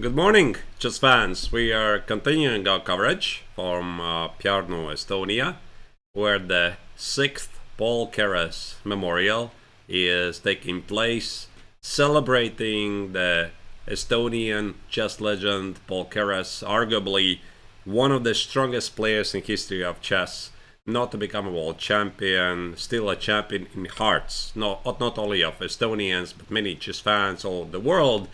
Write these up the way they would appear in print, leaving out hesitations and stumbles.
Good morning, chess fans. We are continuing our coverage from Pärnu, Estonia, where the 6th Paul Keres Memorial is taking place, celebrating the Estonian chess legend Paul Keres, arguably one of the strongest players in history of chess, not to become a world champion, still a champion in hearts, not only of Estonians, but many chess fans all over the world.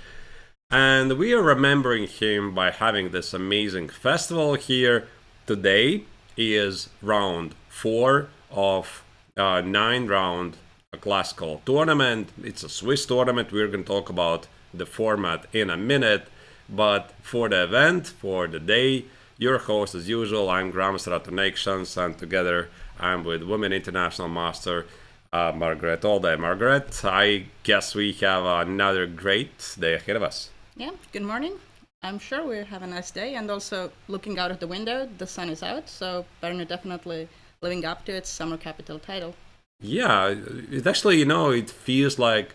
And we are remembering him by having this amazing festival here. Today is round 4 of 9-round classical tournament. It's a Swiss tournament. We're going to talk about the format in a minute. But for the event, for the day, your host as usual, I'm Grandmaster at Neiksans, and together I'm with Women International Master Margaret all day. Margaret, I guess we have another great day ahead of us. Yeah, good morning. I'm sure we have a nice day, and also looking out of the window, the sun is out, so Pärnu definitely living up to its summer capital title. Yeah, it actually, it feels like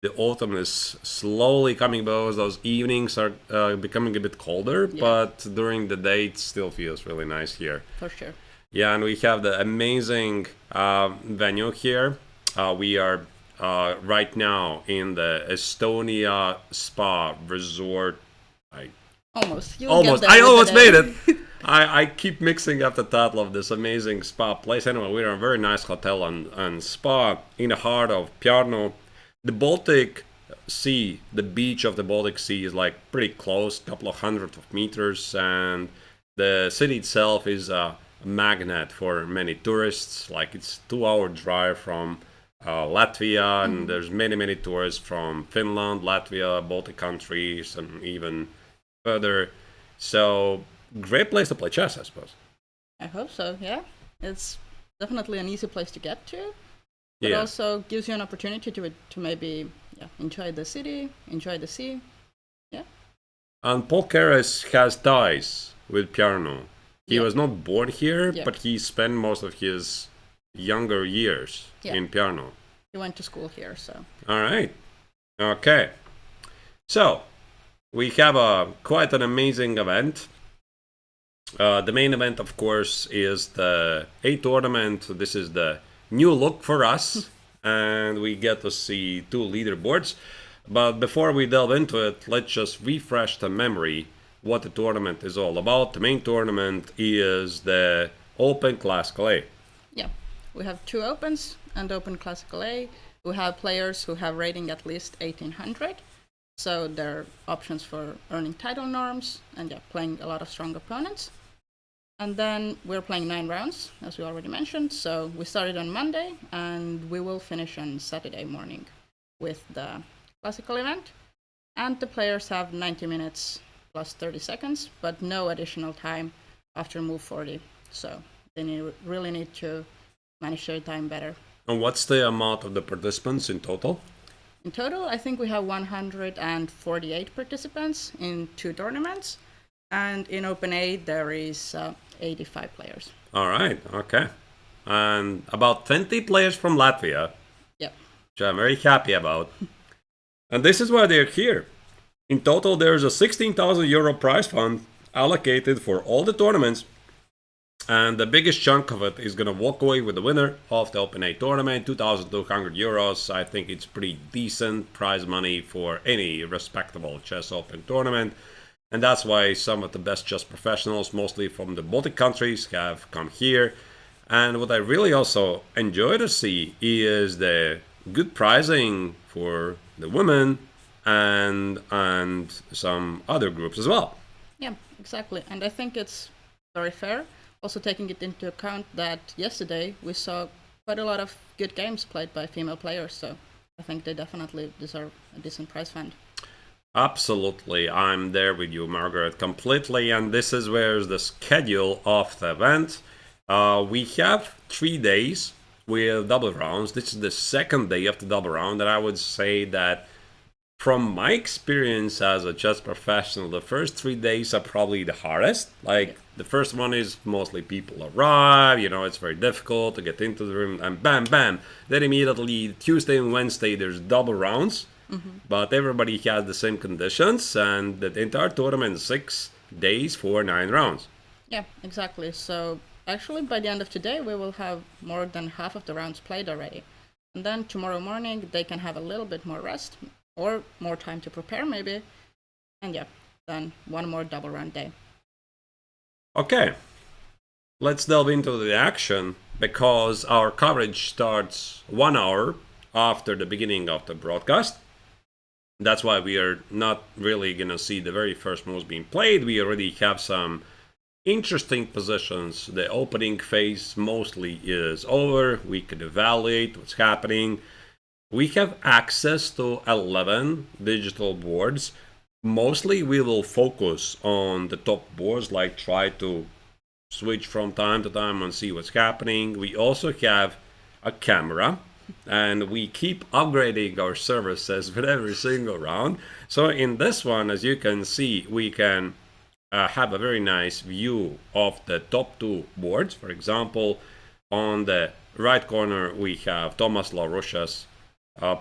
the autumn is slowly coming because those evenings are becoming a bit colder, but during the day it still feels really nice here. For sure. Yeah, and we have the amazing venue here. We are right now in the Estonia Spa Resort. I almost made it. I keep mixing up the title of this amazing spa place. Anyway, we're in a very nice hotel and spa in the heart of Pärnu. The Baltic Sea, the beach of the Baltic Sea is like pretty close, a couple of hundred of meters, and the city itself is a magnet for many tourists. Like it's 2-hour drive from Latvia, and there's many tourists from Finland, Latvia, Baltic countries, and even further. So great place to play chess, I suppose. I hope so. Yeah, it's definitely an easy place to get to, but also gives you an opportunity to maybe enjoy the city, enjoy the sea. Yeah. And Paul Keres has ties with Pärnu. He was not born here, but he spent most of his younger years in Pärnu. He went to school here, so. All right. Okay. So we have quite an amazing event. The main event, of course, is the A tournament. This is the new look for us, and we get to see 2 leaderboards. But before we delve into it, let's just refresh the memory what the tournament is all about. The main tournament is the Open Classical A. Yeah, we have 2 Opens and Open Classical A. We have players who have rating at least 1800. So there are options for earning title norms and playing a lot of strong opponents. And then we're playing 9 rounds, as we already mentioned. So we started on Monday, and we will finish on Saturday morning with the classical event. And the players have 90 minutes plus 30 seconds, but no additional time after move 40. So they really need to manage their time better. And what's the amount of the participants in total? In total, I think we have 148 participants in 2 tournaments. And in Open A, there is 85 players. All right, okay. And about 20 players from Latvia. Yep. Which I'm very happy about. And this is why they're here. In total, there's a 16,000 euro prize fund allocated for all the tournaments. And the biggest chunk of it is going to walk away with the winner of the Open A tournament, 2,200 euros. I think it's pretty decent prize money for any respectable chess open tournament. And that's why some of the best chess professionals, mostly from the Baltic countries, have come here. And what I really also enjoy to see is the good pricing for the women and some other groups as well. Yeah, exactly. And I think it's very fair. Also taking it into account that yesterday we saw quite a lot of good games played by female players, so I think they definitely deserve a decent prize fund. Absolutely, I'm there with you, Margaret, completely, and this is where's the schedule of the event. We have 3 days with double rounds. This is the 2nd day of the double round, and I would say that from my experience as a chess professional, the first 3 days are probably the hardest. The first one is mostly people arrive, it's very difficult to get into the room, and bam, bam. Then immediately, Tuesday and Wednesday, there's double rounds. but everybody has the same conditions, and the entire tournament is 6 days for 9 rounds. Yeah, exactly. So actually, by the end of today, we will have more than half of the rounds played already. And then tomorrow morning, they can have a little bit more rest or more time to prepare, maybe. And yeah, then one more double round day. Okay, let's delve into the action because our coverage starts 1 hour after the beginning of the broadcast. That's why we are not really going to see the very first moves being played. We already have some interesting positions. The opening phase mostly is over. We could evaluate what's happening. We have access to 11 digital boards. Mostly we will focus on the top boards, like try to switch from time to time and see what's happening. We also have a camera, and we keep upgrading our services with every single round. So in this one, as you can see, we can have a very nice view of the top 2 boards. For example, on the right corner, we have Tomas Larušas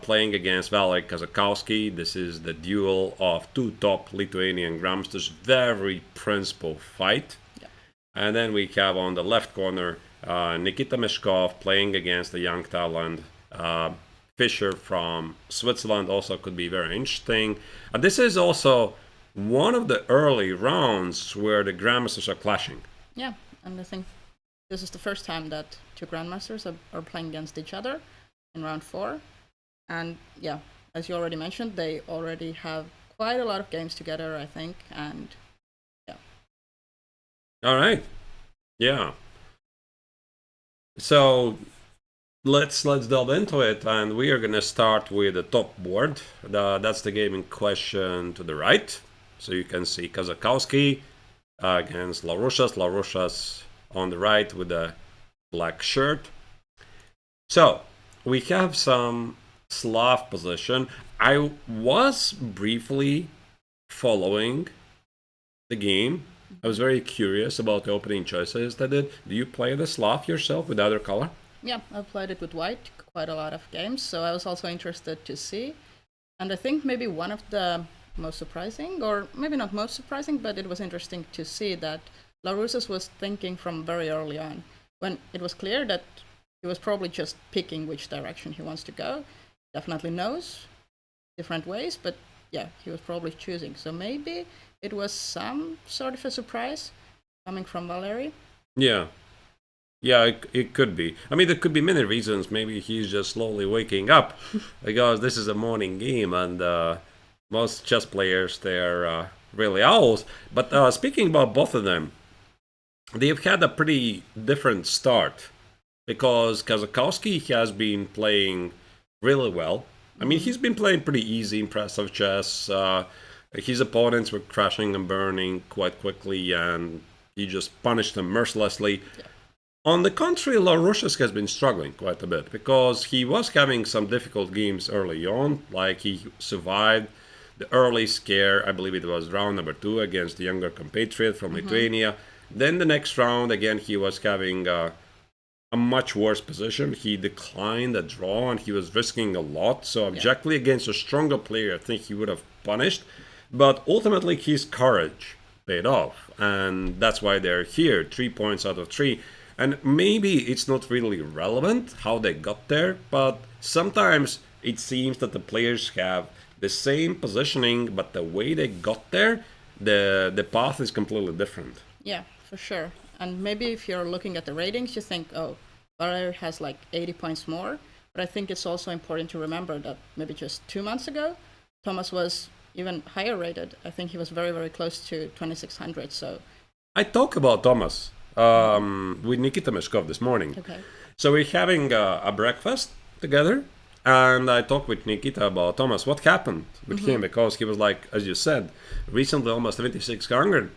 playing against Valery Kazakowski. This is the duel of 2 top Lithuanian grandmasters. Very principled fight. Yeah. And then we have on the left corner Nikita Meshkov playing against the young talent Fischer from Switzerland. Also could be very interesting. This is also one of the early rounds where the grandmasters are clashing. Yeah, and I think this is the first time that 2 grandmasters are playing against each other in round 4. And yeah, as you already mentioned, they already have quite a lot of games together, I think. And yeah. All right. Yeah. So let's delve into it, and we are going to start with the top board. That's the game in question to the right. So you can see Kazakowski against Larušas. Larušas on the right with a black shirt. So we have some Slav position. I was briefly following the game. I was very curious about the opening choices they did. Do you play the Slav yourself with other color? Yeah, I've played it with white quite a lot of games, so I was also interested to see. And I think maybe one of the most surprising, or maybe not most surprising, but it was interesting to see that Larušas was thinking from very early on, when it was clear that he was probably just picking which direction he wants to go. Definitely knows different ways, but yeah, he was probably choosing. So maybe it was some sort of a surprise coming from Valery. Yeah, it could be. I mean, there could be many reasons. Maybe he's just slowly waking up because this is a morning game, and most chess players, they're really owls. But speaking about both of them, they've had a pretty different start because Kazakowski has been playing really well. I mean, he's been playing pretty easy, impressive chess. His opponents were crashing and burning quite quickly, and he just punished them mercilessly. Yeah. On the contrary, Larušas has been struggling quite a bit because he was having some difficult games early on. Like, he survived the early scare, I believe it was round number 2 against the younger compatriot from Lithuania. Then the next round, again, he was having a much worse position. He declined a draw and he was risking a lot. So objectively, against a stronger player, I think he would have punished. But ultimately, his courage paid off. And that's why they're here, 3 points out of 3. And maybe it's not really relevant how they got there, but sometimes it seems that the players have the same positioning, but the way they got there, the path is completely different. Yeah, for sure. And maybe if you're looking at the ratings, you think, oh, Valery has like 80 points more. But I think it's also important to remember that maybe just 2 months ago, Thomas was even higher rated. I think he was very, very close to 2,600. So I talk about Thomas with Nikita Meshkov this morning. Okay. So we're having a breakfast together. And I talked with Nikita about Thomas. What happened with him? Because he was like, as you said, recently almost 2,600.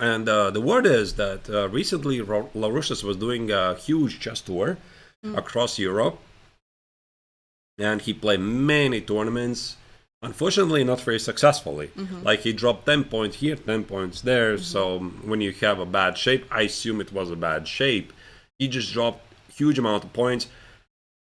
And the word is that recently Larušas was doing a huge chess tour across Europe. And he played many tournaments. Unfortunately, not very successfully. Like, he dropped 10 points here, 10 points there. So when you have a bad shape, I assume it was a bad shape. He just dropped huge amount of points.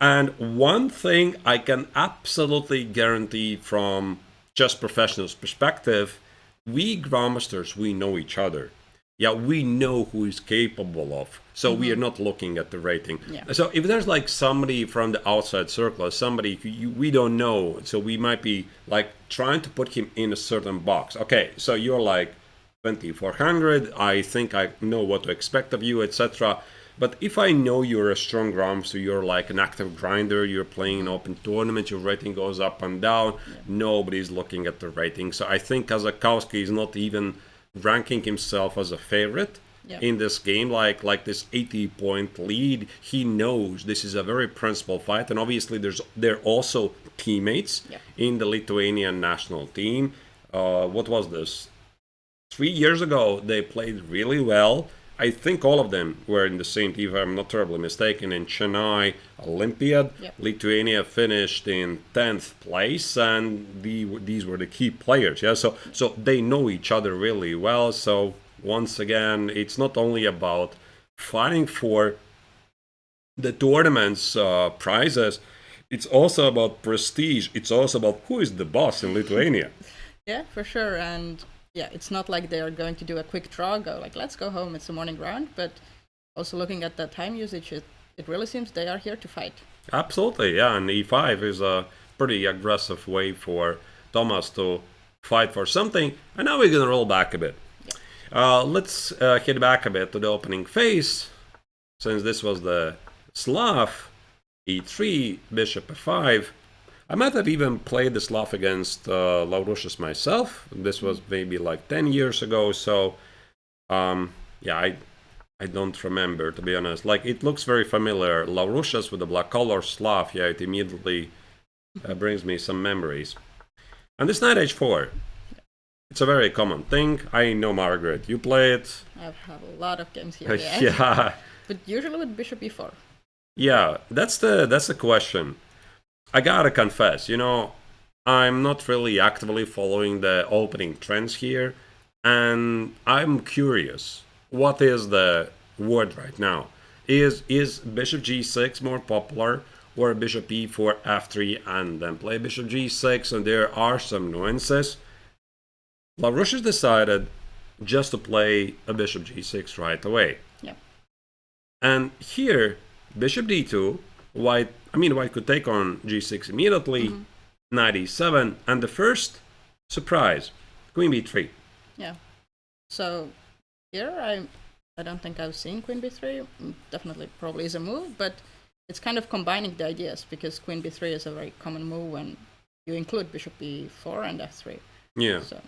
And one thing I can absolutely guarantee from just professionals' perspective, we grandmasters, we know each other. Yeah, we know who is capable of. So we are not looking at the rating. Yeah. So if there's like somebody from the outside circle, or somebody who we don't know, so we might be like trying to put him in a certain box. Okay, so you're like 2400. I think I know what to expect of you, etc. But if I know you're a strong grandmaster, you're like an active grinder, you're playing in open tournaments, your rating goes up and down, nobody's looking at the rating. So I think Kazakowski is not even ranking himself as a favorite in this game, like this 80-point lead. He knows this is a very principled fight, and obviously they're also teammates in the Lithuanian national team. What was this? 3 years ago, they played really well. I think all of them were in the same team, if I'm not terribly mistaken, in Chennai Olympiad. Lithuania finished in 10th place, and these were the key players. Yeah, so they know each other really well. So once again, it's not only about fighting for the tournament's prizes, it's also about prestige. It's also about who is the boss in Lithuania. Yeah, for sure. And yeah, it's not like they're going to do a quick draw, go like, let's go home, it's a morning round. But also looking at the time usage, it really seems they are here to fight. Absolutely, yeah. And E5 is a pretty aggressive way for Thomas to fight for something. And now we're going to roll back a bit. Let's head back a bit to the opening phase. Since this was the Slav, E3, Bishop F5. I might have even played the Slav against Laurušas myself. This was maybe like 10 years ago, so yeah, I don't remember, to be honest. Like, it looks very familiar. Laurušas with the black color, Slav, yeah, it immediately brings me some memories. And this knight h4, it's a very common thing. I know, Margaret, you play it. I've had a lot of games here, yeah. Yeah. But usually with bishop e4. Yeah, that's the question. I gotta confess, I'm not really actively following the opening trends here, and I'm curious, what is the word right now? Is bishop g6 more popular, or bishop e4, f3, and then play bishop g6, and there are some nuances? Laurušas decided just to play a bishop g6 right away. Yeah. And here, bishop d2, white could take on g6 immediately, knight e7, and the first surprise, queen b3. Yeah. So here I don't think I've seen queen b3. Definitely probably is a move, but it's kind of combining the ideas, because queen b3 is a very common move when you include bishop e4 and f3. Yeah. So.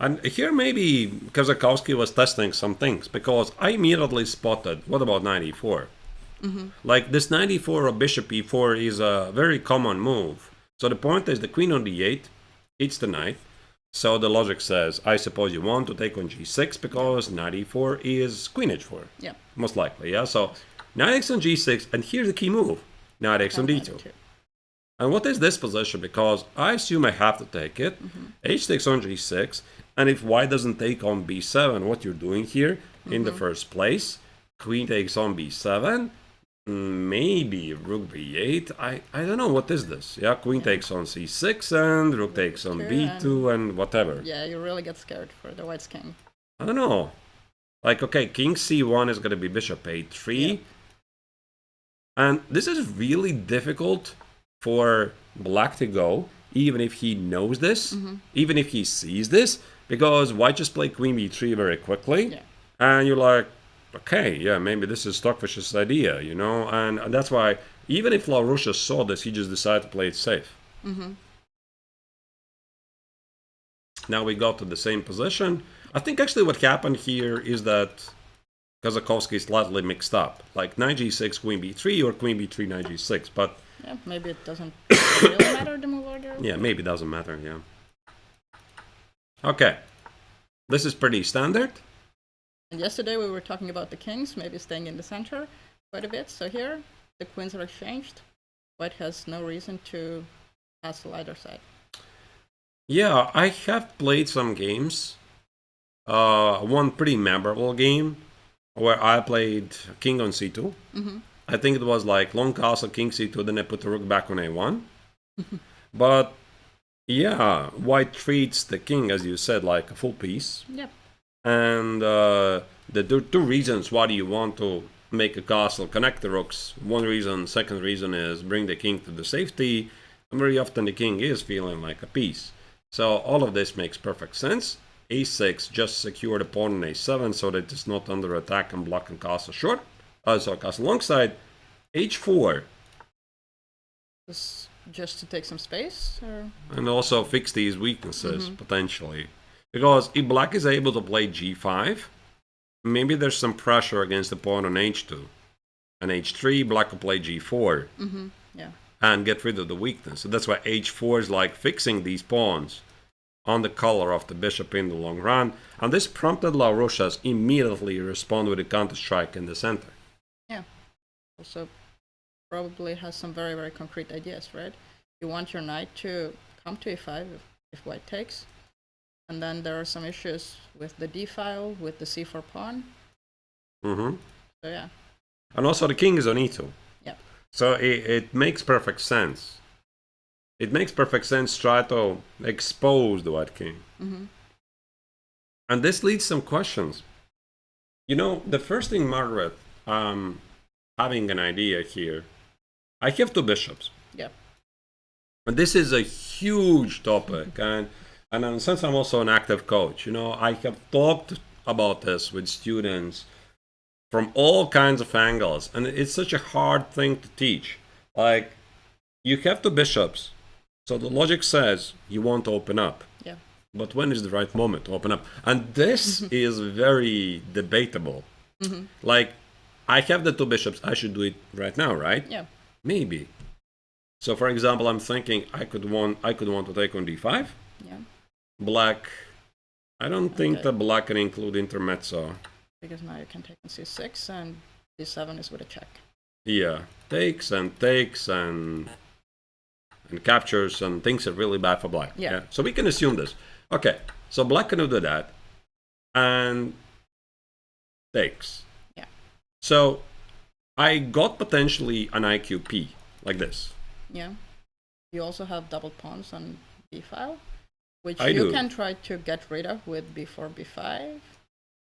And here maybe Kazakowski was testing some things, because I immediately spotted, what about knight e4? Like, this knight e4 or bishop e4 is a very common move. So the point is the queen on d8 hits the knight. So the logic says, I suppose you want to take on g6 because knight e4 is queen h4. Yeah. Most likely, yeah. So knight x on g6, and here's the key move, knight x on d2. And what is this position? Because I assume I have to take it. H takes on g6, and if white doesn't take on b7, what you're doing here in the first place, queen takes on b7. Maybe rook b8. I don't know, what is this? Yeah, queen takes on c6 and rook takes on b2 and whatever. Yeah, you really get scared for the white's king. I don't know. Like, okay, king c1 is going to be bishop a3. Yeah. And this is really difficult for black to go, even if he knows this, even if he sees this, because white just played queen b3 very quickly. Yeah. And you're like, okay, yeah, maybe this is Stockfish's idea, and that's why, even if Laurušas saw this, he just decided to play it safe. Now we got to the same position. I think actually what happened here is that Kazakowski slightly mixed up, like knight g6, queen b3, or queen b3, knight g6, but... Yeah, maybe it doesn't really matter, the move order. Yeah, maybe it doesn't matter, yeah. Okay, this is pretty standard. And yesterday we were talking about the kings, maybe staying in the center quite a bit. So here, the queens are exchanged. White has no reason to hassle either side. Yeah, I have played some games. One pretty memorable game where I played king on c2. I think it was like long castle, king c2, then I put the rook back on a1. But yeah, white treats the king, as you said, like a full piece. Yep. And the two reasons why do you want to make a castle connect the rooks. One reason, second reason is bring the king to the safety. And very often the king is feeling like a piece. So all of this makes perfect sense. a6 just secure the pawn on a7 so that it's not under attack and blocking castle short. So castle long side. h4. Just to take some space? Or? And also fix these weaknesses, potentially. Because if black is able to play g5, maybe there's some pressure against the pawn on h2. And h3, black will play g4. Yeah. And get rid of the weakness. So that's why h4 is like fixing these pawns on the color of the bishop in the long run. And this prompted LaRussia's immediately respond with a counter-strike in the center. Yeah. Also probably has some very, very concrete ideas, right? You want your knight to come to e5 if white takes. And then there are some issues with the d file, with the c4 pawn. So yeah. And also the king is on e2. Yeah. So it makes perfect sense. It makes perfect sense to try to expose the white king. And this leads some questions. You know, the first thing, Margaret, having an idea here, I have two bishops. Yeah. And this is a huge topic. And since I'm also an active coach, you know, I have talked about this with students from all kinds of angles. And it's such a hard thing to teach. Like, you have two bishops. So the logic says you want to open up. Yeah. But when is the right moment to open up? And this is very debatable. Like, I have the two bishops. I should do it right now, right? Yeah. Maybe. So, for example, I'm thinking I could want to take on d5. Yeah. Black. I don't think that black can include intermezzo. Because now you can take on c6 and d7 is with a check. Yeah. Takes and captures and things are really bad for black. Yeah. So we can assume this. Okay. So black can do that. And takes. Yeah. So I got potentially an IQP like this. Yeah. You also have double pawns on d file, which I you do. can try to get rid of with b4, b5.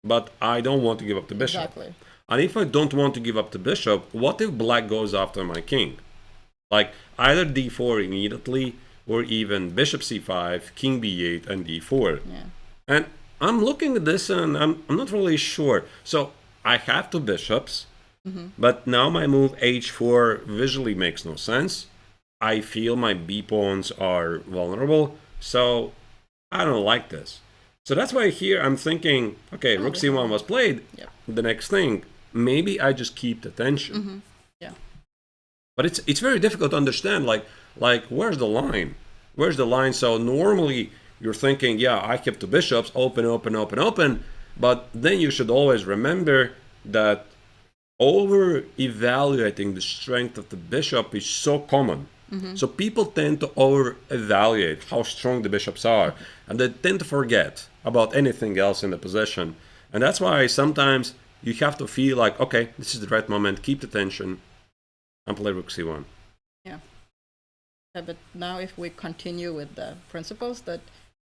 But I don't want to give up the bishop. Exactly. And if I don't want to give up the bishop, what if black goes after my king? Like either d4 immediately or even bishop c5, king b8, and d4. Yeah. And I'm looking at this and I'm not really sure. So I have two bishops, but now my move h4 visually makes no sense. I feel my b pawns are vulnerable, so I don't like this. So that's why here I'm thinking, okay, rook c1 was played. Yep. The next thing, maybe I just keep the tension. Yeah. But it's very difficult to understand, like where's the line? Where's the line? So normally you're thinking, yeah, I have two bishops, open, but then you should always remember that over-evaluating the strength of the bishop is so common. So people tend to over-evaluate how strong the bishops are, and they tend to forget about anything else in the position. And that's why sometimes you have to feel like, okay, this is the right moment, keep the tension, and play rook c1. Yeah. But now if we continue with the principles that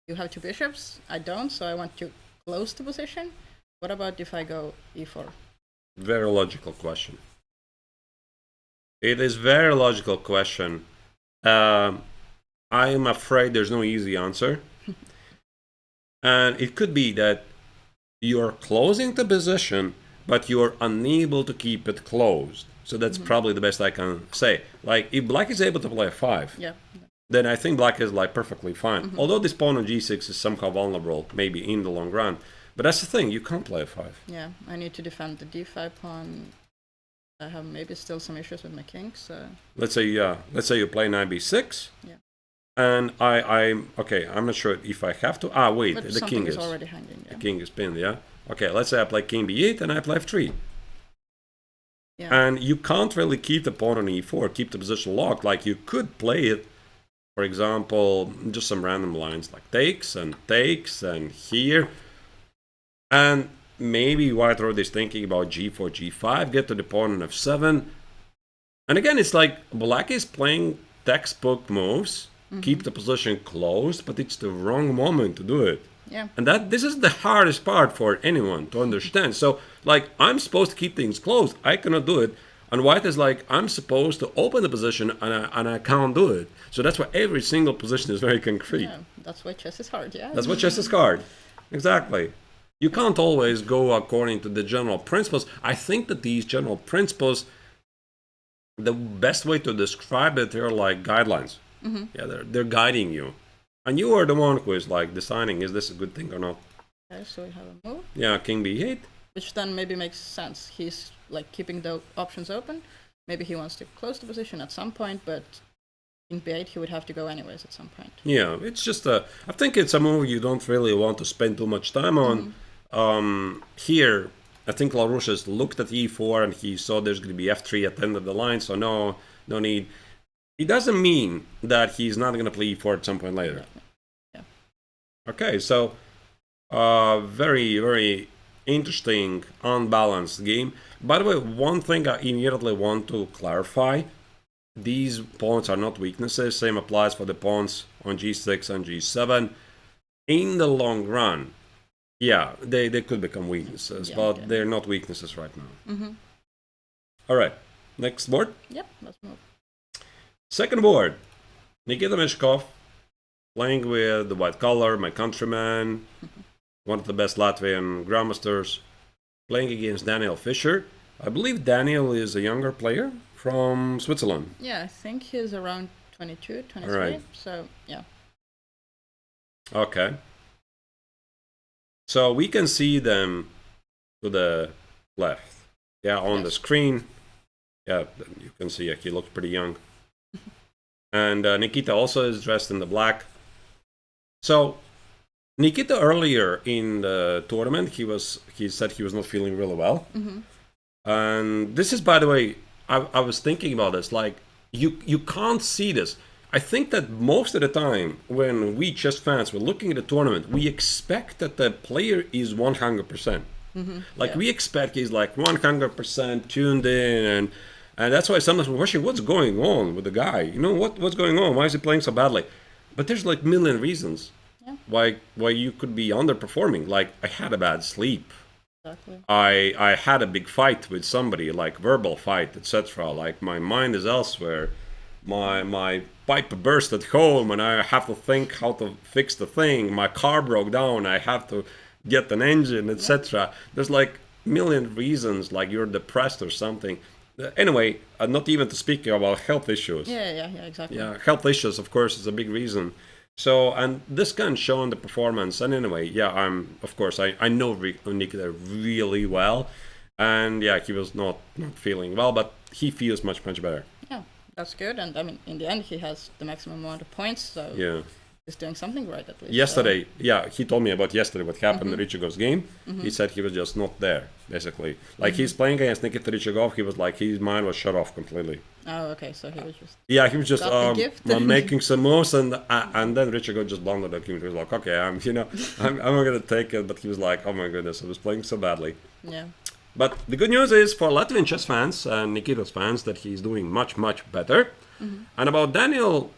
you have two bishops, I don't, so I want to close the position. What about if I go e4? Very logical question. It is very logical question. I am afraid there's no easy answer. And it could be that you're closing the position, but you're unable to keep it closed. So that's probably the best I can say. Like, if black is able to play f5, then I think black is like perfectly fine. Although this pawn on g6 is somehow vulnerable, maybe in the long run. But that's the thing, you can't play f5. Yeah, I need to defend the d5 pawn. I have maybe still some issues with my king, so... Let's say you play knight b6. Yeah. And I'm not sure if I have to. Wait, But the king is already hanging. Yeah. The king is pinned, yeah? Okay, let's say I play king b8 and I play f3. Yeah. And you can't really keep the pawn on e4, keep the position locked. Like, you could play it, for example, just some random lines like takes and here. And maybe white already is thinking about g4, g5, get to the pawn on f7. And again, it's like black is playing textbook moves, keep the position closed, but it's the wrong moment to do it. Yeah. And this is the hardest part for anyone to understand. So, like, I'm supposed to keep things closed. I cannot do it. And white is like, I'm supposed to open the position and I can't do it. So that's why every single position is very concrete. Yeah, that's why chess is hard, yeah. That's what chess is hard. Exactly. You can't always go according to the general principles. I think that these general principles, the best way to describe it, they're like guidelines. Yeah, they're guiding you. And you are the one who is like deciding, is this a good thing or not? Okay, so we have a move. Yeah, king b8. Which then maybe makes sense. He's like keeping the options open. Maybe he wants to close the position at some point, but in b8 he would have to go anyways at some point. Yeah, it's just I think it's a move you don't really want to spend too much time on. Here, I think Larouche looked at e4 and he saw there's going to be f3 at the end of the line, so no need. It doesn't mean that he's not going to play e4 at some point later. Yeah. Okay, so very, very interesting, unbalanced game. By the way, one thing I immediately want to clarify, these pawns are not weaknesses. Same applies for the pawns on g6 and g7. In the long run, yeah, they could become weaknesses, but they're not weaknesses right now. All right, next board. Yep, let's move. Second board, Nikita Mishkov, playing with the white collar, my countryman, one of the best Latvian grandmasters, playing against Daniel Fischer. I believe Daniel is a younger player from Switzerland. Yeah, I think he's around 22, 23, right. So yeah. Okay. So we can see them to the left. Yeah, on the screen. Yeah, you can see he looks pretty young. And Nikita also is dressed in the black. So Nikita earlier in the tournament, he said he was not feeling really well. And this is, by the way, I was thinking about this. Like, you can't see this. I think that most of the time when we chess fans were looking at the tournament, we expect that the player is 100%. We expect he's like 100% tuned in, and that's why sometimes we're watching what's going on with the guy. You know, what's going on? Why is he playing so badly? But there's like a million reasons why you could be underperforming. Like, I had a bad sleep. Exactly. I had a big fight with somebody, like verbal fight, etc. Like, my mind is elsewhere. My pipe burst at home and I have to think how to fix the thing. My car broke down. I have to get an engine, etc. There's like a million reasons, like you're depressed or something. Anyway, not even to speak about health issues. Yeah, exactly. Yeah, health issues, of course, is a big reason. So, and this can show in the performance. And anyway, yeah, I know Nikita really well. And yeah, he was not feeling well, but he feels much, much better. Yeah, that's good. And I mean, in the end, he has the maximum amount of points. So yeah, he's doing something right at least. Yesterday, he told me about yesterday what happened in Richagov's game. He said he was just not there, basically. Like, he's playing against Nikita Richagov, he was like, his mind was shut off completely. Oh, okay, so he was just... Yeah, he was just making some moves, and then Richagov just blundered the game. He was like, okay, I'm not going to take it, but he was like, oh my goodness, I was playing so badly. Yeah. But the good news is for Latvian chess fans and Nikita's fans that he's doing much, much better. And about Daniel,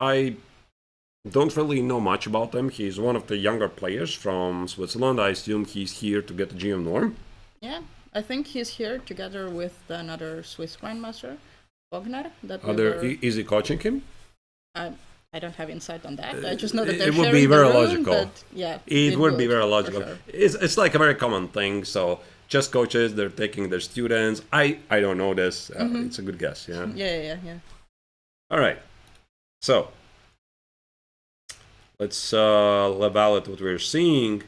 I don't really know much about him. He's one of the younger players from Switzerland. I assume he's here to get the GM norm. Yeah, I think he's here together with another Swiss grandmaster, Wagner. Is he coaching him? I don't have insight on that. I just know that they're it would sharing be very the room, logical. But yeah, it would be very logical. Sure. It's like a very common thing. So chess coaches, they're taking their students. I don't know this. It's a good guess. Yeah. Yeah. All right. So let's evaluate what we're seeing.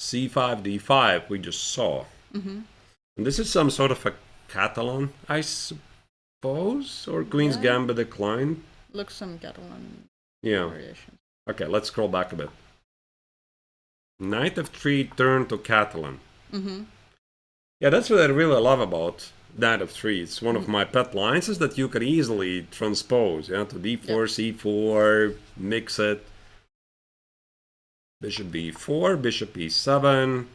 C5, D5, we just saw. And this is some sort of a Catalan, I suppose, or Queen's Gambit decline. Looks some Catalan variations. Okay, let's scroll back a bit. Knight f3 turn to Catalan. Yeah, that's what I really love about Knight f3. It's one of my pet lines, is that you can easily transpose, to d4, c4, mix it. Bishop b4, bishop e7.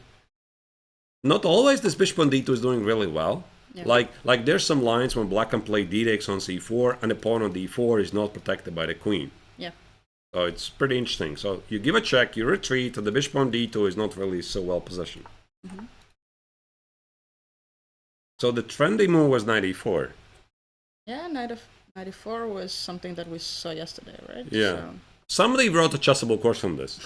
Not always this bishop on d2 is doing really well. Yeah. Like there's some lines when black can play d takes on c4 and the pawn on d4 is not protected by the queen. Yeah. So it's pretty interesting. So you give a check, you retreat, and the bishop on d2 is not really so well positioned. Mm-hmm. So the trendy move was knight e4. Yeah, knight of 94 was something that we saw yesterday, right? Yeah. So, Somebody wrote a Chessable course on this.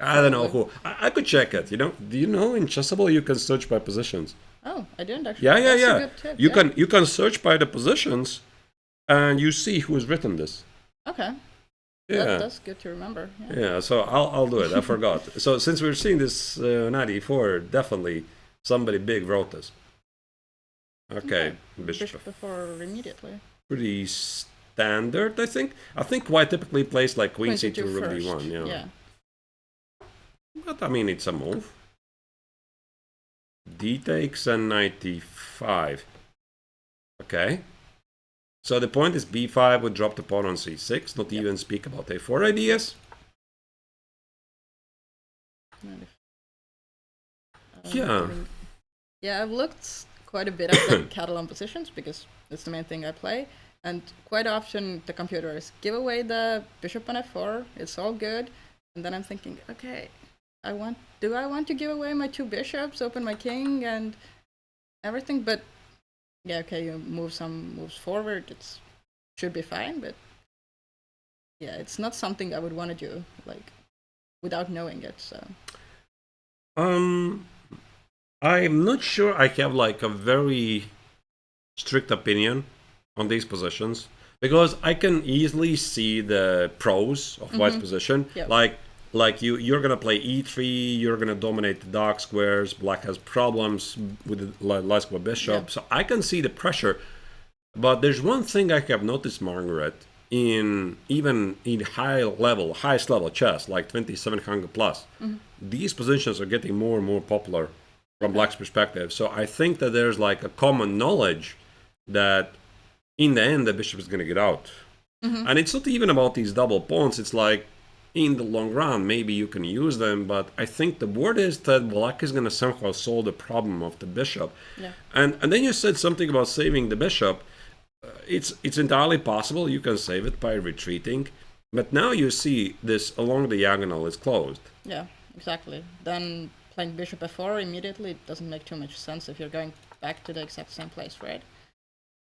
I don't know who. I could check it. Do you know in Chessable you can search by positions? oh, I didn't actually. Yeah. That's a good tip. You can search by the positions, and you see who's written this. Okay. Yeah. That's good to remember. Yeah. Yeah. So I'll do it. I forgot. So since we're seeing this 94, definitely somebody big wrote this. Okay. Bishop before immediately. Pretty standard, I think. I think white typically plays like queen c2, rook d1. Yeah. But I mean, it's a move. D takes and knight d5. Okay. So the point is b5 would drop the pawn on c6, not even speak about a4 ideas. Yeah. Yeah, I've looked quite a bit at the Catalan positions because it's the main thing I play. And quite often the computer is give away the bishop on f4, it's all good. And then I'm thinking, okay, do I want to give away my two bishops, open my king and everything? But yeah, okay, you move some moves forward, it should be fine, but yeah, it's not something I would want to do, like, without knowing it, so. I'm not sure I have like a very strict opinion on these positions because I can easily see the pros of white's position. Yep. Like you're gonna play e3, you're gonna dominate the dark squares. Black has problems with the light square bishop, so I can see the pressure. But there's one thing I have noticed, Margaret, even in highest level chess, like 2700 plus, these positions are getting more and more popular from Black's perspective. So I think that there's like a common knowledge that in the end the bishop is going to get out. And it's not even about these double pawns. It's like in the long run maybe you can use them, but I think the word is that Black is going to somehow solve the problem of the bishop. And then you said something about saving the bishop. It's entirely possible you can save it by retreating, but now you see this along the diagonal is closed. Yeah, exactly. Then playing bishop f4 immediately, it doesn't make too much sense if you're going back to the exact same place, right?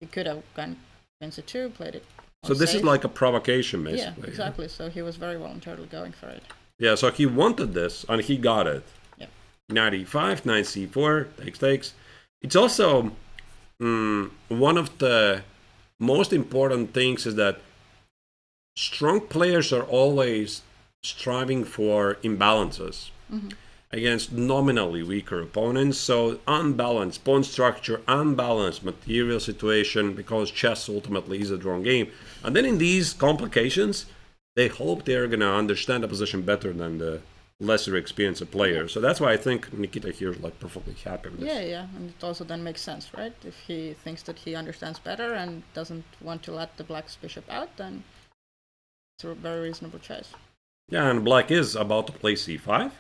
You could have gone queen c2, played it. So this is like a provocation, basically. Yeah, exactly. So he was very voluntarily going for it. Yeah, so he wanted this, and he got it. Yeah. Knight e5, knight c4, takes. It's also one of the most important things is that strong players are always striving for imbalances against nominally weaker opponents. So unbalanced pawn structure, unbalanced material situation, because chess ultimately is a drawn game. And then in these complications, they hope they're going to understand the position better than the lesser experienced player. So that's why I think Nikita here is like perfectly happy with this. Yeah, and it also then makes sense, right? If he thinks that he understands better and doesn't want to let the Black's bishop out, then it's a very reasonable choice. Yeah, and Black is about to play c5.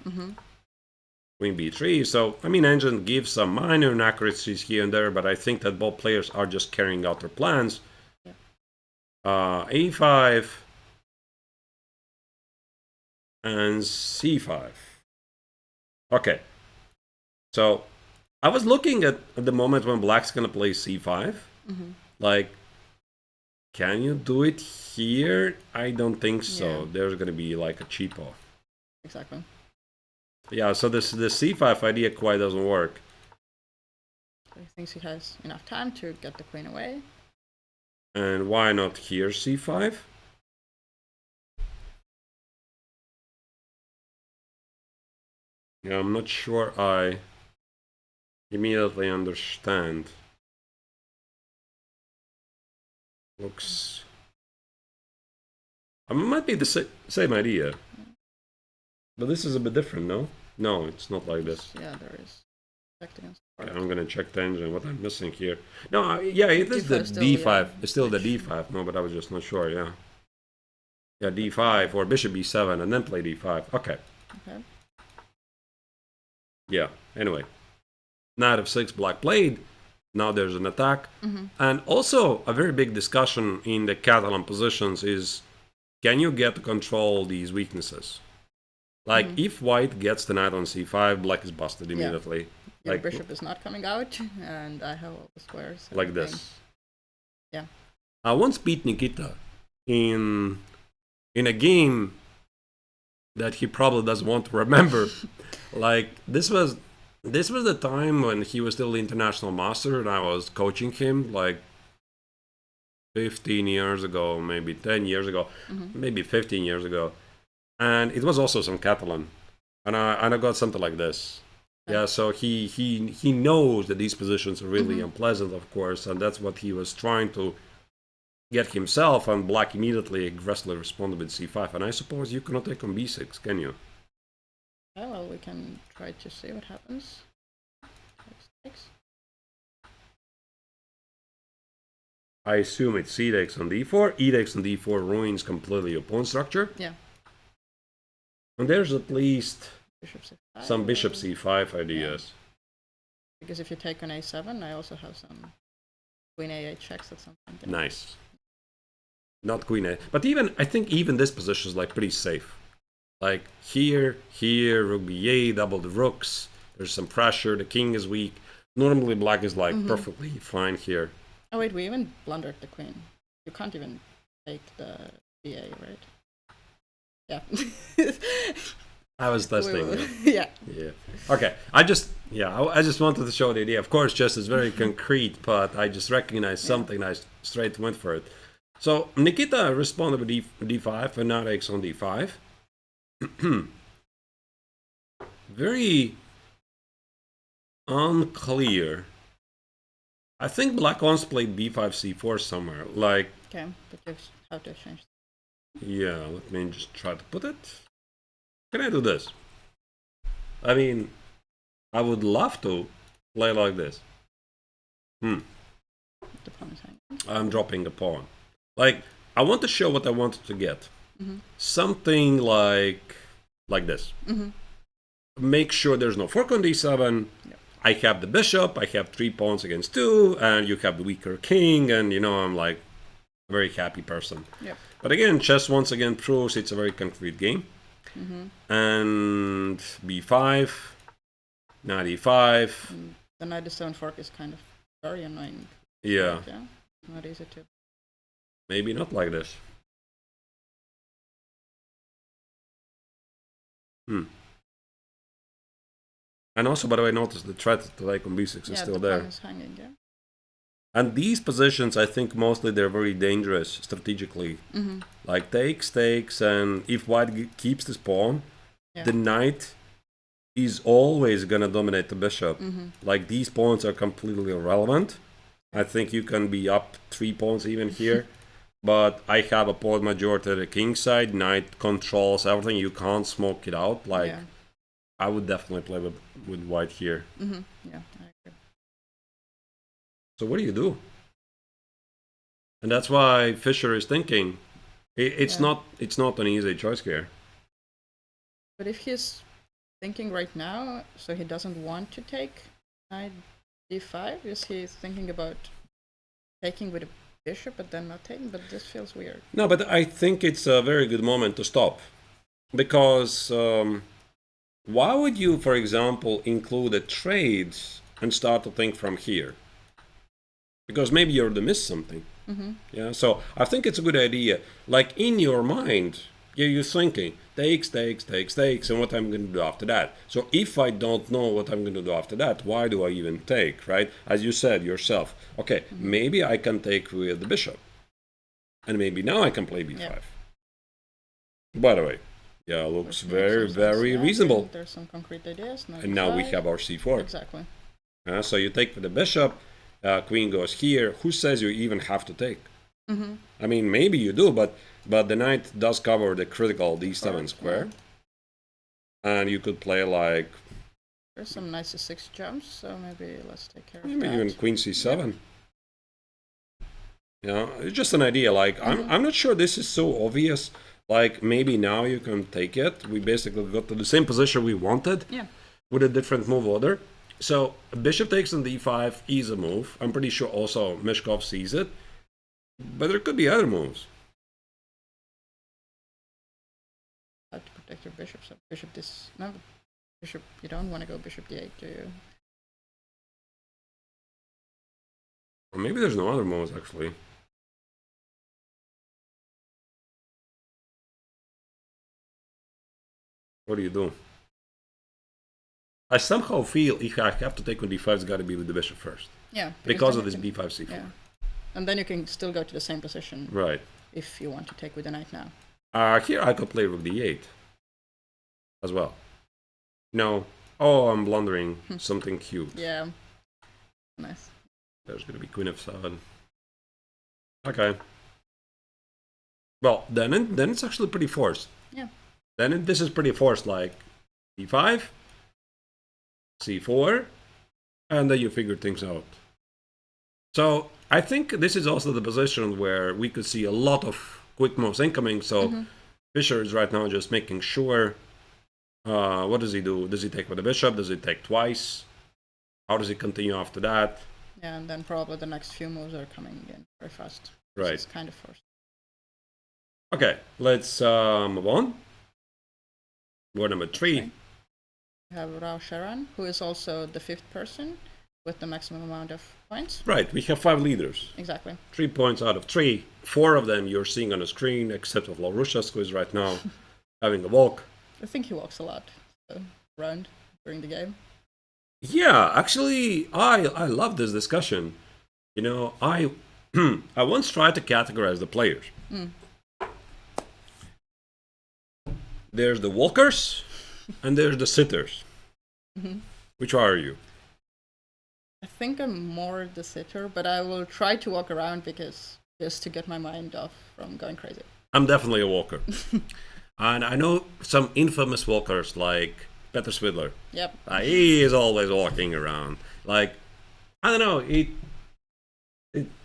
Queen b3. So, I mean, Engine gives some minor inaccuracies here and there, but I think that both players are just carrying out their plans. A5 and c5. Okay. So, I was looking at the moment when Black's going to play c5. Like, can you do it here? I don't think so. There's going to be like a cheapo. Exactly. Yeah, so the c5 idea quite doesn't work. He thinks he has enough time to get the queen away. And why not here c5? Yeah, I'm not sure I immediately understand. Looks... I mean, it might be the same idea. But this is a bit different, no? No, it's not like this. Yeah, there is. Okay, I'm gonna check the engine, what I'm missing here. No, yeah, it is the d5. It's still the d5. No, but I was just not sure, yeah. Yeah, d5 or bishop b7 and then play d5. Okay. Yeah, anyway. Knight of 6 Black played. Now there's an attack. And also a very big discussion in the Catalan positions is, can you get to control these weaknesses? Like if white gets the knight on c5, black is busted immediately. Your Like bishop is not coming out, and I have all the squares. like everything. this. Yeah. I once beat Nikita in a game that he probably doesn't want to remember. Like this was the time when he was still the international master, and I was coaching him like 15 years ago, maybe 10 years ago, maybe 15 years ago, and it was also some Catalan, and I got something like this. Yeah, so he knows that these positions are really unpleasant, of course, and that's what he was trying to get himself, and black immediately aggressively responded with c5. And I suppose you cannot take on b6, can you? Yeah, well, we can try to see what happens. Takes. I assume it's c takes on d4. E takes on d4 ruins completely your pawn structure. Yeah. And there's at least Bishop c5. some bishop c5 ideas. Because if you take on a7, I also have some queen a8 checks at some point. Nice. Not queen a. But even, I think even this position is like pretty safe. Like here, rook b8, double the rooks. There's some pressure, the king is weak. Normally black is like perfectly fine here. Oh wait, we even blundered the queen. You can't even take the ba, right? Yeah. I was testing. Yeah. Yeah. Okay. I just wanted to show the idea. Of course, chess is very concrete, but I just recognized something. I straight went for it. So Nikita responded with d5, and now takes on d5. Very unclear. I think black wants to play b5, c4 somewhere. Like. Okay, but you have to change. Yeah. Let me just try to put it. Can I do this? I mean, I would love to play like this. The pawn is hanging. I'm dropping a pawn. Like, I want to show what I wanted to get. Something like this. Make sure there's no fork on d7. Yep. I have the bishop. I have 3 pawns against 2, and you have the weaker king, and I'm like a very happy person. Yep. But again, chess once again proves it's a very concrete game. And b5, knight e5. The knight d7 fork is kind of very annoying. Yeah. Yeah, not easy to. Maybe not like this. And also, by the way, notice the threat to take on b6 is still the there. pawn is hanging, yeah. And these positions, I think mostly they're very dangerous strategically. Like takes, and if white keeps this pawn, the knight is always gonna dominate the bishop. Like these pawns are completely irrelevant. I think you can be up 3 pawns even here. But I have a pawn majority at the king side. Knight controls everything. You can't smoke it out. Like I would definitely play with white here. Yeah, I agree. So what do you do? And that's why Fischer is thinking it's not an easy choice here. But if he's thinking right now, so he doesn't want to take knight d5, is he thinking about taking with a bishop but then not taking? But this feels weird. No, but I think it's a very good moment to stop. Because why would you, for example, include a trade and start to think from here? Because maybe you already missed something. Yeah, so I think it's a good idea. Like in your mind, you're thinking takes, and what I'm going to do after that. So if I don't know what I'm going to do after that, why do I even take, right? As you said yourself, okay, maybe I can take with the bishop. And maybe now I can play b5. Yeah. By the way, yeah, looks very reasonable. There's some concrete ideas. And now we have our c4. Exactly. So you take with the bishop, queen goes here. Who says you even have to take? I mean, maybe you do, but the knight does cover the critical d7 square. And you could play like... There's some nice e6 jumps, so maybe let's take care of maybe that. even queen c7. Yeah, it's just an idea. Like, I'm not sure this is so obvious. Like, maybe now you can take it. We basically got to the same position we wanted with a different move order. So bishop takes on d5 is a move. I'm pretty sure also Mishkov sees it. But there could be other moves. How to protect your bishop? So bishop this. No, bishop. You don't want to go bishop d8, do you? Or maybe there's no other moves actually. What do you do? I somehow feel if I have to take on d5, it's got to be with the bishop first. Yeah. Because of this b5, c4. Yeah. And then you can still go to the same position. Right. If you want to take with the knight now. Here I could play rook d8 as well. No. Oh, I'm blundering. Something cute. Yeah. Nice. There's going to be queen f7. Okay. Well, then it's actually pretty forced. Yeah. Then this is pretty forced, like d5, c4, and then you figure things out. So I think this is also the position where we could see a lot of quick moves incoming. So Fischer is right now just making sure. What does he do? Does he take with the bishop? Does he take twice? How does he continue after that? Yeah, and then probably the next few moves are coming in very fast. Right. It's kind of forced. Okay, let's move on. Word number 3. Okay. We have Rao Sharan, who is also the 5th person with the maximum amount of points. Right, we have 5 leaders. Exactly. 3 points out of 3. 4 of them you're seeing on the screen, except of Laurusha's, who is right now having a walk. I think he walks a lot around during the game. Yeah, actually, I love this discussion. You know, I I once tried to categorize the players. There's the walkers, and there's the sitters. Which are you? I think I'm more the sitter, but I will try to walk around because just to get my mind off from going crazy. I'm definitely a walker. And I know some infamous walkers like Peter Swidler. Yep. He is always walking around. Like, I don't know, it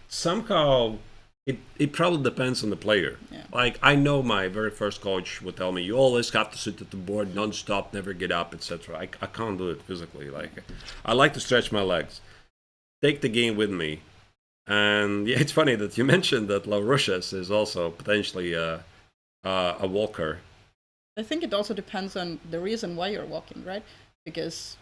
somehow, it probably depends on the player. Yeah. Like, I know my very first coach would tell me, you always have to sit at the board non-stop, never get up, etc. I can't do it physically. Like, I like to stretch my legs. Take the game with me. And yeah, it's funny that you mentioned that Laurusha's is also potentially a walker. I think it also depends on the reason why you're walking, right? Because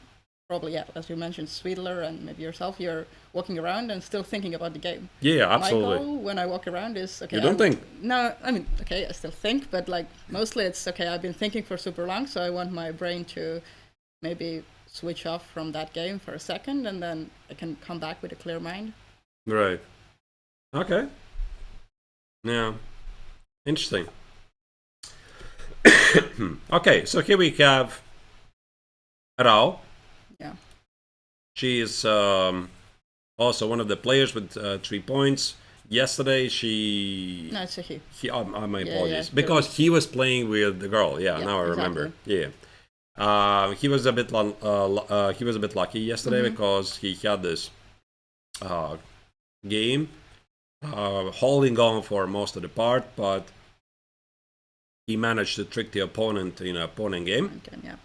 probably, yeah, as you mentioned, Swidler and maybe yourself, you're walking around and still thinking about the game. Yeah, absolutely. My goal when I walk around is, okay, You don't think? No, I mean, okay, I still think, but like mostly it's, okay, I've been thinking for super long, so I want my brain to maybe switch off from that game for a second, and then I can come back with a clear mind. Right. Okay. Yeah. Interesting. Okay, so here we have Rao. Yeah. She is also one of the players with 3 points. Yesterday, she... No, it's a he. my apologies. Yeah, because he was playing with the girl. Yeah, now I remember. Yeah. He was a bit lucky yesterday because he had this game holding on for most of the part, but he managed to trick the opponent in an opponent game. Okay, yeah.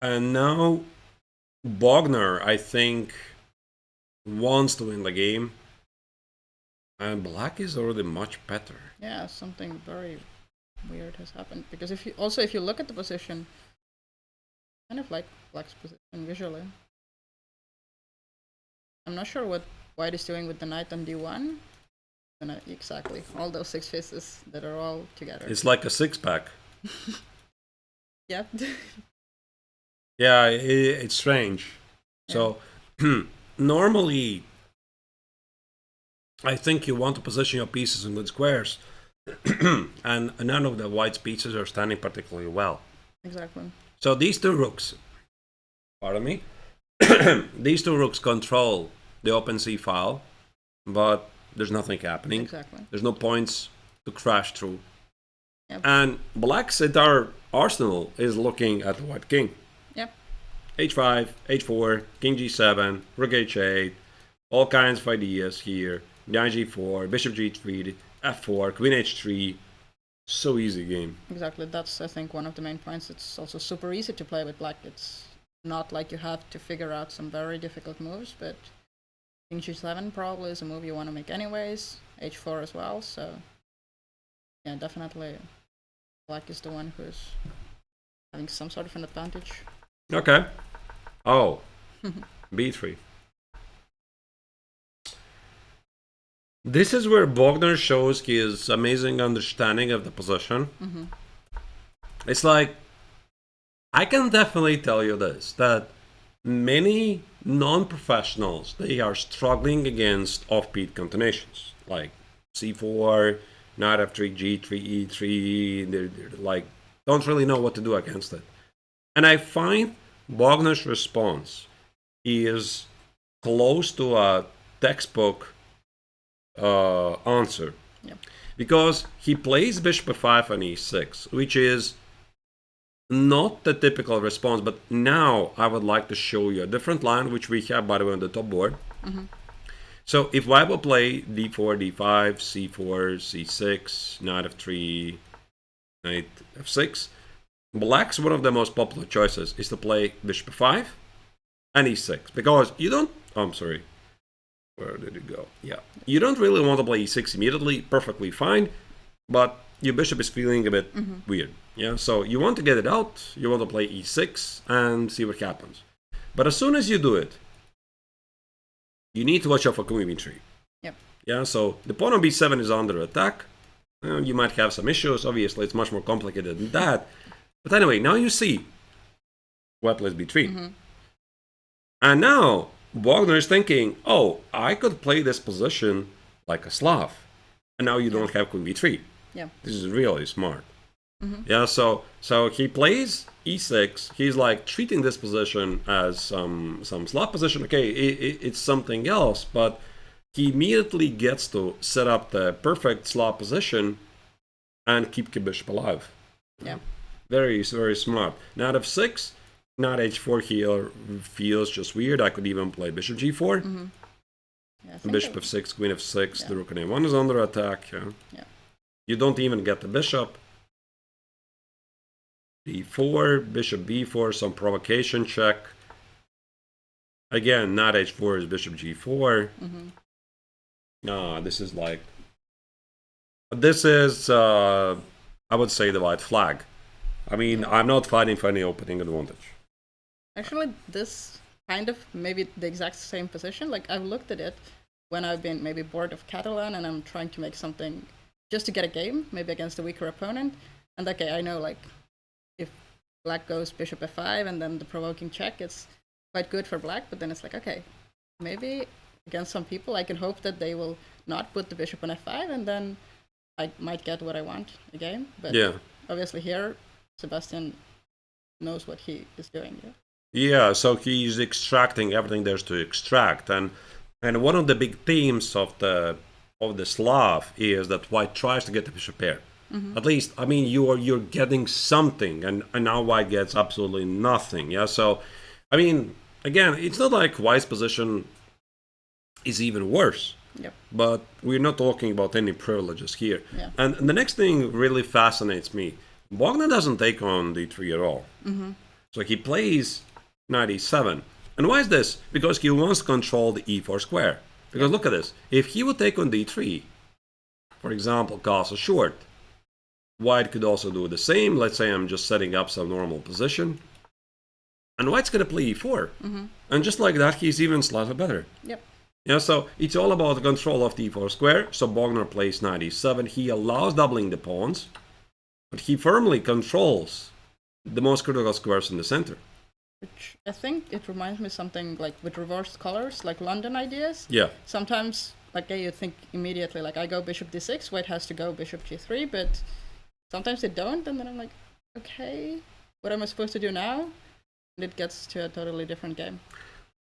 And now Bogner, I think, wants to win the game. And black is already much better. Yeah, something very weird has happened. Because if you look at the position, kind of like black's position visually. I'm not sure what white is doing with the knight on d1. Exactly, all those 6 pieces that are all together. It's like a 6-pack. Yeah. Yeah, it's strange. Yeah. So, normally, I think you want to position your pieces in good squares, and none of the white's pieces are standing particularly well. Exactly. So these 2 rooks, pardon me, these 2 rooks control the open C file, but there's nothing happening. Exactly. There's no points to crash through. Yep. And black's entire arsenal is looking at the white king. Yep. H5, H4, king G7, rook H8, all kinds of ideas here. Knight G4, bishop G3, F4, queen H3. So easy game. Exactly. That's, I think, one of the main points. It's also super easy to play with black. It's not like you have to figure out some very difficult moves, but King G7 probably is a move you want to make anyways. H4 as well, so yeah, definitely black is the one who's having some sort of an advantage. Okay. Oh, B3. This is where Bogner shows his amazing understanding of the position. It's like, I can definitely tell you this, that many non-professionals, they are struggling against off-beat continuations, like C4, knight F3, G3, E3, they're like, don't really know what to do against it. And I find Bogner's response is close to a textbook answer. Yep. Because he plays bishop f5 and e6, which is not the typical response, but now I would like to show you a different line, which we have, by the way, on the top board. So if white will play d4, d5, c4, c6, knight f3, knight f6, black's one of the most popular choices is to play bishop f5 and e6, because you don't, I'm sorry, where did it go? Yeah, you don't really want to play e6 immediately, perfectly fine, but your bishop is feeling a bit weird. Yeah, so you want to get it out, you want to play e6 and see what happens. But as soon as you do it, you need to watch out for queen b3. Yep. Yeah, so the pawn on b7 is under attack. You might have some issues. Obviously, it's much more complicated than that. But anyway, now you see white plays b3. And now Bogner is thinking, oh, I could play this position like a Slav. And now you don't have queen b3. Yeah. This is really smart. Yeah, so he plays e6. He's like treating this position as some Slav position. Okay, it's something else, but he immediately gets to set up the perfect Slav position and keep the bishop alive. Yeah. Very, very smart. Knight f6, knight h4 here feels just weird. I could even play bishop g4. Yeah, Bishop f6, queen f6, the rook on a1 is under attack. Yeah. You don't even get the bishop. d4, bishop b4, some provocation check. Again, knight h4 is bishop g4. This is like... This is, I would say, the white flag. I mean, I'm not fighting for any opening advantage. Actually, this kind of maybe the exact same position. Like, I've looked at it when I've been maybe bored of Catalan and I'm trying to make something just to get a game, maybe against a weaker opponent. And okay, I know, like, if black goes bishop f5 and then the provoking check, it's quite good for black, but then it's like, okay, maybe against some people I can hope that they will not put the bishop on f5 and then I might get what I want again. But obviously here, Sebastian knows what he is doing. Yeah, so he's extracting everything there's to extract. And one of the big themes of the Slav is that white tries to get the bishop pair. At least, I mean, you're getting something, and now white gets absolutely nothing. Yeah, so, I mean, again, it's not like white's position is even worse. Yep. But we're not talking about any privileges here. Yeah. And the next thing really fascinates me. Bogner doesn't take on d3 at all. So he plays knight e7. And why is this? Because he wants to control the e4 square. Because look at this. If he would take on d3, for example, castle short, white could also do the same. Let's say I'm just setting up some normal position. And white's going to play e4. And just like that, he's even slightly better. Yep. Yeah, so it's all about the control of the e4 square. So Bogner plays knight e7. He allows doubling the pawns, but he firmly controls the most critical squares in the center. Which I think it reminds me of something like with reversed colors, like London ideas. Yeah. Sometimes, like, you think immediately, like, I go bishop d6, white has to go bishop g3, but sometimes they don't, and then I'm like, okay, what am I supposed to do now? And it gets to a totally different game.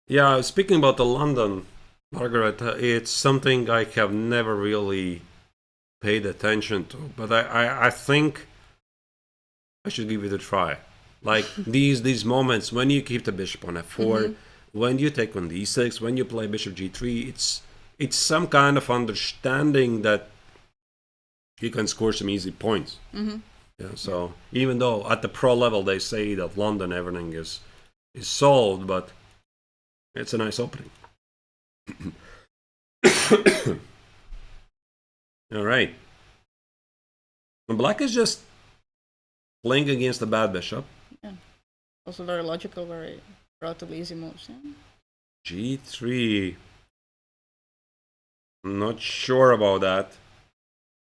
Yeah, speaking about the London, Margaret, it's something I have never really paid attention to, but I think I should give it a try. Like these moments when you keep the bishop on f4, when you take on d6, when you play bishop g3, it's some kind of understanding that you can score some easy points. Yeah, so even though at the pro level they say that London everything is is solved, but it's a nice opening. All right. And black is just playing against the bad bishop. Yeah. Also very logical, very relatively easy moves. Yeah? G3. I'm not sure about that.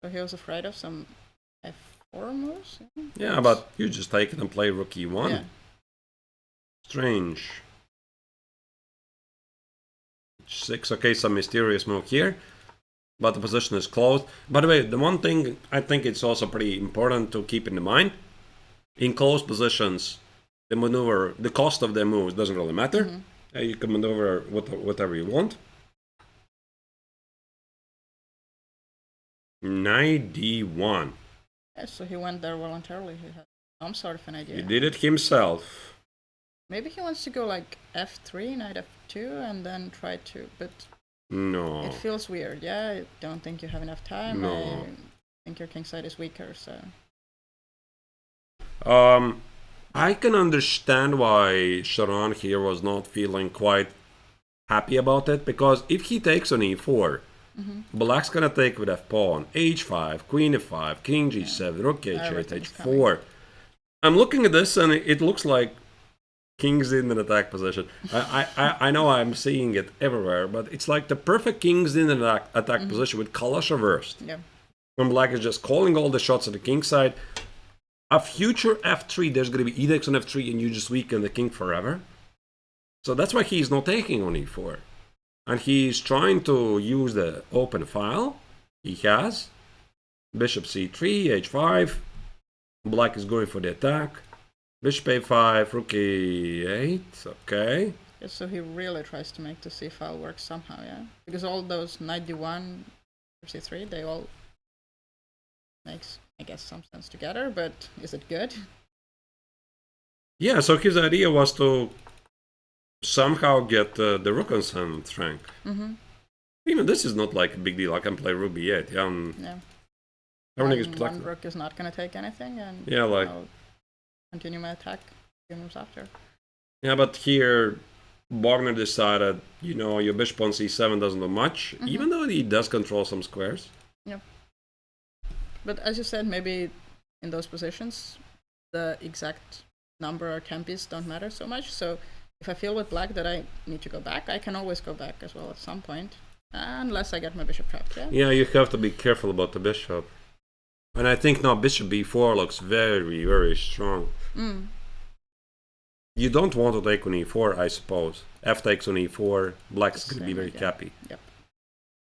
So he was afraid of some F4 moves? Yeah, but you just take it and play rook E1. Yeah. Strange. H6, okay, some mysterious move here. But the position is closed. By the way, the one thing I think it's also pretty important to keep in mind, in closed positions, the maneuver, the cost of the moves doesn't really matter. Mm-hmm. You can maneuver whatever you want. Knight D1. Yeah, so he went there voluntarily. He had some sort of an idea. He did it himself. Maybe he wants to go like F3, Knight F2, and then try to, but No. it feels weird. Yeah, I don't think you have enough time. No. I think your king side is weaker, so. I can understand why Sharon here was not feeling quite happy about it, because if he takes on E4, black's gonna take with F pawn, H5, Queen F5, King G7, Rook H8, H4. I'm looking at this and it looks like king's in an attack position. I know I'm seeing it everywhere, but it's like the perfect king's in an attack position with Kalash reversed. Yeah. When black is just calling all the shots at the king side. A future F3, there's going to be edicts on F3 and you just weaken the king forever. So that's why he's not taking on E4. And he's trying to use the open file he has. Bishop C3, H5. Black is going for the attack. Bishop A5, Rook E8. Okay. Yeah, so he really tries to make the C file work somehow, yeah? Because all those Knight D1, C3, they all makes, I guess, some sense together, but is it good? Yeah, so his idea was to somehow get the rook on some rank. Even this is not like a big deal. I can play rook b8. Yeah. Everything is One protected. rook is not going to take anything, and Yeah, like I'll continue my attack a few moves after. yeah, but here Wagner decided, you know, your bishop on c7 doesn't do much, even though he does control some squares. Yeah. But as you said, maybe in those positions, the exact number or tempies don't matter so much. So if I feel with black that I need to go back, I can always go back as well at some point, unless I get my bishop trapped. Yeah. Yeah, you have to be careful about the bishop. And I think now bishop b4 looks very, very strong. You don't want to take on e4, I suppose. F takes on e4, black is going to be very happy. Yep.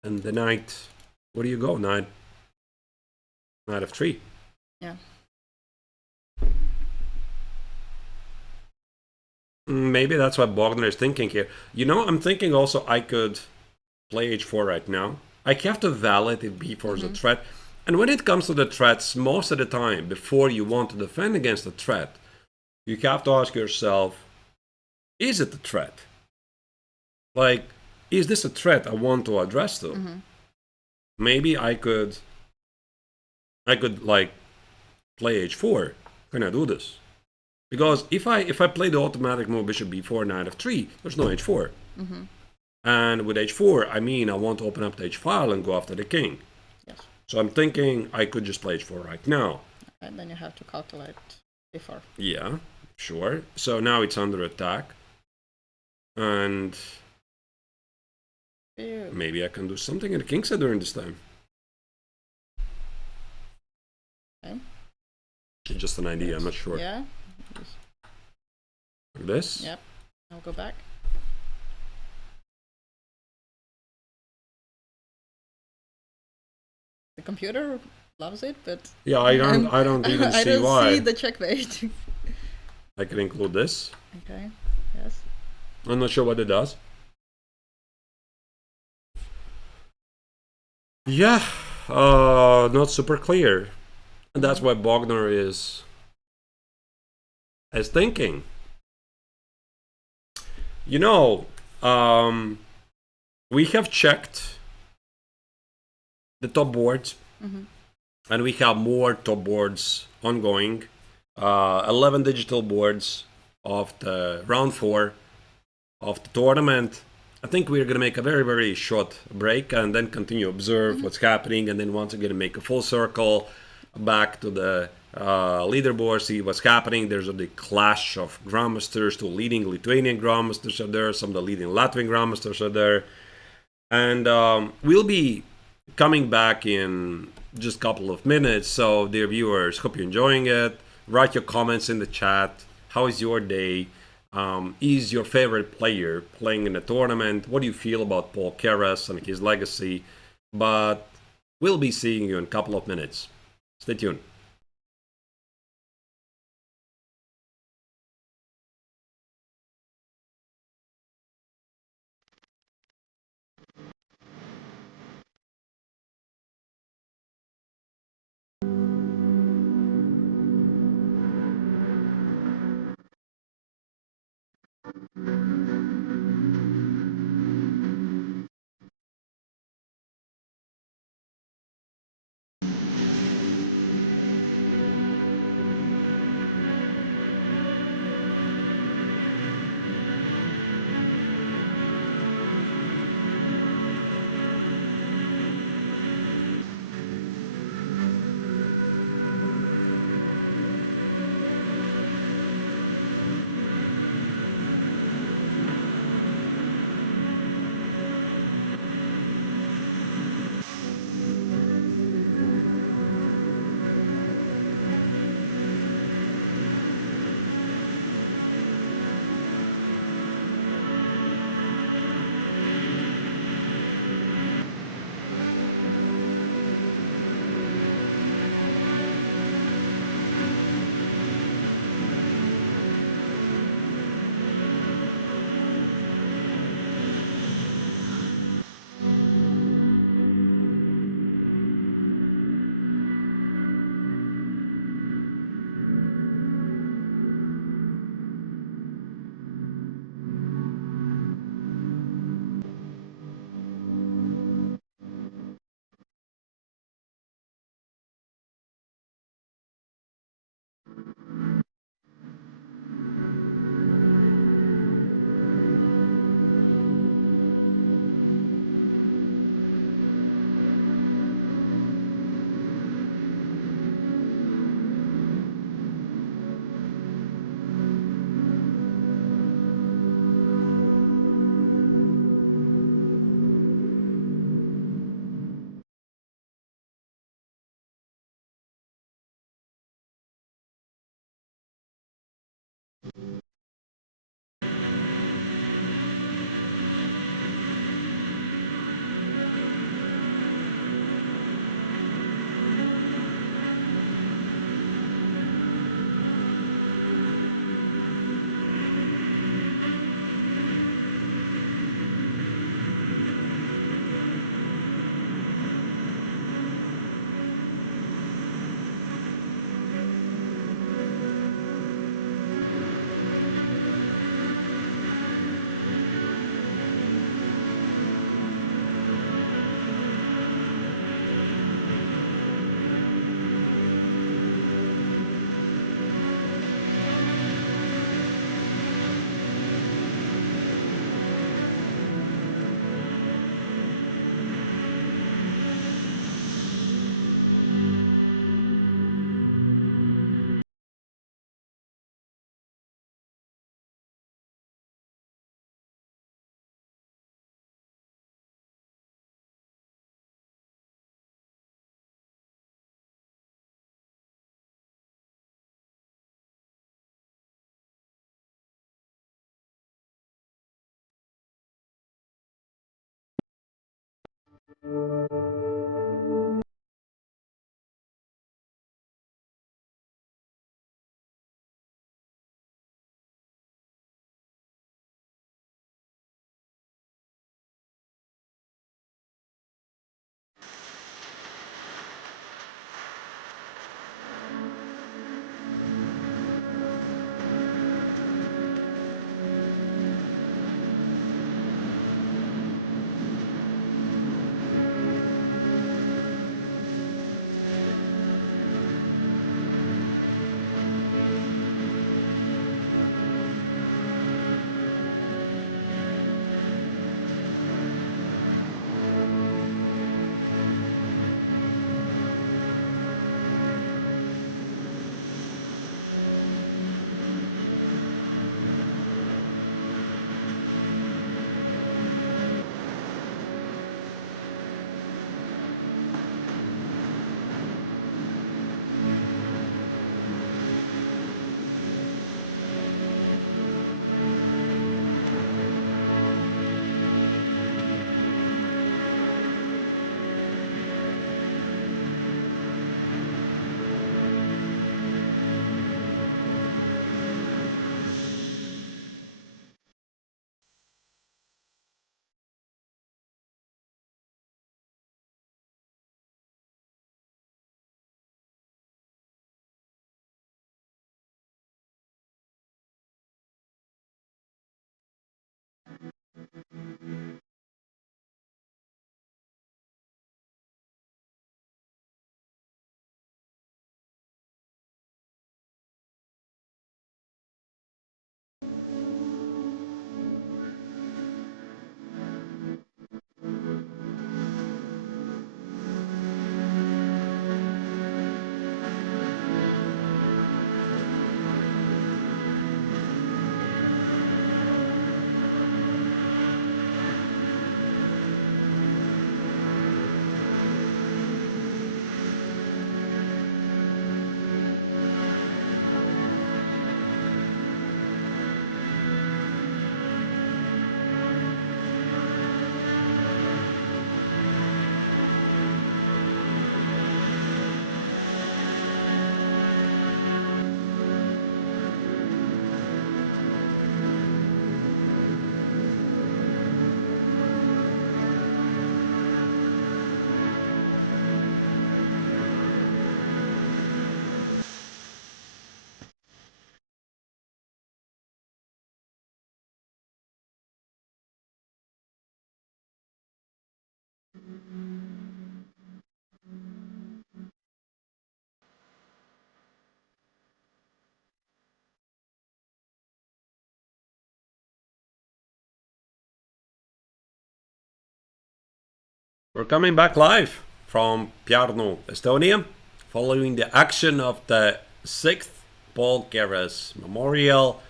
And the knight, where do you go? Knight f3. Yeah. Maybe that's what Wagner is thinking here. You know, I'm thinking also I could play h4 right now. I have to validate if b4 is a threat. And when it comes to the threats, most of the time, before you want to defend against a threat, you have to ask yourself, is it a threat? Like, is this a threat I want to address to? Maybe I could like play h4. Can I do this? Because if I play the automatic move bishop b4, knight f3, there's no h4. And with h4, I mean I want to open up the h file and go after the king. Yes. So I'm thinking I could just play h4 right now. And then you have to calculate b4. Yeah, sure. So now it's under attack. And maybe I can do something in the king side during this time. Okay. It's just an idea, I'm not sure. Yeah. Like this? Yep. I'll go back. The computer loves it, but yeah, I don't even see why. I don't see the checkmate. I can include this. Okay. Yes. I'm not sure what it does. Yeah, not super clear. And that's why Wagner is thinking. You know, we have checked the top boards, and we have more top boards ongoing. 11 digital boards of the round 4 of the tournament. I think we're going to make a very, very short break and then continue observe what's happening, and then once again make a full circle back to the leaderboard, see what's happening. There's a clash of grandmasters. 2 leading Lithuanian grandmasters are there, some of the leading Latvian grandmasters are there, and we'll be coming back in just a couple of minutes. So, dear viewers, hope you're enjoying it. Write your comments in the chat. How is your day? Is your favorite player playing in the tournament? What do you feel about Paul Keres and his legacy? But we'll be seeing you in a couple of minutes. Stay tuned. We're coming back live from Pärnu, Estonia, following the action of the 6th Paul Keres Memorial,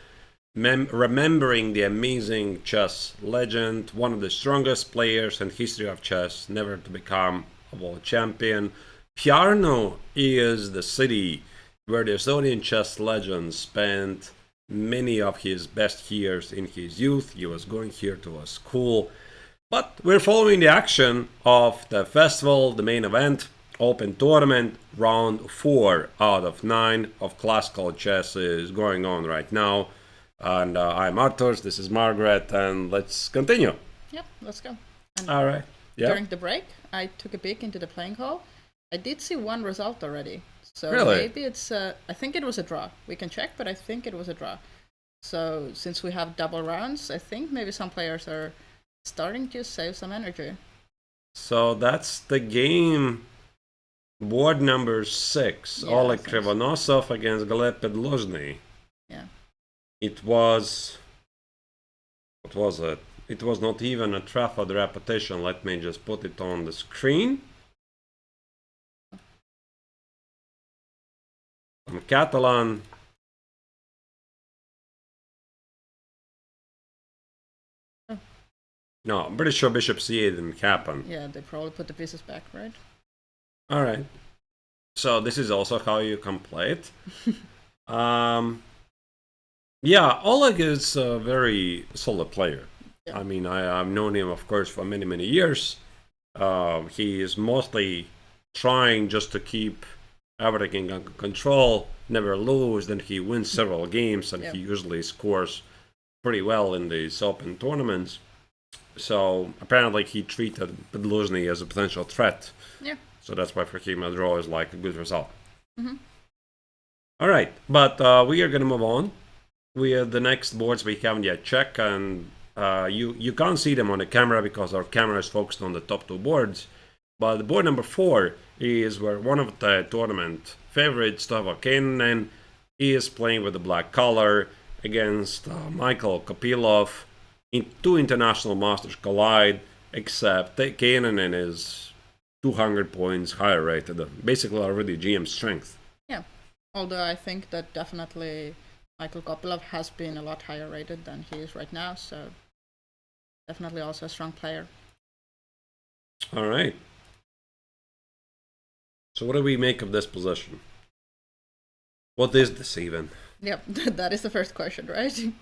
remembering the amazing chess legend, one of the strongest players in history of chess, never to become a world champion. Pärnu is the city where the Estonian chess legend spent many of his best years in his youth. He was going here to a school. But we're following the action of the festival, the main event, open tournament, round 4 out of 9 of classical chess is going on right now. And I'm Arturs, this is Margaret, and let's continue. Yep, let's go. And all right. Yeah. During the break, I took a peek into the playing hall. I did see one result already. So really? Maybe it's, I think it was a draw. We can check, but I think it was a draw. So since we have double rounds, I think maybe some players are starting to save some energy. So that's the game, board number 6, yeah, Oleg Krivonosov against Gleb Podlozhny. Yeah. It was, what was it? It was not even a trafford repetition. Let me just put it on the screen. From Catalan. No, I'm pretty sure bishop c8 didn't happen. Yeah, they probably put the pieces back, right? All right. So this is also how you can play it. Yeah, Oleg is a very solid player. Yeah. I mean, I've known him, of course, for many, many years. He is mostly trying just to keep everything under control, never lose. Then he wins several games, and he usually scores pretty well in these open tournaments. So apparently he treated Podlozhny as a potential threat. Yeah. So that's why for him a draw is like a good result. Mm-hmm. All right, but we are going to move on. The next boards we haven't yet checked, and you can't see them on the camera because our camera is focused on the top 2 boards. But the board number 4 is where one of the tournament favorites, Tavo Keinen, is playing with the black color against Michael Kopilov. 2 international masters collide, except Keinen is 200 points higher rated, basically already GM strength. Yeah, although I think that definitely Michael Kopilov has been a lot higher rated than he is right now, so definitely also a strong player. All right. So what do we make of this position? What is this even? Yep, that is the first question, right?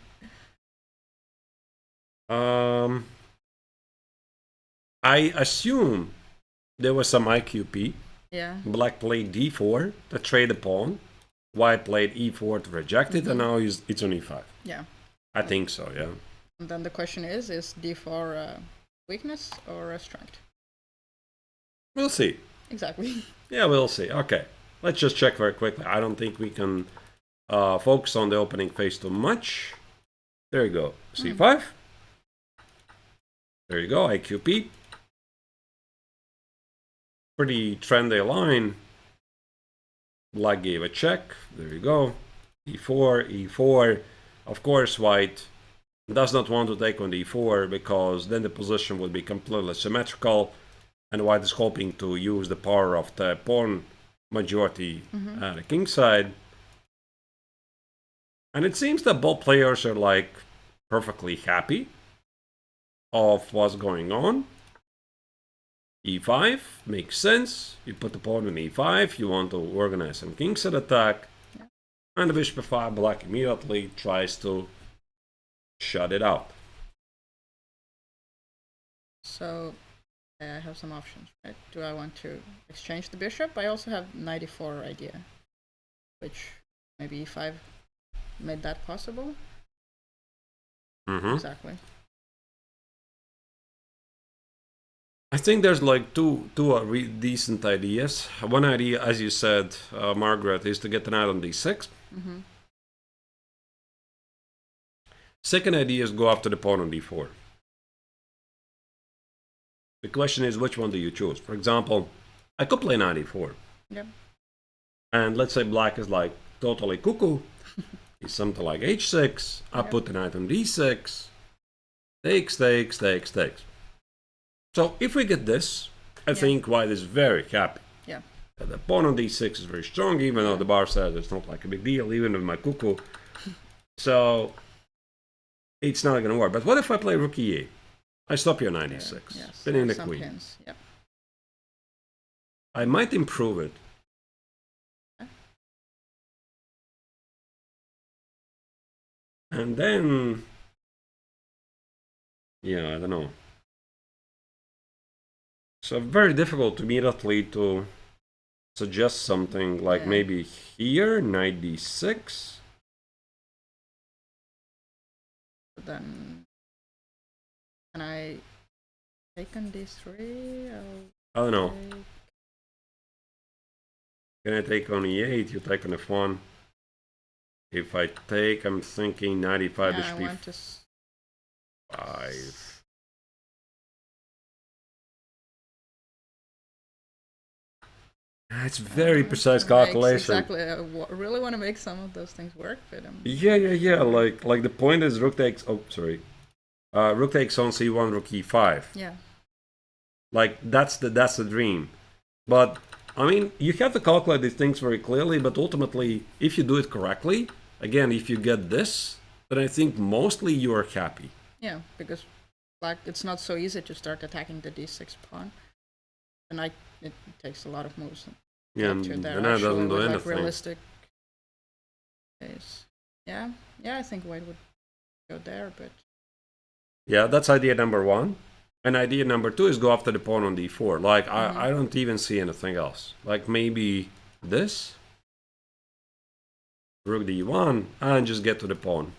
I assume there was some IQP. Yeah. Black played d4 to trade a pawn. White played e4 to reject it, and now it's on e5. Yeah. I think so, yeah. And then the question is d4 a weakness or a strength? We'll see. Exactly. Yeah, we'll see. Okay, let's just check very quickly. I don't think we can focus on the opening phase too much. There you go. c5. There you go, IQP. Pretty trendy line. Black gave a check. There you go. e4, e4. Of course, white does not want to take on e4 because then the position would be completely symmetrical, and white is hoping to use the power of the pawn majority at the king side. And it seems that both players are like perfectly happy of what's going on. e5 makes sense. You put the pawn on e5, you want to organize some king side attack, and the bishop f5, black immediately tries to shut it out. So I have some options, right? Do I want to exchange the bishop? I also have knight e4 idea, which maybe e5 made that possible. Exactly. I think there's like two decent ideas. One idea, as you said, Margaret, is to get the knight on d6. Second idea is go after the pawn on d4. The question is, which one do you choose? For example, I could play knight e4. Yep. And let's say black is like totally cuckoo. It's something like h6. I put the knight on d6. Takes. So if we get this, I think white is very happy. Yeah. The pawn on d6 is very strong, even though the bar says it's not like a big deal, even with my cuckoo. So it's not going to work. But what if I play rook e8? I stop here 96, Yes, pinning the some queen. pins. Yep. I might improve it. And then, yeah, I don't know. So very difficult to immediately to suggest something like maybe here, knight d6. Then can I take on d3? I don't know. Can I take on e8? You take on f1. If I take, I'm thinking 95 Yeah, bishop I want to e5. It's very precise calculation. Exactly. I really want to make some of those things work, but Yeah. Like the point is rook takes. Oh, sorry. Rook takes on c1, rook e5. Yeah. Like that's the dream. But I mean, you have to calculate these things very clearly. But ultimately, if you do it correctly, again, if you get this, then I think mostly you are happy. Yeah, because like it's not so easy to start attacking the d6 pawn, and it takes a lot of moves. Yeah, and that doesn't do anything. Like realistic case. Yeah, I think white would go there, but yeah, that's idea number one. And idea number two is go after the pawn on d4. Like I don't even see anything else. Like maybe this, rook d1, and just get to the pawn.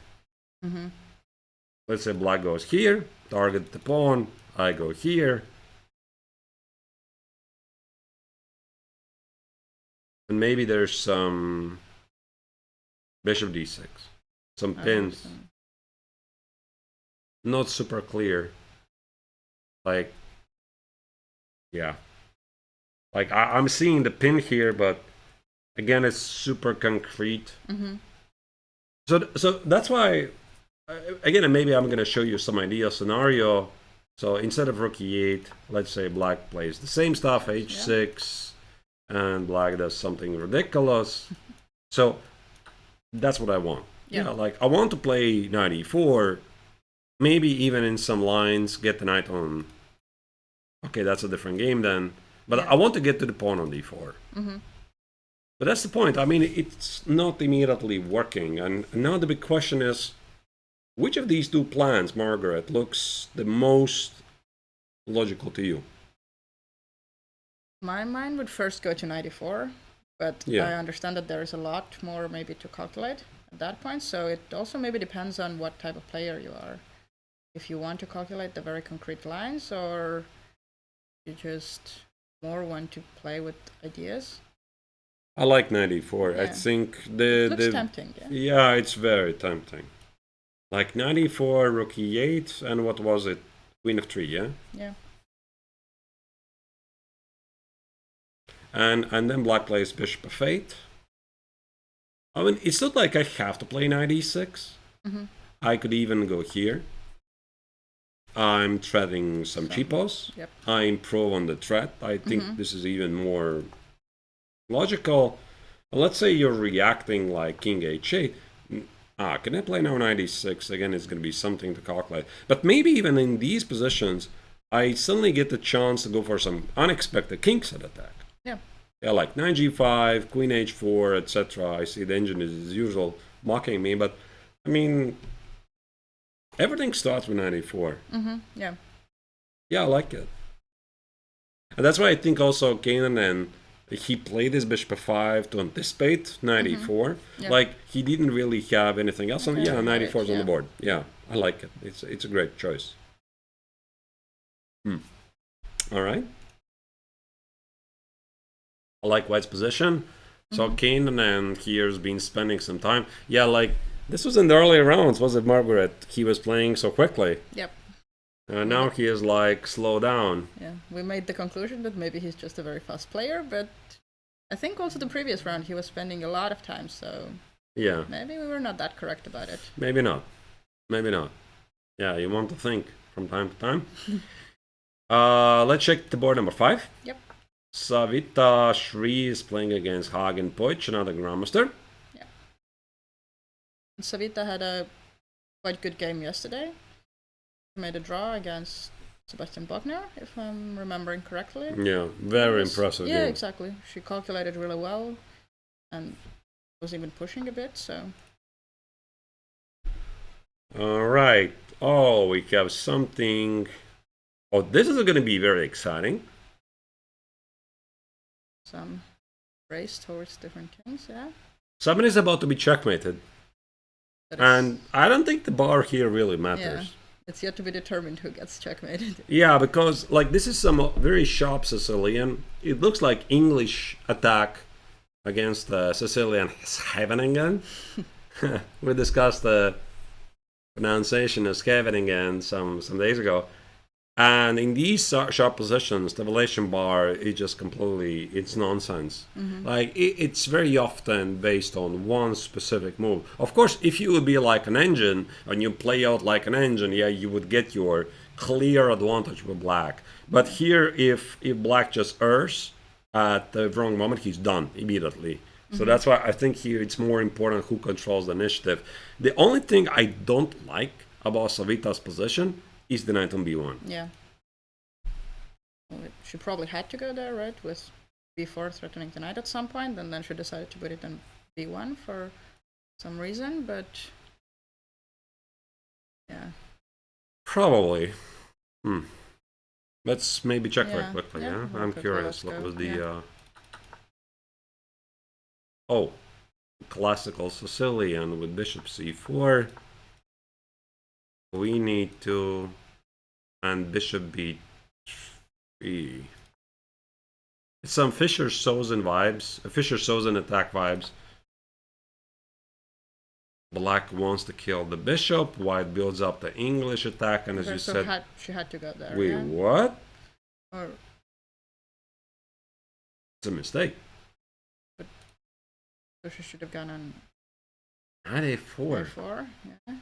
Let's say black goes here, target the pawn. I go here. And maybe there's some bishop d6, some pins. Not super clear. Like, yeah. Like I'm seeing the pin here, but again, it's super concrete. So that's why, again, maybe I'm gonna show you some ideal scenario. So instead of rook e8, let's say black plays the same stuff, h6. And black does something ridiculous. So that's what I want. Yeah, like I want to play knight e4, maybe even in some lines get the knight on. Okay, that's a different game then. But I want to get to the pawn on d4. But that's the point. I mean, it's not immediately working. And now the big question is, which of these two plans, Margaret, looks the most logical to you? My mind would first go to 94, but I understand that there is a lot more maybe to calculate at that point. So it also maybe depends on what type of player you are. If you want to calculate the very concrete lines, or you just more want to play with ideas. I like 94. I think it looks tempting. Yeah, it's very tempting. Like 94, rook e8, and what was it? Queen of 3, yeah? Yeah. And then black plays bishop f8. I mean, it's not like I have to play knight e6. I could even go here. I'm threading some cheapos. I improve on the threat. I think this is even more logical. Let's say you're reacting like king h8. Can I play now knight e6? Again, it's going to be something to calculate. But maybe even in these positions, I suddenly get the chance to go for some unexpected king-side attack. Yeah, like knight g5, queen h4, etc. I see the engine is as usual mocking me, but I mean, everything starts with 94. Yeah, I like it. And that's why I think also Kanan, and he played his bishop f5 to anticipate knight e4. Like, he didn't really have anything else. And yeah, knight e4 is on the board. Yeah, I like it. It's a great choice. All right. I like white's position. So Kanan and here's been spending some time. Yeah, like this was in the earlier rounds, was it, Margaret? He was playing so quickly. Yep. Now he is like, slow down. Yeah, we made the conclusion that maybe he's just a very fast player, but I think also the previous round he was spending a lot of time, so yeah, maybe we were not that correct about it. Maybe not. Yeah, you want to think from time to time. Let's check the board number 5. Yep. Savita Shri is playing against Hagen Poich, another Grandmaster. Yeah. Savita had a quite good game yesterday. She made a draw against Sebastian Bogner, if I'm remembering correctly. Yeah, very impressive Yeah, game. exactly. She calculated really well and was even pushing a bit, so... All right. Oh, we have something. Oh, this is going to be very exciting. Some race towards different kings, yeah. Somebody is about to be checkmated. And I don't think the bar here really matters. Yeah, it's yet to be determined who gets checkmated. Yeah, because like this is some very sharp Sicilian. It looks like English attack against the Sicilian Scheveningen. We discussed the pronunciation of Scheveningen some days ago. And in these sharp positions, the valuation bar is just completely, it's nonsense. Like, it's very often based on one specific move. Of course, if you would be like an engine, and you play out like an engine, yeah, you would get your clear advantage with black. But here, if black just errs at the wrong moment, he's done immediately. So that's why I think here it's more important who controls the initiative. The only thing I don't like about Savita's position is the knight on b1. Yeah. Well, she probably had to go there, right? With b4 threatening the knight at some point, and then she decided to put it on b1 for some reason, but... Yeah. Probably. Let's maybe check very quickly, yeah? yeah? I'm curious, what was the... Oh, classical Sicilian with bishop c4. We need to... And bishop b3. It's some Fischer-Sozin vibes, Fischer-Sozin attack vibes. Black wants to kill the bishop, white builds up the English attack, and as you said... she had to go there. Wait, what? Or... It's a mistake. So she should have gone on... Knight a4. a4, yeah.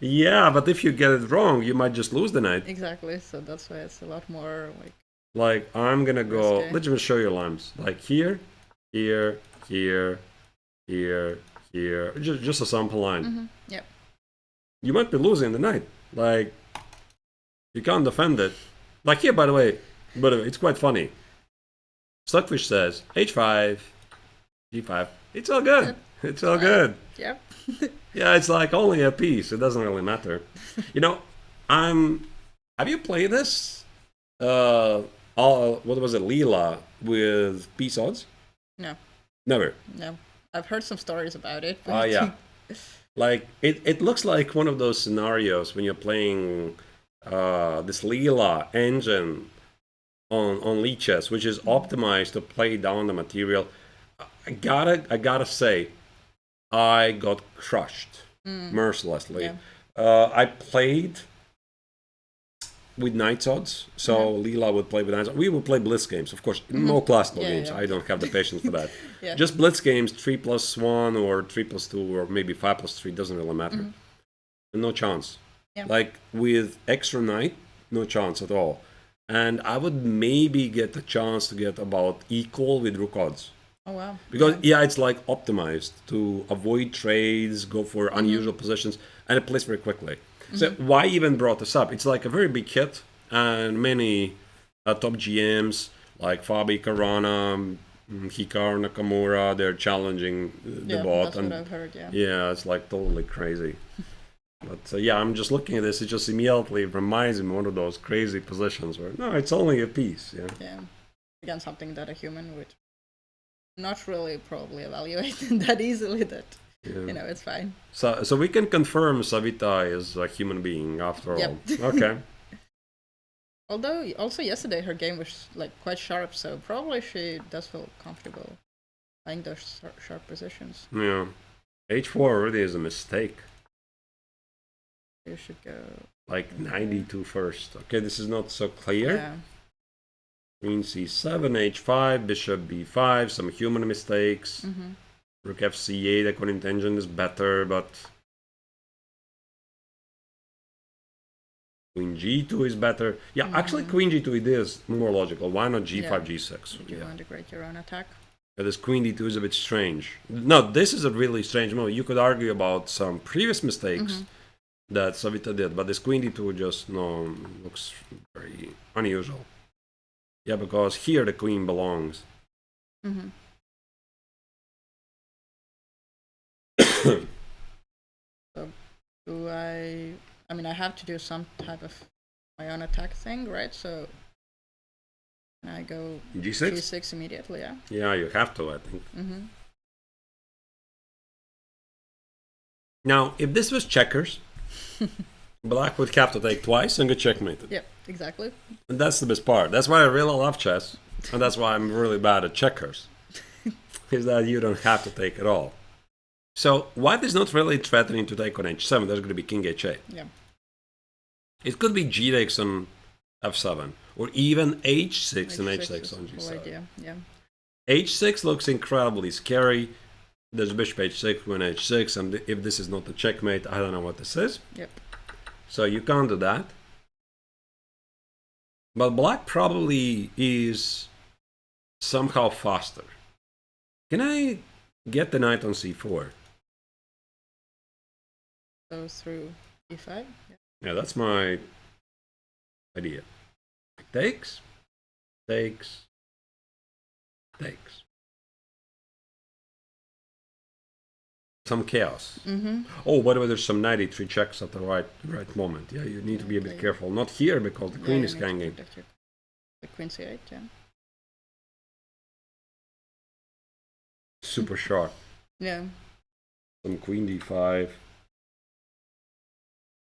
Yeah, but if you get it wrong, you might just lose the knight. Exactly, so that's why it's a lot more like... Like, I'm gonna go... risky. Let's just show you lines. Like here, here, here, here, here. Just a sample line. Yep. You might be losing the knight. Like, you can't defend it. Like here, by the way, it's quite funny. Stockfish says, h5, g5. It's all good. Yep. It's all good. Yep. Yeah, it's like only a piece. It doesn't really matter. You know, have you played this? What was it, Leela with peace odds? No. Never. No. I've heard some stories about it. Oh, yeah. Like, it looks like one of those scenarios when you're playing this Leela engine on leeches, which is optimized to play down the material. I gotta say, I got crushed mercilessly. Yeah. I played with knights odds, so Leela would play with knights. We would play blitz games, of course. No classical games. Yeah. I don't have the patience for that. Yeah. Just blitz games, 3+1 or 3+2 or maybe 5+3, doesn't really matter. No chance. Yeah. Like with extra knight, no chance at all. And I would maybe get a chance to get about equal with rook odds. Oh, wow. Because, it's like optimized to avoid trades, go for unusual positions, and it plays very quickly. So why even brought this up? It's like a very big hit, and many top GMs like Fabi Carana, Hikaru Nakamura, they're challenging the bot. That's what I've heard, yeah. Yeah, it's like totally crazy. But I'm just looking at this, it just immediately reminds me of one of those crazy positions where, no, it's only a piece. Yeah. Again, something that a human would not really probably evaluate that easily, that, it's fine. So we can confirm Savita is a human being after all. Okay. Although, also yesterday her game was like quite sharp, so probably she does feel comfortable playing those sharp positions. Yeah. h4 really is a mistake. You should go... Like 92 first. Okay, this is not so clear. Yeah. Queen c7, h5, bishop b5, some human mistakes. Rook f c8, according to engine, is better, but Queen g2 is better. Yeah, actually queen g2 it is more logical. Why not g5, Yeah. g6? You want to create your own attack. But this queen d2 is a bit strange. No, this is a really strange move. You could argue about some previous mistakes that Savita did, but this queen d2 just looks very unusual. Yeah, because here the queen belongs. So do I mean, I have to do some type of my own attack thing, right? So can I go g6? g6 immediately, yeah? Yeah, you have to, I think. Now, if this was checkers, black would have to take twice and get checkmated. Yep, exactly. And that's the best part. That's why I really love chess, and that's why I'm really bad at checkers. Is that you don't have to take it all. So white is not really threatening to take on h7. There's going to be king h8. Yeah. It could be g takes on f7, or even h6 and h6 on Cool g7. idea. Yeah. h6 looks incredibly scary. There's bishop h6, queen h6, and if this is not a checkmate, I don't know what this is. Yep. So you can't do that. But black probably is somehow faster. Can I get the knight on c4? So through e5. Yeah, that's my idea. Takes, takes, takes. Some chaos. Oh, by the way, there's some knight e3 checks at the right moment. Yeah, you need to be a bit careful. Not here because the queen is hanging. The queen c8, yeah. Super sharp. Yeah. Some queen d5.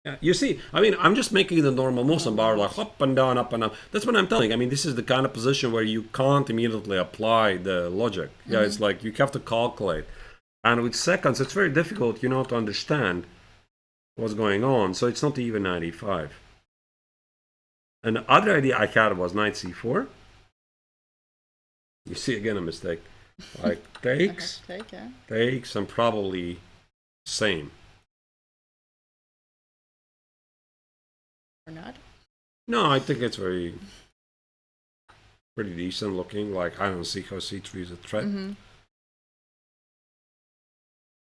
Yeah, you see, I mean, I'm just making the normal moves on bar, like up and down, up and down. That's what I'm telling. I mean, this is the kind of position where you can't immediately apply the logic. Yeah, it's like you have to calculate. And with seconds, it's very difficult, to understand what's going on. So it's not even 95. And the other idea I had was knight c4. You see again a mistake. Like takes, takes, and probably same. Or not? No, I think it's pretty decent looking. Like, I don't see how c3 is a threat.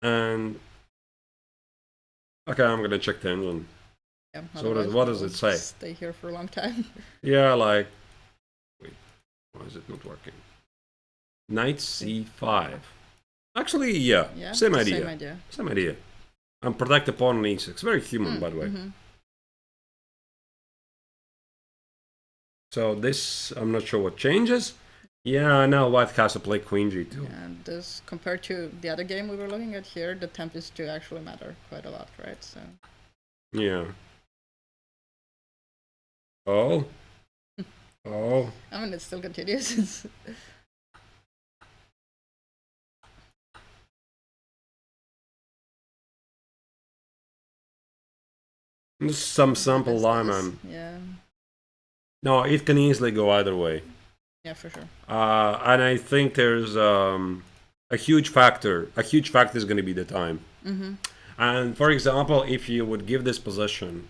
And okay, I'm gonna check the engine. Yeah, so what does it say? Stay here for a long time. Yeah, like, wait, why is it not working? Knight c5. Actually, yeah, same idea. Same idea. And protect the pawn on e6. Very human, by the way. So this, I'm not sure what changes. Yeah, now white has to play queen g2. And this, compared to the other game we were looking at here, the tempos do actually matter quite a lot, right? So. Yeah. Oh. Oh. I mean, it still continues. Some sample line, man. Yeah. No, it can easily go either way. Yeah, for sure. And I think there's a huge factor. A huge factor is going to be the time. And for example, if you would give this position,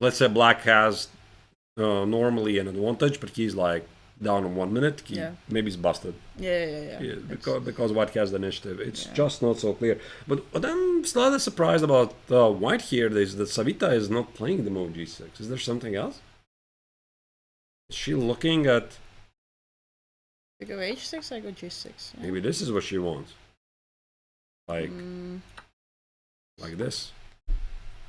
let's say black has normally an advantage, but he's like down in 1 minute. Maybe he's busted. Yeah. Because white has the initiative. It's just not so clear. But what I'm slightly surprised about white here is that Savita is not playing the move g6. Is there something else? Is she looking at... You go h6, I go g6. Yeah. Maybe this is what she wants. Like this.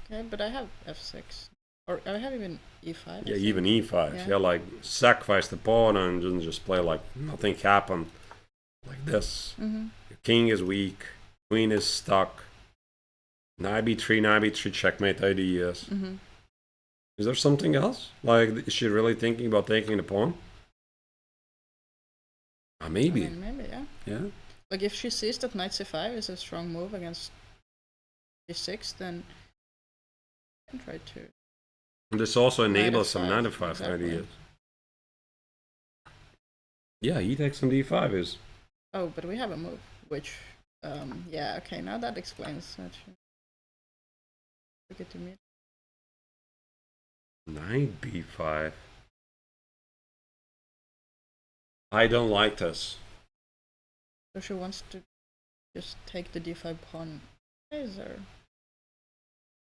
Okay, but I have f6. Or I have even e5. Yeah, even e5. Yeah, like sacrifice the pawn and just play like nothing happened. Like this. Your king is weak. Queen is stuck. Knight b3, checkmate ideas. Is there something else? Like, is she really thinking about taking the pawn? Maybe. I mean, maybe, yeah. Yeah. Like, if she sees that knight c5 is a strong move against g6, then I can try to... And this also enables some knight f5 ideas. Yeah, e takes on d5 is... Oh, but we have a move, which... yeah, okay, now that explains, actually. Look at me. Knight b5. I don't like this. So she wants to just take the d5 pawn, or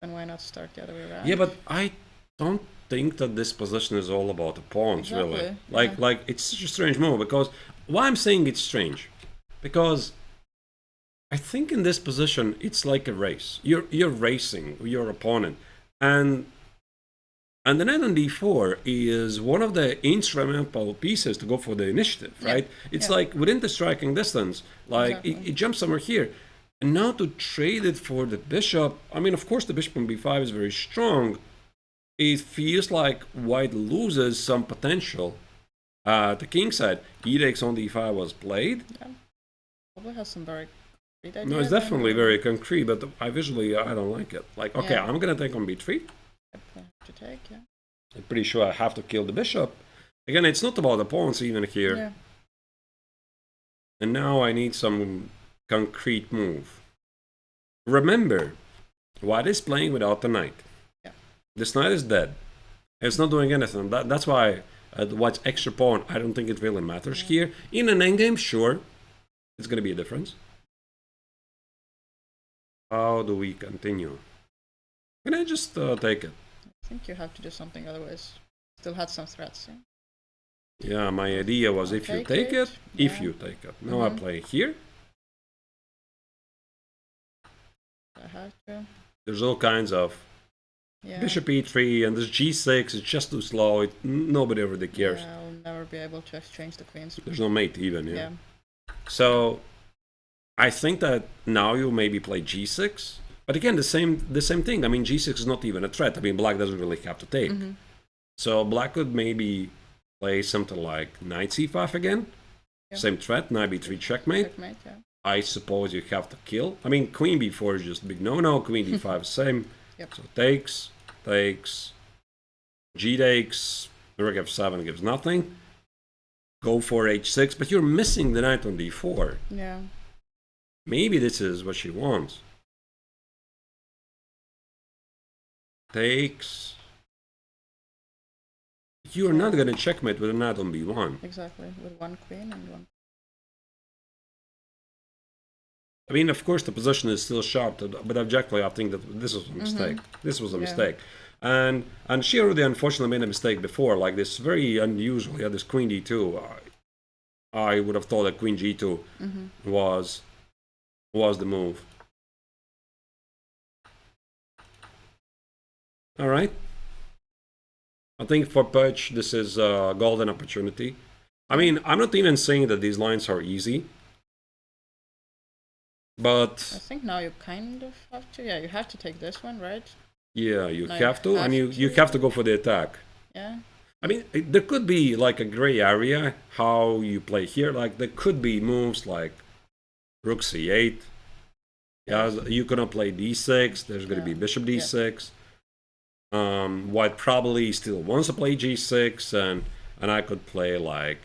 then why not start the other way around? Yeah, but I don't think that this position is all about the pawns, really. Like it's such a strange move, because why I'm saying it's strange, because I think in this position it's like a race. You're racing your opponent, and the knight on d4 is one of the instrumental pieces to go for the initiative, right? It's like within the striking distance, like it jumps somewhere here. And now to trade it for the bishop, I mean, of course the bishop on b5 is very strong. It feels like white loses some potential. The king side, e takes on d5 was played. Yeah. Probably has some very concrete ideas. No, it's definitely very concrete, but I don't like it. Like, okay, I'm gonna take on b3. To take, yeah. I'm pretty sure I have to kill the bishop. Again, it's not about the pawns even here. Yeah. And now I need some concrete move. Remember, white is playing without the knight. Yeah. This knight is dead. It's not doing anything. That's why white's extra pawn, I don't think it really matters here. In an endgame, sure, it's going to be a difference. How do we continue? Can I just take it? I think you have to do something, otherwise still had some threats. Yeah, my idea was if you take it. Now I play here. I have to. There's all kinds of bishop e3 and this g6 is just too slow. Nobody really cares. Yeah, I'll never be able to exchange the queens. There's no mate even, So I think that now you maybe play g6. But again, the same thing. I mean, g6 is not even a threat. I mean, black doesn't really have to take. So black could maybe play something like knight c5 again. Same threat, knight b3 checkmate. I suppose you have to kill. I mean, queen b4 is just a big no-no. Queen d5 same. So takes, g takes, rook f7 gives nothing. Go for h6, but you're missing the knight on d4. Yeah. Maybe this is what she wants. Takes. You're not going to checkmate with a knight on b1. Exactly, with one queen and one. I mean, of course, the position is still sharp, but objectively, I think that this was a mistake. This was a mistake. And she already unfortunately made a mistake before, like this very unusual, this queen d2. I would have thought that queen g2 was the move. All right. I think for Pudge, this is a golden opportunity. I mean, I'm not even saying that these lines are easy. But I think now you kind of have to. Yeah, you have to take this one, right? Yeah, you have to, and you have to go for the attack. Yeah. I mean, there could be like a gray area how you play here. Like there could be moves like rook c8. Yeah, you cannot play d6. There's going to be bishop d6. White probably still wants to play g6, and I could play like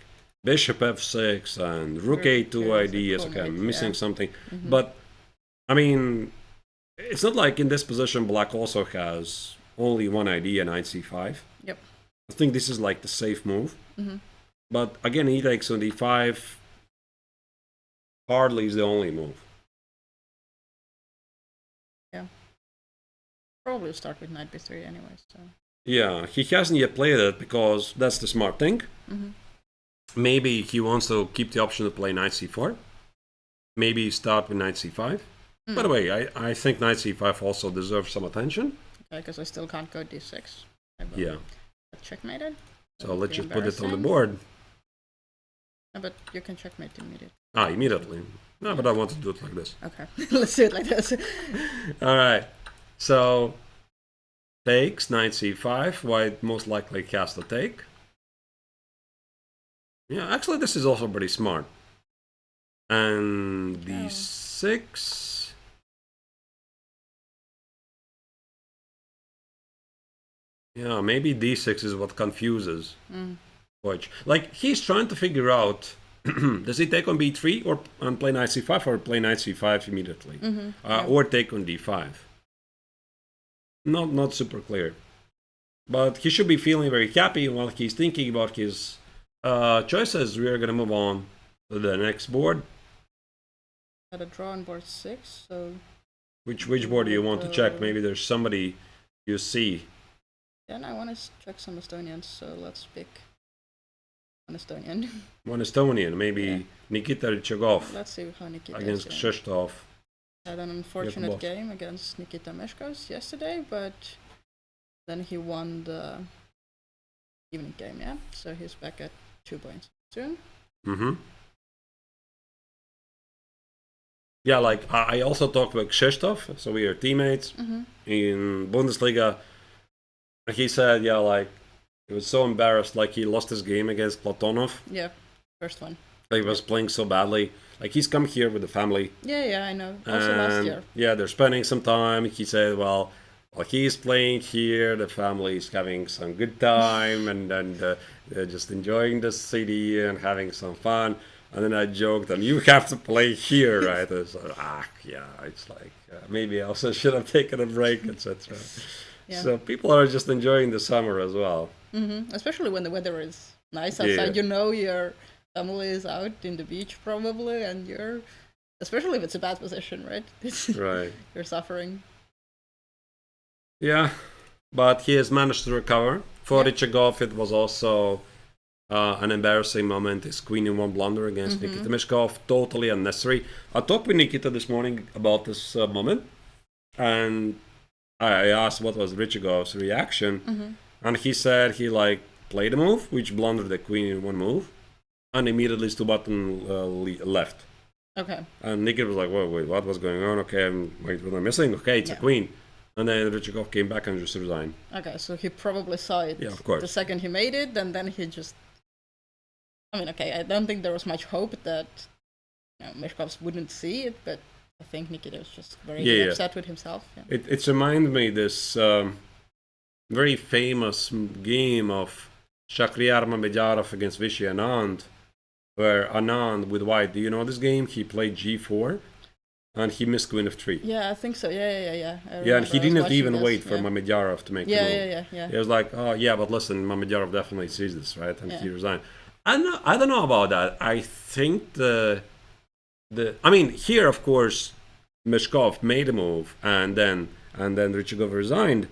bishop f6 and rook a2 ideas. Okay, I'm missing something. But, I mean, it's not like in this position black also has only one idea, knight c5. Yep. I think this is like the safe move. But again, e takes on d5 hardly is the only move. Yeah. Probably start with knight b3 anyway. So. Yeah, he hasn't yet played it because that's the smart thing. Maybe he wants to keep the option to play knight c4. Maybe start with knight c5. By the way, I think knight c5 also deserves some attention. Okay, because I still can't go d6. Yeah. Checkmated. So let's just put it on the board. No, but you can checkmate immediately. Immediately. No, but I want to do it like this. Okay, let's do it like this. All right. So takes knight c5. White most likely has to take. Yeah, actually, this is also pretty smart. And d6. Yeah, maybe d6 is what confuses Poch. Like, he's trying to figure out, does he take on b3 or and play knight c5 or play knight c5 immediately? Or take on d5? Not super clear. But he should be feeling very happy while he's thinking about his choices. We are going to move on to the next board. Got a draw on board 6, so... Which board do you want to check? Maybe there's somebody you see. Yeah, I want to check some Estonians, so let's pick an Estonian. One Estonian, maybe Nikita Rычagov Let's see how Nikita against is doing. Kshistov. Had an unfortunate game against Nikita Meshkos yesterday, but then he won the evening game, yeah? So he's back at 2 points soon. Mm-hmm. Yeah, like I also talked with Kshistov, so we are teammates in Bundesliga. He said, yeah, like he was so embarrassed, like he lost his game against Platonov. Yeah, first one. Like he was playing so badly. Like he's come here with the family. Yeah, I know. Also last year. Yeah, they're spending some time. He said, well, while he's playing here, the family is having some good time and they're just enjoying the city and having some fun. And then I joked, and you have to play here, right? It's like, yeah, it's like maybe I also should have taken a break, etc. Yeah. So people are just enjoying the summer as well. Especially when the weather is nice outside. You know your family is out in the beach probably, and you're, especially if it's a bad position, right? Right. You're suffering. Yeah, but he has managed to recover. For Rычagov, it was also an embarrassing moment. His queen in 1 blunder against Nikita Meshkov, totally unnecessary. I talked with Nikita this morning about this moment, and I asked what was Ryczagov's reaction, and he said he like played a move, which blundered the queen in 1 move, and immediately stood button left. Okay. And Nikita was like, wait, what was going on? Okay, wait, what am I missing? Okay, it's a queen. And then Ryczagov came back and just resigned. Okay, so he probably saw it. Yeah, of course. The second he made it, and then he just... I mean, okay, I don't think there was much hope that Meshkovs wouldn't see it, but I think Nikita was just very upset with himself. Yeah. It reminded me this very famous game of Shakhriyar Mamedyarov against Vishy Anand, where Anand with white, do you know this game? He played g4 and he missed queen of3. Yeah, I think so. Yeah. Yeah, and he didn't even wait for Mamedyarov to make the move. Yeah. He was like, oh yeah, but listen, Mamedyarov definitely sees this, right? And he resigned. I don't know about that. I think I mean, here of course Meshkov made a move and then Ryczagov resigned,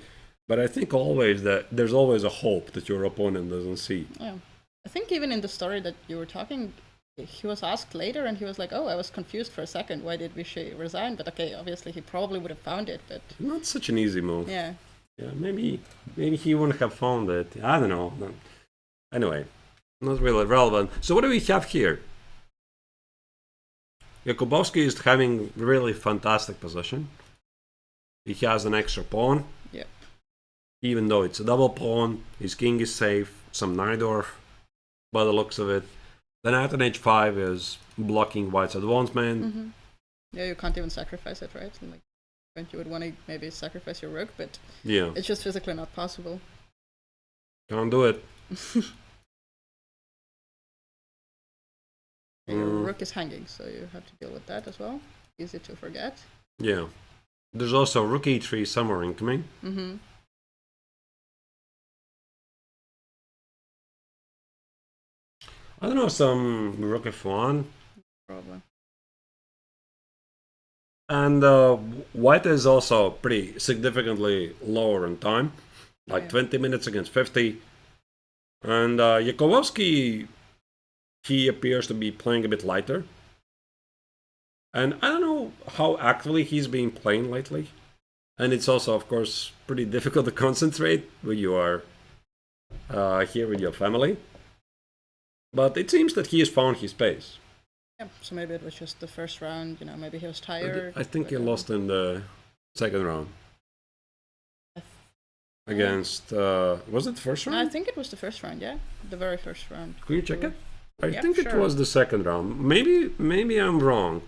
but I think always that there's always a hope that your opponent doesn't see. Yeah, I think even in the story that you were talking, he was asked later and he was like, oh, I was confused for a second, why did Vishy resign? But okay, obviously he probably would have found it, but not such an easy move. Yeah, maybe he wouldn't have found it. I don't know. Anyway, not really relevant. So what do we have here? Jakubowski is having really fantastic position. He has an extra pawn. Yeah. Even though it's a double pawn, his king is safe. Some Najdorf, by the looks of it. Then knight on h5 is blocking white's advancement. Yeah, you can't even sacrifice it, right? Like, you would want to maybe sacrifice your rook, but it's just physically not possible. Can't do it. Your rook is hanging, so you have to deal with that as well. Easy to forget. Yeah. There's also rook e3 somewhere incoming. I don't know, some rook f1. Probably. And white is also pretty significantly lower in time. Like 20 minutes against 50. And Jakubowski, he appears to be playing a bit lighter. And I don't know how actively he's been playing lately. And it's also, of course, pretty difficult to concentrate when you are here with your family. But it seems that he has found his pace. Yeah, so maybe it was just the first round, maybe he was tired. I think he lost in the second round. Against, was it the first round? I think it was the first round, yeah. The very first round. Could you check it? I think it was the second round. Maybe I'm wrong.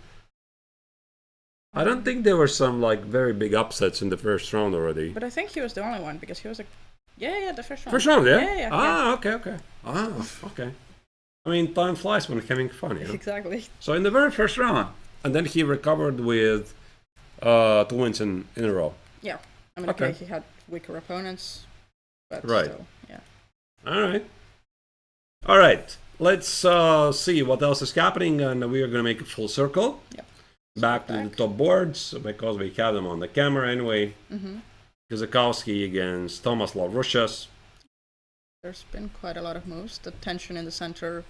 I don't think there were some very big upsets in the first round already. But I think he was the only one because he was the first round. First round, yeah? Yeah. Okay. Okay. I mean, time flies when having fun, Exactly. So in the very first round, and then he recovered with 2 wins in a row. Yeah. I mean, okay, he had weaker opponents, but Right. still, yeah. All right. Let's see what else is happening, and we are going to make a full circle. Yep. Back to the top boards, because we have them on the camera anyway. Kazakowski against Thomas Lavrushias. There's been quite a lot of moves. The tension in the center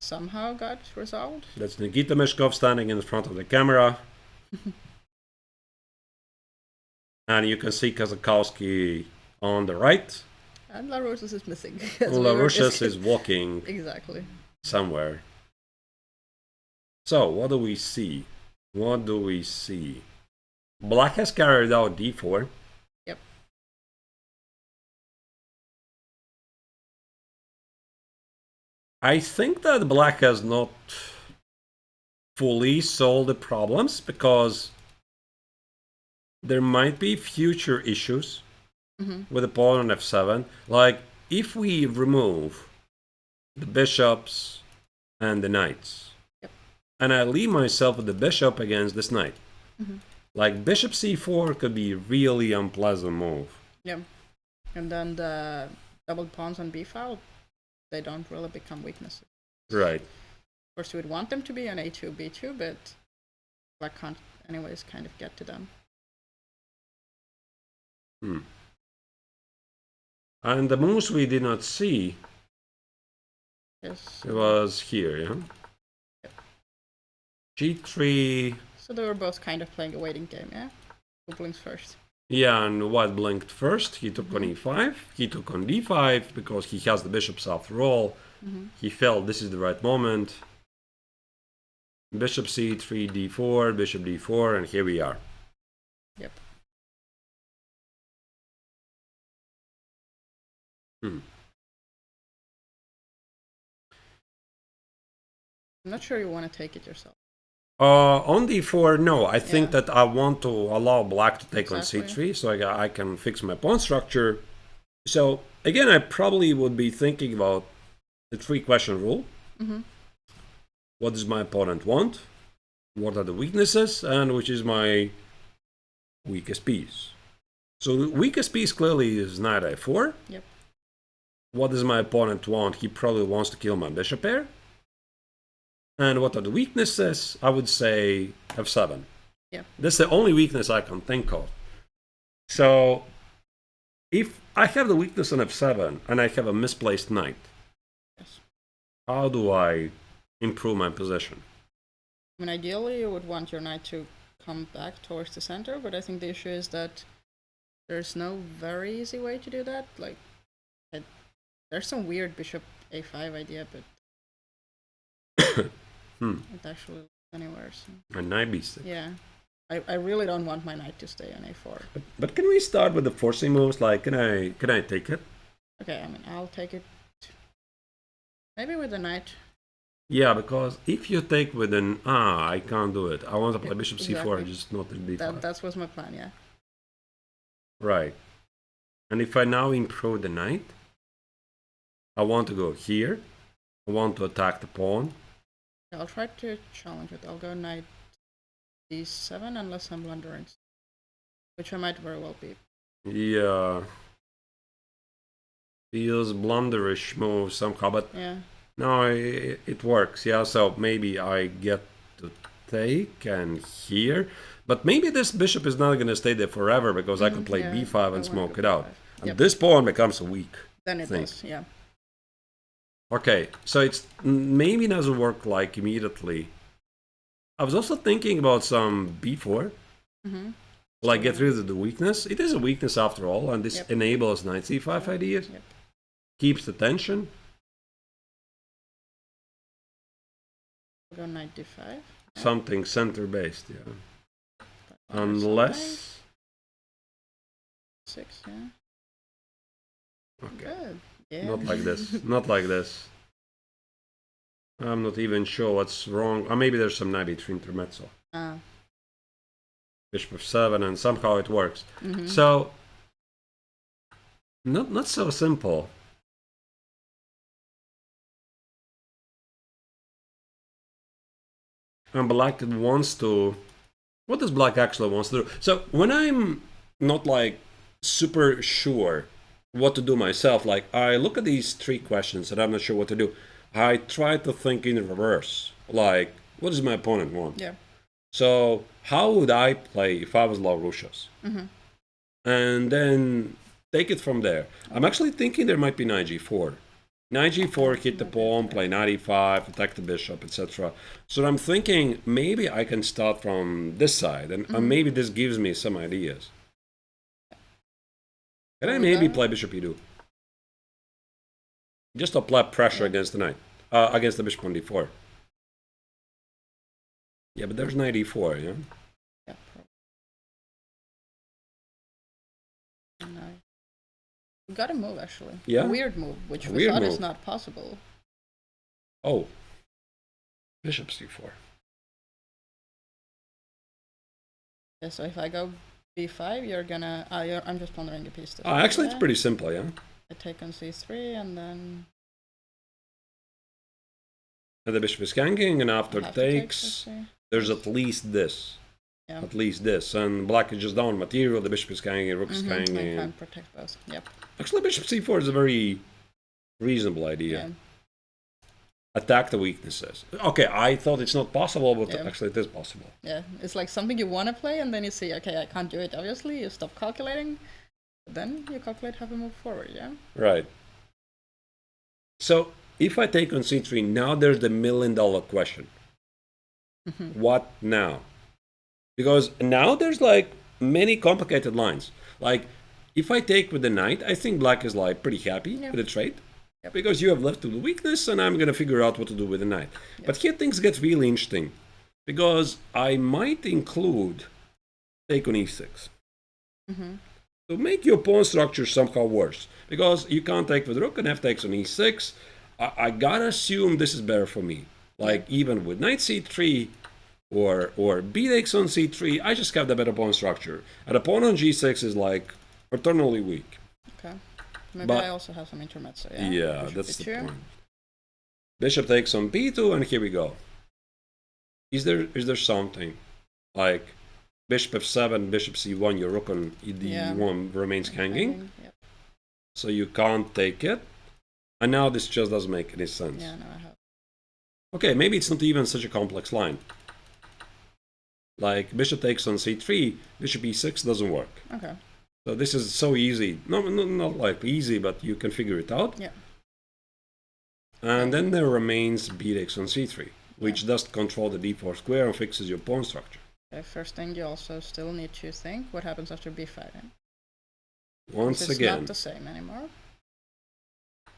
somehow got resolved. That's Nikita Meshkov standing in front of the camera. And you can see Kazakowski on the right. And Lavrushias is missing. Lavrushias is walking exactly somewhere. So, what do we see? What do we see? Black has carried out d4. Yep. I think that Black has not fully solved the problems, because there might be future issues with the pawn on f7. Like, if we remove the bishops and the knights, and I leave myself with the bishop against this knight, like bishop c4 could be a really unpleasant move. Yeah. And then the doubled pawns on b file, they don't really become weaknesses. Right. Of course, you would want them to be on a2, b2, but Black can't anyways kind of get to them. And the moves we did not see, Yes. it was here, yeah? g3. So they were both kind of playing a waiting game, yeah? Who blinks first? Yeah, and White blinked first. He took on e5. He took on d5 because he has the bishops after all. He felt this is the right moment. Bishop c3, d4, bishop d4, and here we are. Yep. I'm not sure you want to take it yourself. On d4, no. I think that I want to allow Black to take on c3, so I can fix my pawn structure. So, again, I probably would be thinking about the three-question rule. What does my opponent want? What are the weaknesses? And which is my weakest piece? So the weakest piece clearly is knight a4. Yep. What does my opponent want? He probably wants to kill my bishop pair. And what are the weaknesses? I would say f7. Yeah. That's the only weakness I can think of. So if I have the weakness on f7 and I have a misplaced knight, how do I improve my position? I mean, ideally, you would want your knight to come back towards the center, but I think the issue is that there's no very easy way to do that. Like, there's some weird bishop a5 idea, but it actually looks anywhere. So. A knight b6. Yeah. I really don't want my knight to stay on a4. But can we start with the forcing moves? Like, can I take it? Okay, I mean, I'll take it. Maybe with the knight. Yeah, because if you take with an I can't do it. I want to play bishop c4, exactly. just not in b5. That was my plan, yeah. Right. And if I now improve the knight, I want to go here. I want to attack the pawn. I'll try to challenge it. I'll go knight d7 unless I'm blundering, which I might very well be. Yeah. Feels blunderish move somehow, but yeah. No, it works. Yeah, so maybe I get to take and here, but maybe this bishop is not going to stay there forever because I could play b5 and smoke it out. And this pawn becomes a weak Then it thing. does, yeah. Okay, so it's maybe doesn't work like immediately. I was also thinking about some b4, like get rid of the weakness. It is a weakness after all, and this enables knight c5 ideas, keeps the tension. Go knight d5. Something center-based, yeah. Unless... 6, yeah. Okay. Good. Yeah. Not like this. Not like this. I'm not even sure what's wrong. Or maybe there's some knight b3 intermezzo. Bishop f7, and somehow it works. So, not so simple. And Black wants to... What does Black actually wants to do? So, when I'm not like super sure what to do myself. Like, I look at these 3 questions and I'm not sure what to do. I try to think in reverse. Like, what does my opponent want? Yeah. So how would I play if I was Laurusha's? Mm-hmm. And then take it from there. I'm actually thinking there might be knight g4. Knight g4, hit the pawn, play knight e5, attack the bishop, etc. So I'm thinking maybe I can start from this side, and maybe this gives me some ideas. Can I maybe play bishop e2? Just apply pressure against the knight, against the bishop on d4. Yeah, but there's knight e4, yeah? Yeah. No. We got a move, actually. Yeah? A weird move, which we thought is not possible. Oh. Bishop c4. Yeah, so if I go b5, you're gonna... I'm just pondering a piece. Actually, it's pretty simple, yeah? I take on c3, and then... And the bishop is hanging, and after takes, there's at least this. Yeah. At least this. And black is just down material, the bishop is hanging, rook is hanging. I can protect both, yep. Actually, bishop c4 is a very reasonable idea. Yeah. Attack the weaknesses. Okay, I thought it's not possible, but actually it is possible. Yeah, it's like something you want to play, and then you see, okay, I can't do it, obviously. You stop calculating, but then you calculate how to move forward, yeah? Right. So, if I take on c3, now there's the $1 million question. What now? Because now there's like many complicated lines. Like, if I take with the knight, I think black is like pretty happy with the trade. Yep. Because you have left to the weakness, and I'm going to figure out what to do with the knight. Yep. But here things get really interesting. Because I might include take on e6. To make your pawn structure somehow worse. Because you can't take with rook, and f takes on e6. I gotta assume this is better for me. Like, even with knight c3 or b takes on c3, I just have the better pawn structure. And a pawn on g6 is like eternally weak. Okay. Maybe I also have some intermezzo, yeah? Yeah, that's the point. Bishop takes on b2, and here we go. Is there something? Like, bishop f7, bishop c1, your rook on d1 remains hanging. Yep. So you can't take it. And now this just doesn't make any sense. Yeah, no, I have. Okay, maybe it's not even such a complex line. Like, bishop takes on c3, bishop e6 doesn't work. Okay. So this is so easy. No, not like easy, but you can figure it out. Yeah. And then there remains b takes on c3, which does control the d4 square and fixes your pawn structure. Okay, first thing, you also still need to think what happens after b5. Once again. It's not the same anymore.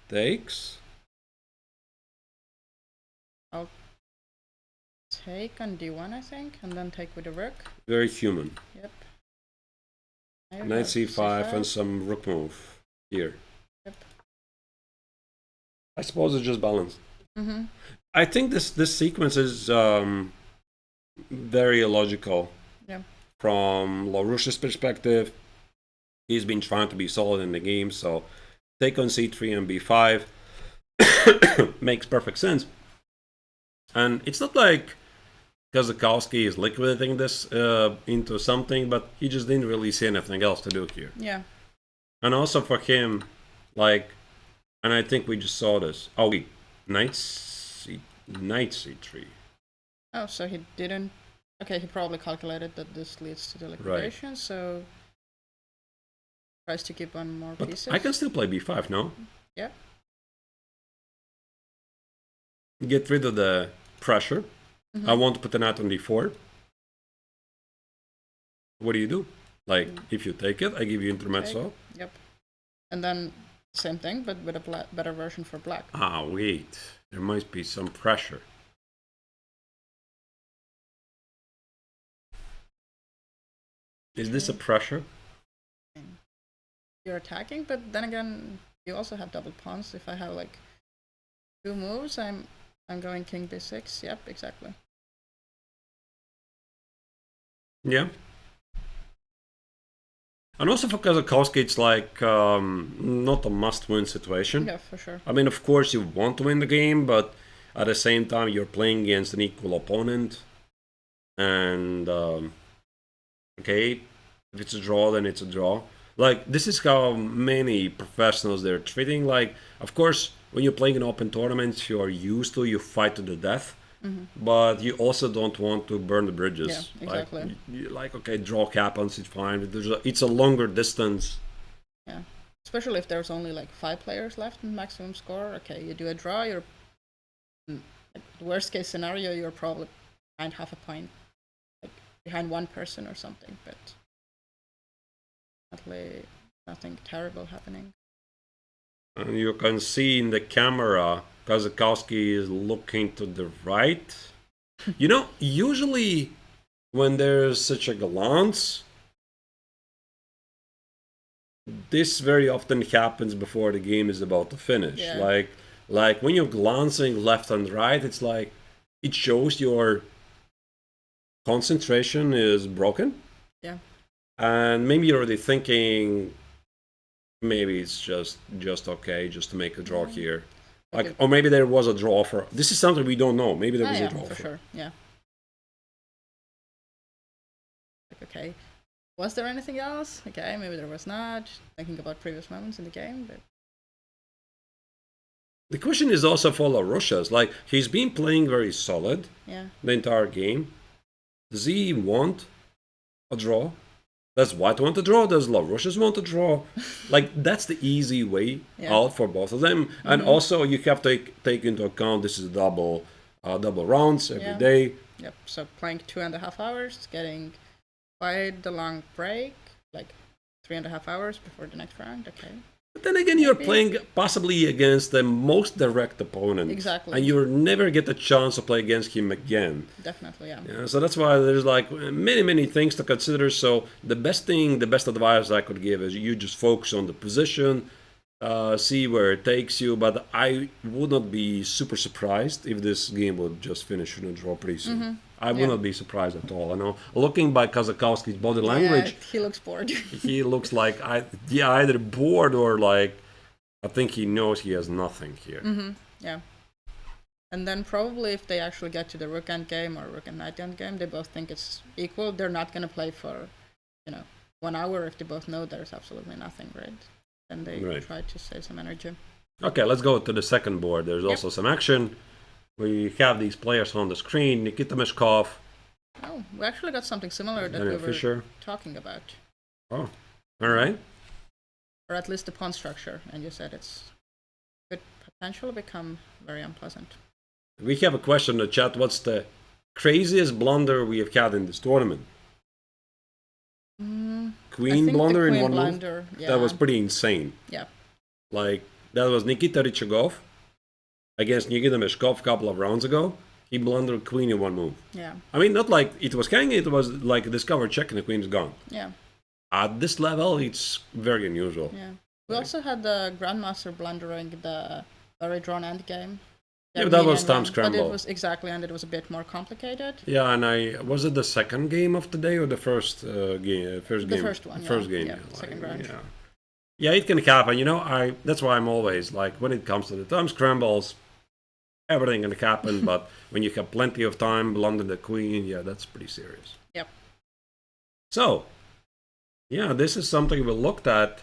Takes. I'll take on d1, I think, and then take with the rook. Very human. Yep. Knight c5 and some rook move here. Yep. I suppose it's just balanced. I think this sequence is very illogical. Yeah. From Laurusha's perspective, he's been trying to be solid in the game, so take on c3 and b5 makes perfect sense. And it's not like Kazakowski is liquidating this into something, but he just didn't really see anything else to do here. Yeah. And also for him, like, and I think we just saw this. Oh, wait, knight c3. Oh, so he didn't... Okay, he probably calculated that this leads to the liquidation, so... Tries to keep on more pieces. I can still play b5, no? Yeah. Get rid of the pressure. I want to put the knight on d4. What do you do? Like, if you take it, I give you intermezzo. Okay. Yep. And then, same thing, but with a better version for black. Ah, wait. There must be some pressure. Is this a pressure? You're attacking, but then again, you also have double pawns. If I have, like, 2 moves, I'm going king b6. Yep, exactly. Yeah. And also for Kazakowski, it's like not a must-win situation. Yeah, for sure. I mean, of course, you want to win the game, but at the same time, you're playing against an equal opponent. And, okay, if it's a draw, then it's a draw. Like, this is how many professionals they're treating. Like, of course, when you're playing in open tournaments, you're used to, you fight to the death. But you also don't want to burn the bridges. Yeah, exactly. Like okay, draw happens, it's fine. It's a longer distance. Yeah. Especially if there's only like 5 players left in maximum score. Okay, you do a draw, you're like, worst case scenario, you're probably behind half a point, like behind one person or something, but definitely nothing terrible happening. And you can see in the camera, Kazakowski is looking to the right. You know, usually when there's such a glance, this very often happens before the game is about to finish. Yeah. Like when you're glancing left and right, it's like it shows your concentration is broken. Yeah. And maybe you're already thinking maybe it's just okay just to make a draw here. Like, Okay. or maybe there was a draw offer. This is something we don't know. Maybe there was yeah, a draw for offer. sure. Yeah. Like, okay. Was there anything else? Okay, maybe there was not. Thinking about previous moments in the game, but The question is also for Larushas. Like, he's been playing very solid yeah. the entire game. Does he want a draw? Does White want to draw? Does Larushas want to draw? Like, that's the easy way out for both of them. And also, you have to take into account this is double rounds every day. Yep. So playing 2.5 hours, getting quite the long break, like 3.5 hours before the next round. Okay. But then again, you're playing possibly against the most direct opponent. Exactly. And you'll never get a chance to play against him again. Definitely, yeah. Yeah, so that's why there's like many things to consider. So the best advice I could give is you just focus on the position, see where it takes you. But I would not be super surprised if this game would just finish in a draw pretty soon. I would not be surprised at all. I know, looking by Kazakowski's body language, Yeah, he looks bored. he looks like either bored or like I think he knows he has nothing here. Yeah. And then probably if they actually get to the rook endgame or rook and knight endgame, they both think it's equal. They're not going to play for, 1 hour if they both know there's absolutely nothing, right? Then they try to save some energy. Okay, let's go to the second board. There's also some action. We have these players on the screen. Nikita Meshkov. Oh, we actually got something similar that we were talking about. Oh, all right. Or at least the pawn structure, and you said it's could potentially become very unpleasant. We have a question in the chat. What's the craziest blunder we have had in this tournament? Queen blunder in one move? Yeah. That was pretty insane. Yeah. Like, that was Nikita Rychagov against Nikita Meshkov a couple of rounds ago. He blundered queen in one move. Yeah. I mean, not like it was hanging, it was like a discover check and the queen is gone. Yeah. At this level, it's very unusual. Yeah. We also had the Grandmaster blundering the very drawn endgame. Yeah, that was Tom Scramble. But it was and it was a bit more complicated. Yeah, and was it the second game of the day or the first game? The first one. First game. Yeah, second round. Yeah. Yeah, it can happen. That's why I'm always like when it comes to the Tom Scrambles, everything can happen. But when you have plenty of time, blunder the queen, yeah, that's pretty serious. Yep. So, yeah, this is something we looked at,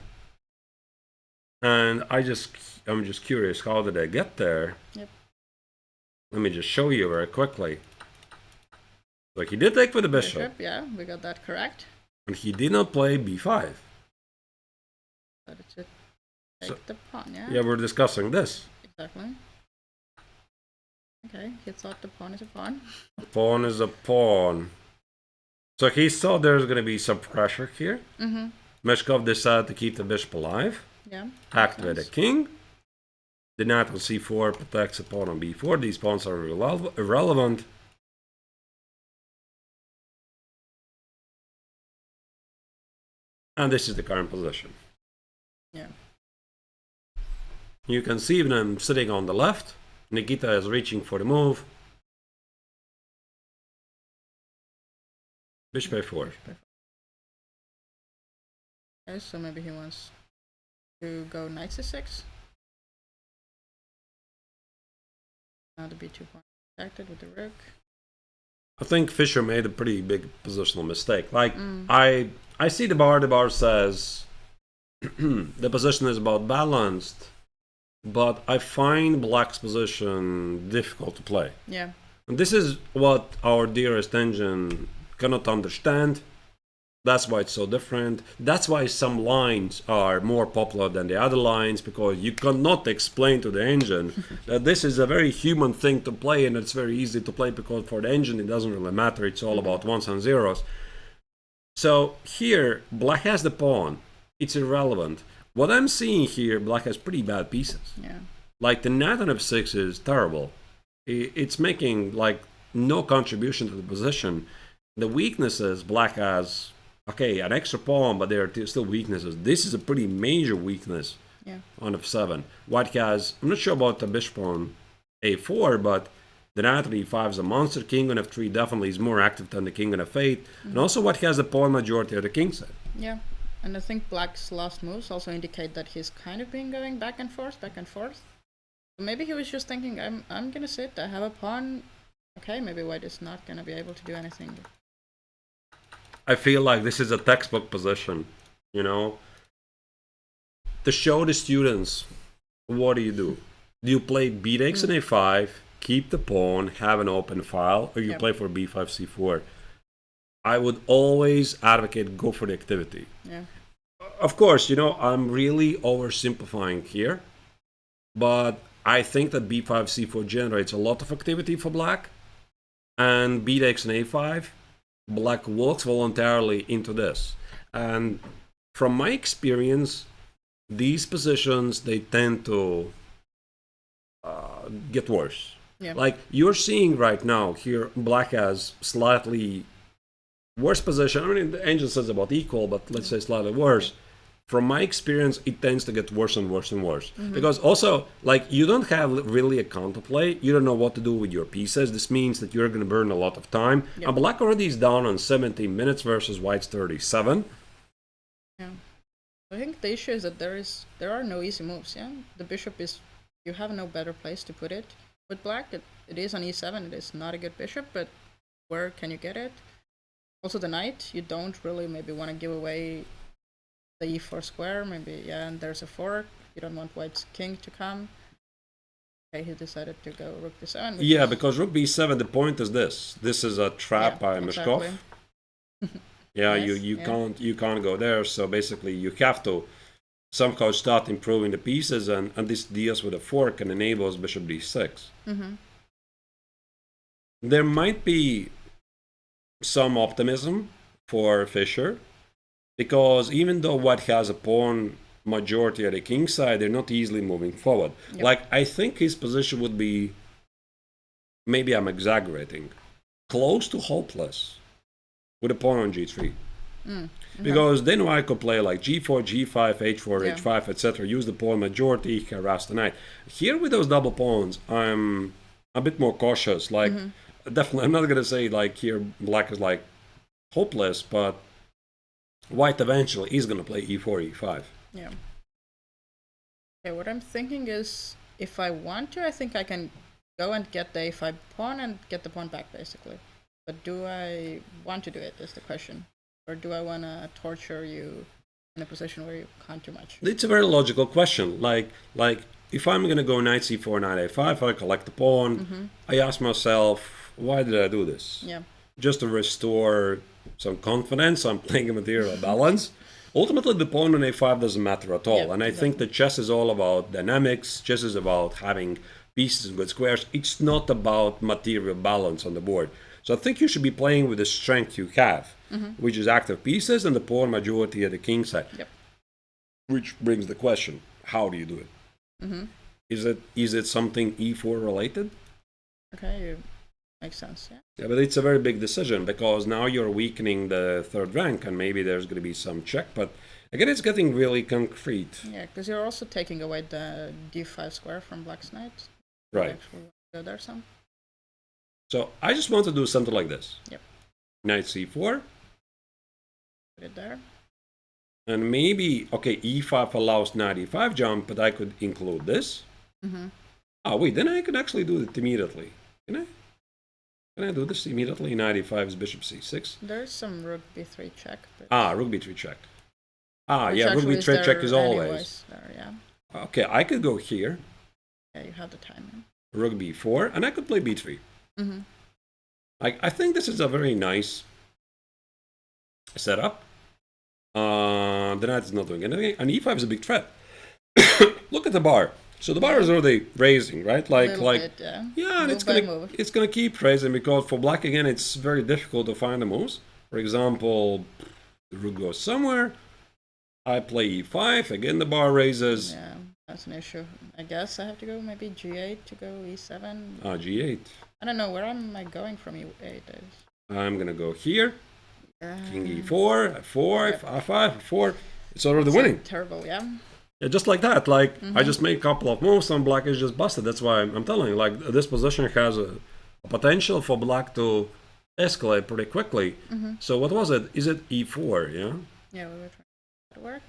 and I'm just curious, how did I get there? Yep. Let me just show you very quickly. Like he did take for the bishop. Yeah, we got that correct. And he did not play b5. But it should take the pawn, yeah? Yeah, we're discussing this. Exactly. Okay, he thought the pawn is a pawn. A pawn is a pawn. So he saw there's going to be some pressure here. Meshkov decided to keep the bishop alive. Yeah. Activate the king. The knight on c4 protects the pawn on b4. These pawns are irrelevant. And this is the current position. Yeah. You can see them sitting on the left. Nikita is reaching for the move. Bishop a4. Okay, so maybe he wants to go knight c6. Now the b2 pawn protected with the rook. I think Fischer made a pretty big positional mistake. Like I see the bar says the position is about balanced, but I find black's position difficult to play. Yeah. And this is what our dearest engine cannot understand. That's why it's so different. That's why some lines are more popular than the other lines, because you cannot explain to the engine that this is a very human thing to play, and it's very easy to play because for the engine it doesn't really matter. It's all about ones and zeros. So here, black has the pawn. It's irrelevant. What I'm seeing here, black has pretty bad pieces. Yeah. Like the knight on f6 is terrible. It's making like no contribution to the position. The weaknesses, black has, okay, an extra pawn, but there are still weaknesses. This is a pretty major weakness on f7. White has, I'm not sure about the bishop on a4, but the knight on e5 is a monster. King on f3 definitely is more active than the king on f8. And also white has the pawn majority of the king side. Yeah. And I think black's last moves also indicate that he's kind of been going back and forth. So maybe he was just thinking, I'm gonna sit, I have a pawn. Okay, maybe white is not gonna be able to do anything. I feel like this is a textbook position, you know? To show the students, what do? Do you play b takes and a5, keep the pawn, have an open file, or you play for b5, c4? I would always advocate go for the activity. Yeah. Of course, you know, I'm really oversimplifying here, but I think that b5, c4 generates a lot of activity for black, and b takes and a5, black walks voluntarily into this. And from my experience, these positions, they tend to get worse. Yeah. Like you're seeing right now here, black has slightly worse position. I mean, the engine says about equal, but let's say slightly worse. From my experience, it tends to get worse and worse and worse. Because also, like, you don't have really a counterplay. You don't know what to do with your pieces. This means that you're going to burn a lot of time. Yep. And black already is down on 17 minutes versus white's 37. Yeah. I think the issue is that there are no easy moves, yeah? The bishop is, you have no better place to put it. With black, it is on e7, it is not a good bishop, but where can you get it? Also the knight, you don't really maybe want to give away the e4 square, maybe, yeah, and there's a fork. You don't want white's king to come. Okay, he decided to go rook b7. Yeah, because rook b7, the point is this. This is a trap by exactly. Mishkov. Yeah, Nice, you can't go there. So basically, you have to somehow start improving the pieces, and this deals with a fork and enables bishop d6. There might be some optimism for Fischer, because even though white has a pawn majority at the king side, they're not easily moving forward. Yep. Like, I think his position would be, maybe I'm exaggerating, close to hopeless with a pawn on g3. Because then I could play like g4, g5, h4, h5, etc. Use the pawn majority, harass the knight. Here with those double pawns, I'm a bit more cautious. Like, definitely, I'm not going to say like here black is like hopeless, but white eventually is going to play e4, e5. Yeah. Okay, what I'm thinking is, if I want to, I think I can go and get the a5 pawn and get the pawn back, basically. But do I want to do it, is the question. Or do I want to torture you in a position where you can't do much? It's a very logical question. Like if I'm going to go knight c4, knight a5, I collect the pawn, I ask myself, why did I do this? Yeah. Just to restore some confidence. I'm playing a material balance. Ultimately, the pawn on a5 doesn't matter at all. Yeah, and I think that chess is all about dynamics. Chess is about having pieces with squares. It's not about material balance on the board. So I think you should be playing with the strength you have, which is active pieces and the pawn majority at the king side. Yep. Which brings the question, how do you do it? Is it something e4 related? Okay, makes sense, yeah. Yeah, but it's a very big decision, because now you're weakening the third rank and maybe there's going to be some check, but again, it's getting really concrete. Yeah, because you're also taking away the d5 square from black's knight. Right. Actually go there some. So I just want to do something like this. Yep. Knight c4. Put it there. And maybe, okay, e5 allows knight e5 jump, but I could include this. Oh, wait, then I could actually do it immediately. Can I? Can I do this immediately? Knight e5 is bishop c6. There's some rook b3 check. But... rook b3 check. Which yeah, rook actually is b3 check there is always. anyways, there, yeah. Okay, I could go here, Yeah, you have the time. rook b4, and I could play b3. Mm-hmm. I think this is a very nice setup. The knight is not doing anything, and e5 is a big threat. Look at the bar. So the bar is already raising, right? Bit, yeah. Yeah, and Move it's gonna keep raising because for black again, it's very difficult to find the moves. For example, the rook goes somewhere. I play e5 again. The bar raises. Yeah, that's an issue. I guess I have to go maybe g8 to go e7. G8. I don't know, where am I going from e8? I'm gonna go here. King e4, f4, f5, f4. It's already winning. Terrible, yeah. Yeah, just like that. Like I just made a couple of moves and black is just busted. That's why I'm telling you, like this position has a potential for black to escalate pretty quickly. So what was it? Is it e4? Yeah. Yeah, we were trying to work.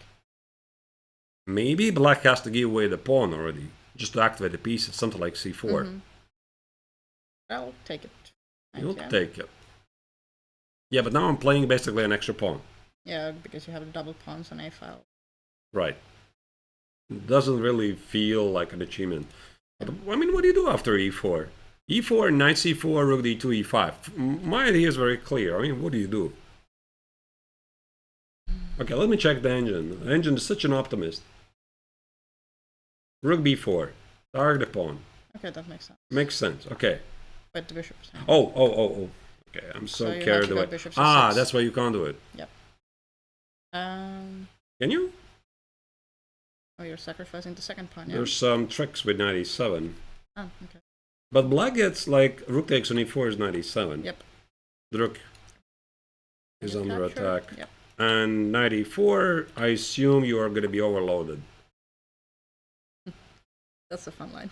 Maybe black has to give away the pawn already, just to activate the pieces, something like c4. I'll take it. You'll take it. Yeah, but now I'm playing basically an extra pawn. Yeah, because you have the double pawns on a file. Right. Doesn't really feel like an achievement. But, I mean, what do you do after e4? e4, knight c4, rook d2, e5. My idea is very clear. I mean, what do you do? Okay, let me check the engine. The engine is such an optimist. Rook b4. Target the pawn. Okay, that makes sense. Makes sense. Okay. But the bishop. Oh. Okay, I'm so carried away. That's why you can't do it. Yep. Can you? Oh, you're sacrificing the second pawn, yeah? There's some tricks with knight e7. Oh, okay. But black gets, like, rook takes on e4 is knight e7. Yep. The rook is under attack. Yep. And knight e4, I assume you are going to be overloaded. That's a fun line.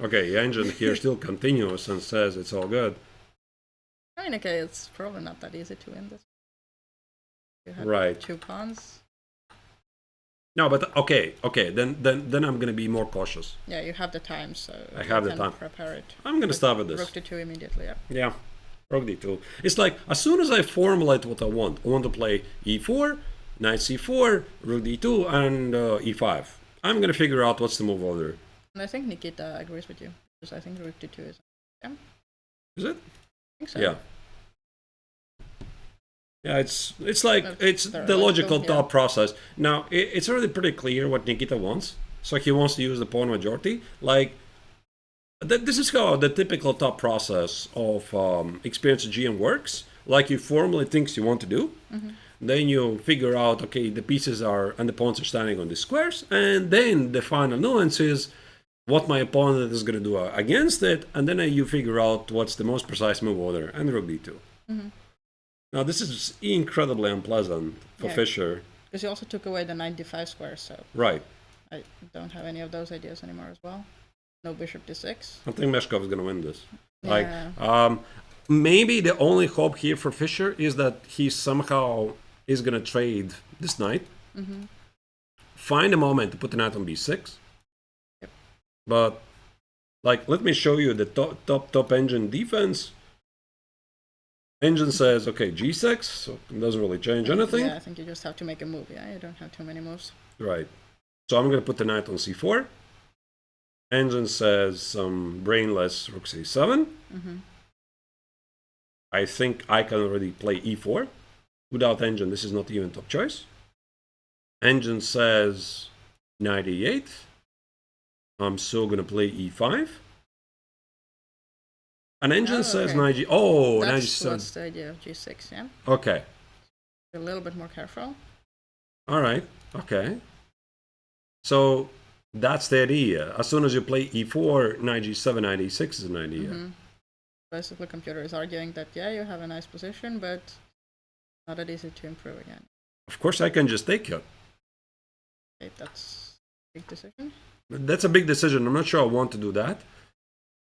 Okay, the engine here still continues and says it's all good. I mean, okay, it's probably not that easy to win this. You have right. 2 pawns. No, but okay, then I'm gonna be more cautious. Yeah, you have the time, so I have the time. Prepare it. I'm gonna start with this. Rook d2 immediately, yeah. Yeah, rook d2. It's like as soon as I formulate what I want to play e4, knight c4, rook d2, and e5. I'm gonna figure out what's the move order. And I think Nikita agrees with you, because I think rook d2 is. Yeah. Is it? I think so. Yeah. Yeah, it's like it's the logical thought process. Now it's already pretty clear what Nikita wants. So he wants to use the pawn majority. Like this is how the typical thought process of experienced GM works. Like you formulate things you want to do, then you figure out okay the pieces are and the pawns are standing on the squares, and then the final nuance is what my opponent is going to do against it, and then you figure out what's the most precise move order and rook d2. Now this is incredibly unpleasant for Fischer. Because you also took away the knight d5 square, so right. I don't have any of those ideas anymore as well. No bishop d6. I think Meshkov is going to win this. Like, maybe the only hope here for Fischer is that he somehow is going to trade this knight, find a moment to put the knight on b6. Yep. But like, let me show you the top engine defense. Engine says, okay, g6, so it doesn't really change anything. Yeah, I think you just have to make a move, yeah? You don't have too many moves. Right. So I'm going to put the knight on c4. Engine says some brainless rook c7. I think I can already play e4. Without engine, this is not even top choice. Engine says knight e8. I'm still going to play e5. And engine says knight g. Oh, knight g7. That's the idea of g6, yeah? Okay. A little bit more careful. All right. Okay. So that's the idea. As soon as you play e4, knight g7, knight e6 is an idea. Basically, computer is arguing that, yeah, you have a nice position, but not that easy to improve again. Of course, I can just take it. Okay, that's a big decision. That's a big decision. I'm not sure I want to do that.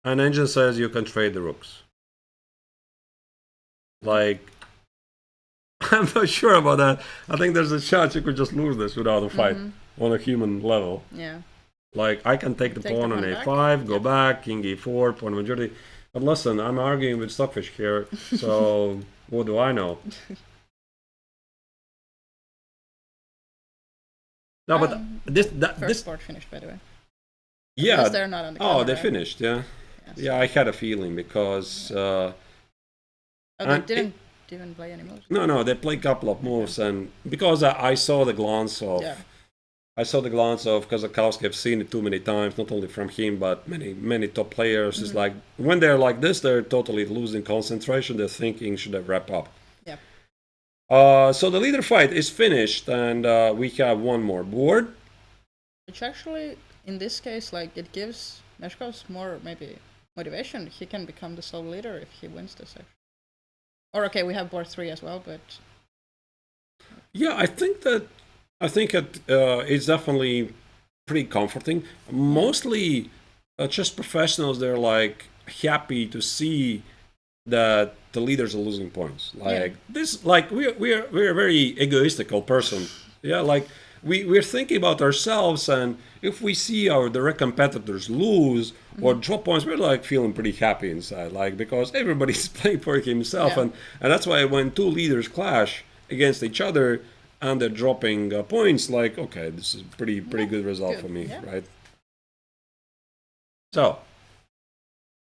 And engine says you can trade the rooks. Like, I'm not sure about that. I think there's a chance you could just lose this without a fight on a human level. Yeah. Like, I can take the pawn on a5, go back, king e4, pawn majority. But listen, I'm arguing with Stockfish here, so what do I know? No, but First board finished, by the way. Yeah. Unless they're not on the camera. They finished. Yeah. Yeah, I had a feeling because. They didn't even play any moves. No, they played a couple of moves, and because I saw the glance of. Yeah. I saw the glance of Kazakowski. I've seen it too many times, not only from him, but many top players. It's like when they're like this, they're totally losing concentration. They're thinking, should I wrap up? Yeah. So the leader fight is finished, and we have one more board. Which actually, in this case, like it gives Meshkov's more maybe motivation. He can become the sole leader if he wins this. Actually. Or okay, we have board 3 as well, but. Yeah, I think it's definitely pretty comforting. Mostly, chess professionals, they're like happy to see that the leaders are losing points. Like this, like we're a very egoistical person. Yeah, like we're thinking about ourselves, and if we see our direct competitors lose or drop points, we're like feeling pretty happy inside, like because everybody's playing for himself, and that's why when two leaders clash against each other and they're dropping points, like okay, this is pretty good result for me, right? So.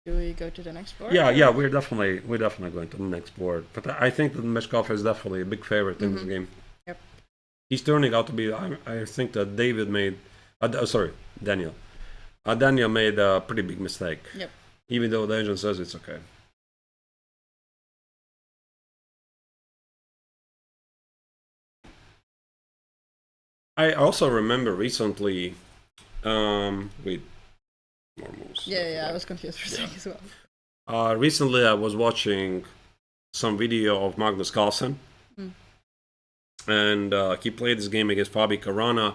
Do we go to the next board? Yeah, we're definitely going to the next board. But I think that Meshkov is definitely a big favorite in this game. Yep. He's turning out to be. I think that David made. Daniel. Daniel made a pretty big mistake. Yep. Even though the agent says it's okay. I also remember recently. Wait. More moves. Yeah, I was confused for a second as well. Recently, I was watching some video of Magnus Carlsen, and he played this game against Fabi Caruana,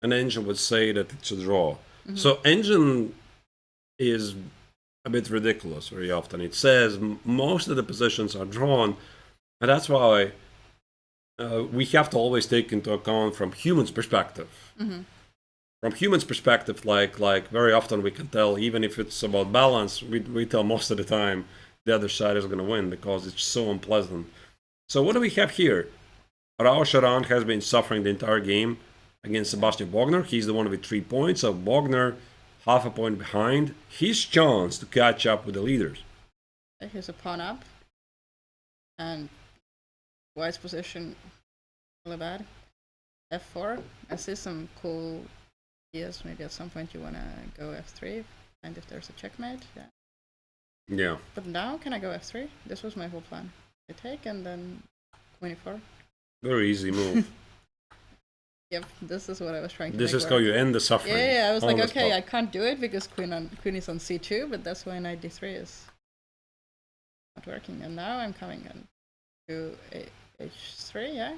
and Engine would say that it's a draw. So Engine is a bit ridiculous very often. It says most of the positions are drawn, and that's why we have to always take into account from humans' perspective. From humans' perspective, like very often we can tell, even if it's about balance, we tell most of the time the other side is going to win because it's so unpleasant. So what do we have here? Rao Sharan has been suffering the entire game against Sebastian Bogner. He's the one with 3 points, so Bogner half a point behind. His chance to catch up with the leaders. Here's a pawn up, and White's position really bad. F4. I see some cool. Yes, maybe at some point you want to go f3, and if there's a checkmate, Yeah. But now, can I go f3? This was my whole plan. I take, and then queen e4. Very easy move. Yep, this is what I was trying to This make is work. how you end the suffering. Yeah, I was like, okay, I can't do it because queen is on c2, but that's why knight d3 is not working. And now I'm coming in to h3, yeah?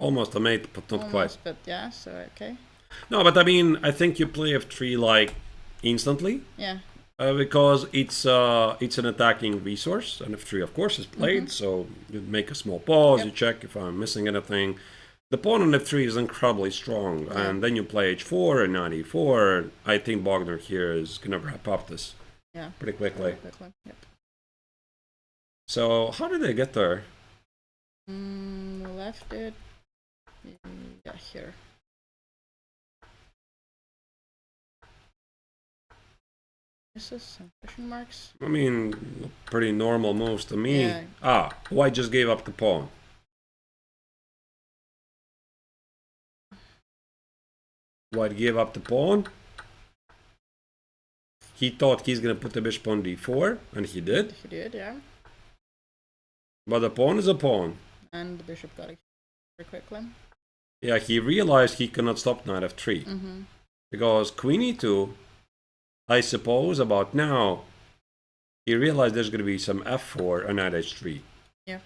Almost a mate, but not quite. But yeah, so okay. No, but I mean, I think you play f3 like instantly. Yeah. Because it's an attacking resource, and f3 of course is played. So you make a small pause, you check if I'm missing anything. The pawn on f3 is incredibly strong, and then you play h4 and knight e4. I think Bogner here is gonna wrap up this pretty quickly. Yep. So how did they get there? Left it. Yeah, here. Misses, some question marks. I mean, pretty normal moves to me. Yeah. White just gave up the pawn. White gave up the pawn. He thought he's gonna put the bishop on d4, and he did. He did, yeah. But the pawn is a pawn. And the bishop got it very quickly. Yeah, he realized he cannot stop knight f3. Because queen e2, I suppose about now, he realized there's going to be some f4 and knight h3. Yeah.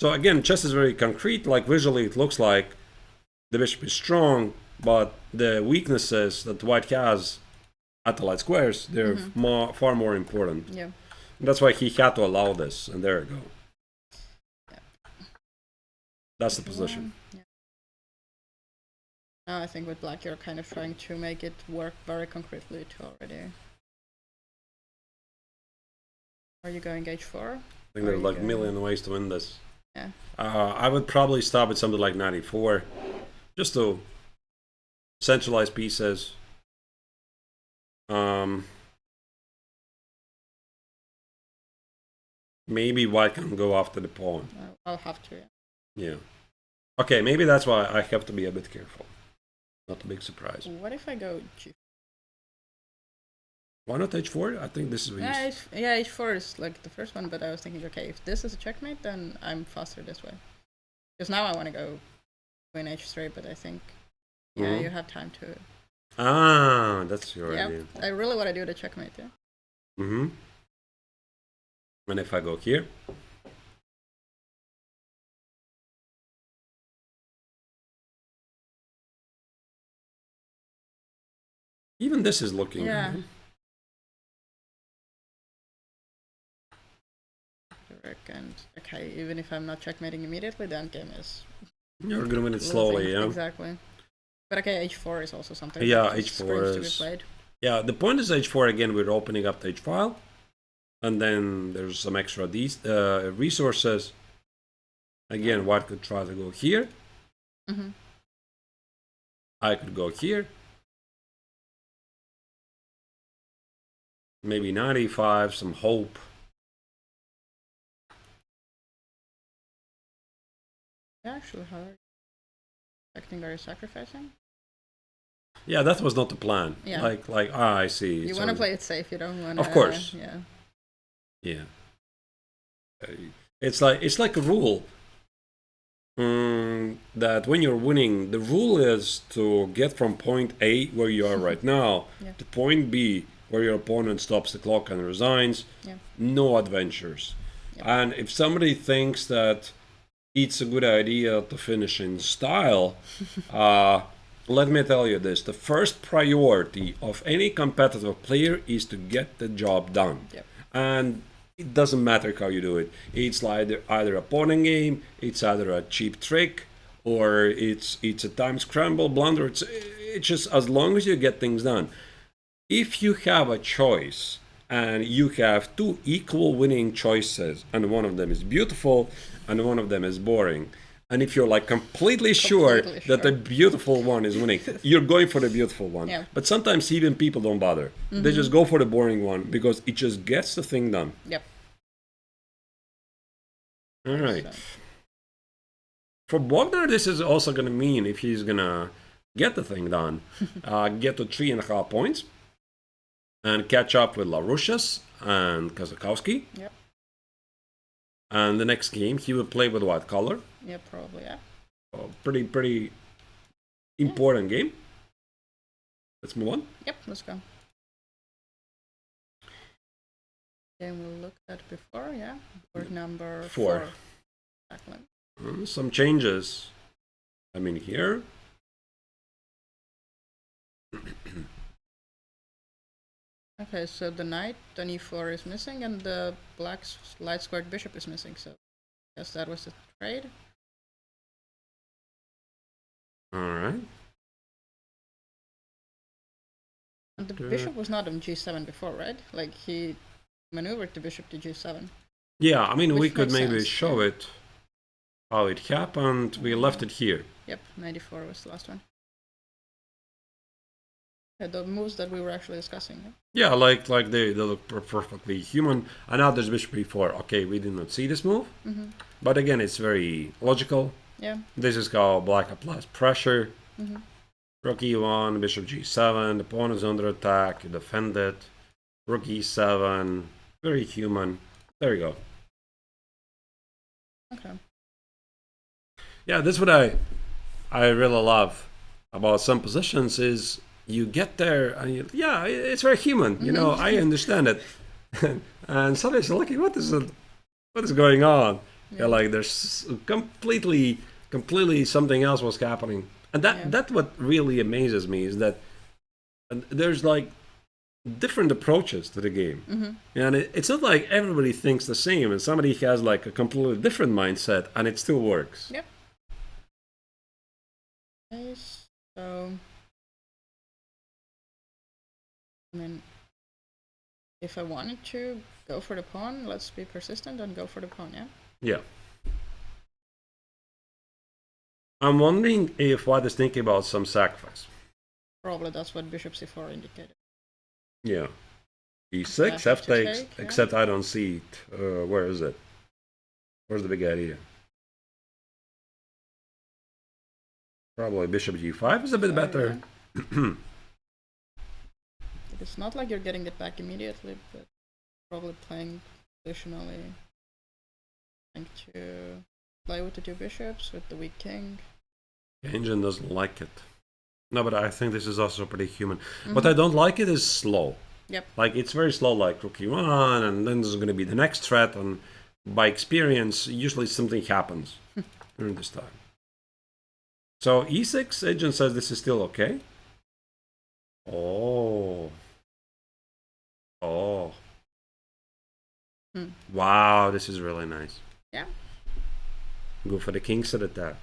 So again, chess is very concrete. Like visually, it looks like the bishop is strong, but the weaknesses that white has at the light squares, they're far more important. Yeah. And that's why he had to allow this, and there you go. Yeah. That's the position. Yeah. Now I think with black you're kind of trying to make it work very concretely too already. Are you going h4? I think there's like a million ways to win this. Yeah. I would probably stop at something like knight e4, just to centralized pieces. Maybe white can go after the pawn. I'll have to. Yeah. Okay, maybe that's why I have to be a bit careful. Not a big surprise. What if I go G? Why not h4? I think this is what yeah, h4 is like the first one, but I was thinking, okay, if this is a checkmate, then I'm faster this way. Because now I want to go queen h3, but I think, yeah, you have time to. Ah, that's your idea. I really want to do the checkmate, yeah. Mm-hmm. And if I go here? Even this is looking good. And okay, even if I'm not checkmating immediately, the endgame is. You're gonna win it slowly, yeah. Exactly. But okay, h4 is also something. Yeah, that h4 is. To be played. Yeah, the point is h4 again. We're opening up the h file, and then there's some extra these resources. Again, white could try to go here. Mm-hmm. I could go here. Maybe 95, some hope. Actually, how are you expecting? Are you sacrificing? Yeah, that was not the plan. Yeah. I see. You want to play it safe. You don't want to. Of course. Yeah. Yeah. It's like a rule that when you're winning, the rule is to get from point A, where you are right now, to point B, where your opponent stops the clock and resigns. Yeah. No adventures. Yeah. And if somebody thinks that it's a good idea to finish in style, let me tell you this. The first priority of any competitive player is to get the job done. Yep. And it doesn't matter how you do it. It's like either a pawning game, it's either a cheap trick, or it's a time scramble blunder. It's just as long as you get things done. If you have a choice and you have two equal winning choices, and one of them is beautiful and one of them is boring, and if you're like completely sure that the beautiful one is winning, you're going for the beautiful one. Yeah. But sometimes even people don't bother. Mm-hmm. They just go for the boring one because it just gets the thing done. Yep. All right. So. For Bogner, this is also going to mean, if he's going to get the thing done, get to 3.5 points and catch up with LaRussias and Kazakowski. Yep. And the next game, he will play with what color? Yeah, probably, yeah. So pretty important game. Let's move on. Yep, let's go. Game we looked at before, yeah. Board number 4. Exactly. Some changes. I mean, here. Okay, so the knight on e4 is missing, and the black light squared bishop is missing, so I guess that was the trade. Alright. And the bishop was not on g7 before, right? Like, he maneuvered the bishop to g7. Yeah, I mean, we could maybe show it, how it happened. We left it here. Yep, 94 was the last one. Yeah, the moves that we were actually discussing. Yeah, like they look perfectly human. And now there's bishop e4. Okay, we did not see this move. Mm-hmm. But again, it's very logical. Yeah. This is how black applies pressure. Mm-hmm. Rook e1, bishop g7. The pawn is under attack. You defend it. Rook e7. Very human. There you go. Okay. Yeah, this is what I really love about some positions is you get there and it's very human. You know, I understand it. And sometimes you're looking, what is going on? Yeah. You're like, there's completely something else was happening. And that's what really amazes me is that there's like different approaches to the game. Mm-hmm. And it's not like everybody thinks the same and somebody has like a completely different mindset and it still works. Yep. Okay, so I mean, if I wanted to go for the pawn, let's be persistent and go for the pawn, yeah? Yeah. I'm wondering if White is thinking about some sacrifice. Probably that's what bishop c4 indicated. Yeah. E6, Yeah, f takes, take, yeah. except I don't see it. Where is it? Where's the big idea? Probably bishop g5 is a bit better. Yeah. It's not like you're getting it back immediately, but probably playing positionally. Trying to play with the two bishops, with the weak king. The engine doesn't like it. No, but I think this is also pretty human. What I don't like it is slow. Yep. Like, it's very slow, like rook e1, and then there's going to be the next threat, and by experience, usually something happens during this time. So e6, agent says this is still okay. Oh. Oh. Wow, this is really nice. Yeah. Go for the kingside attack.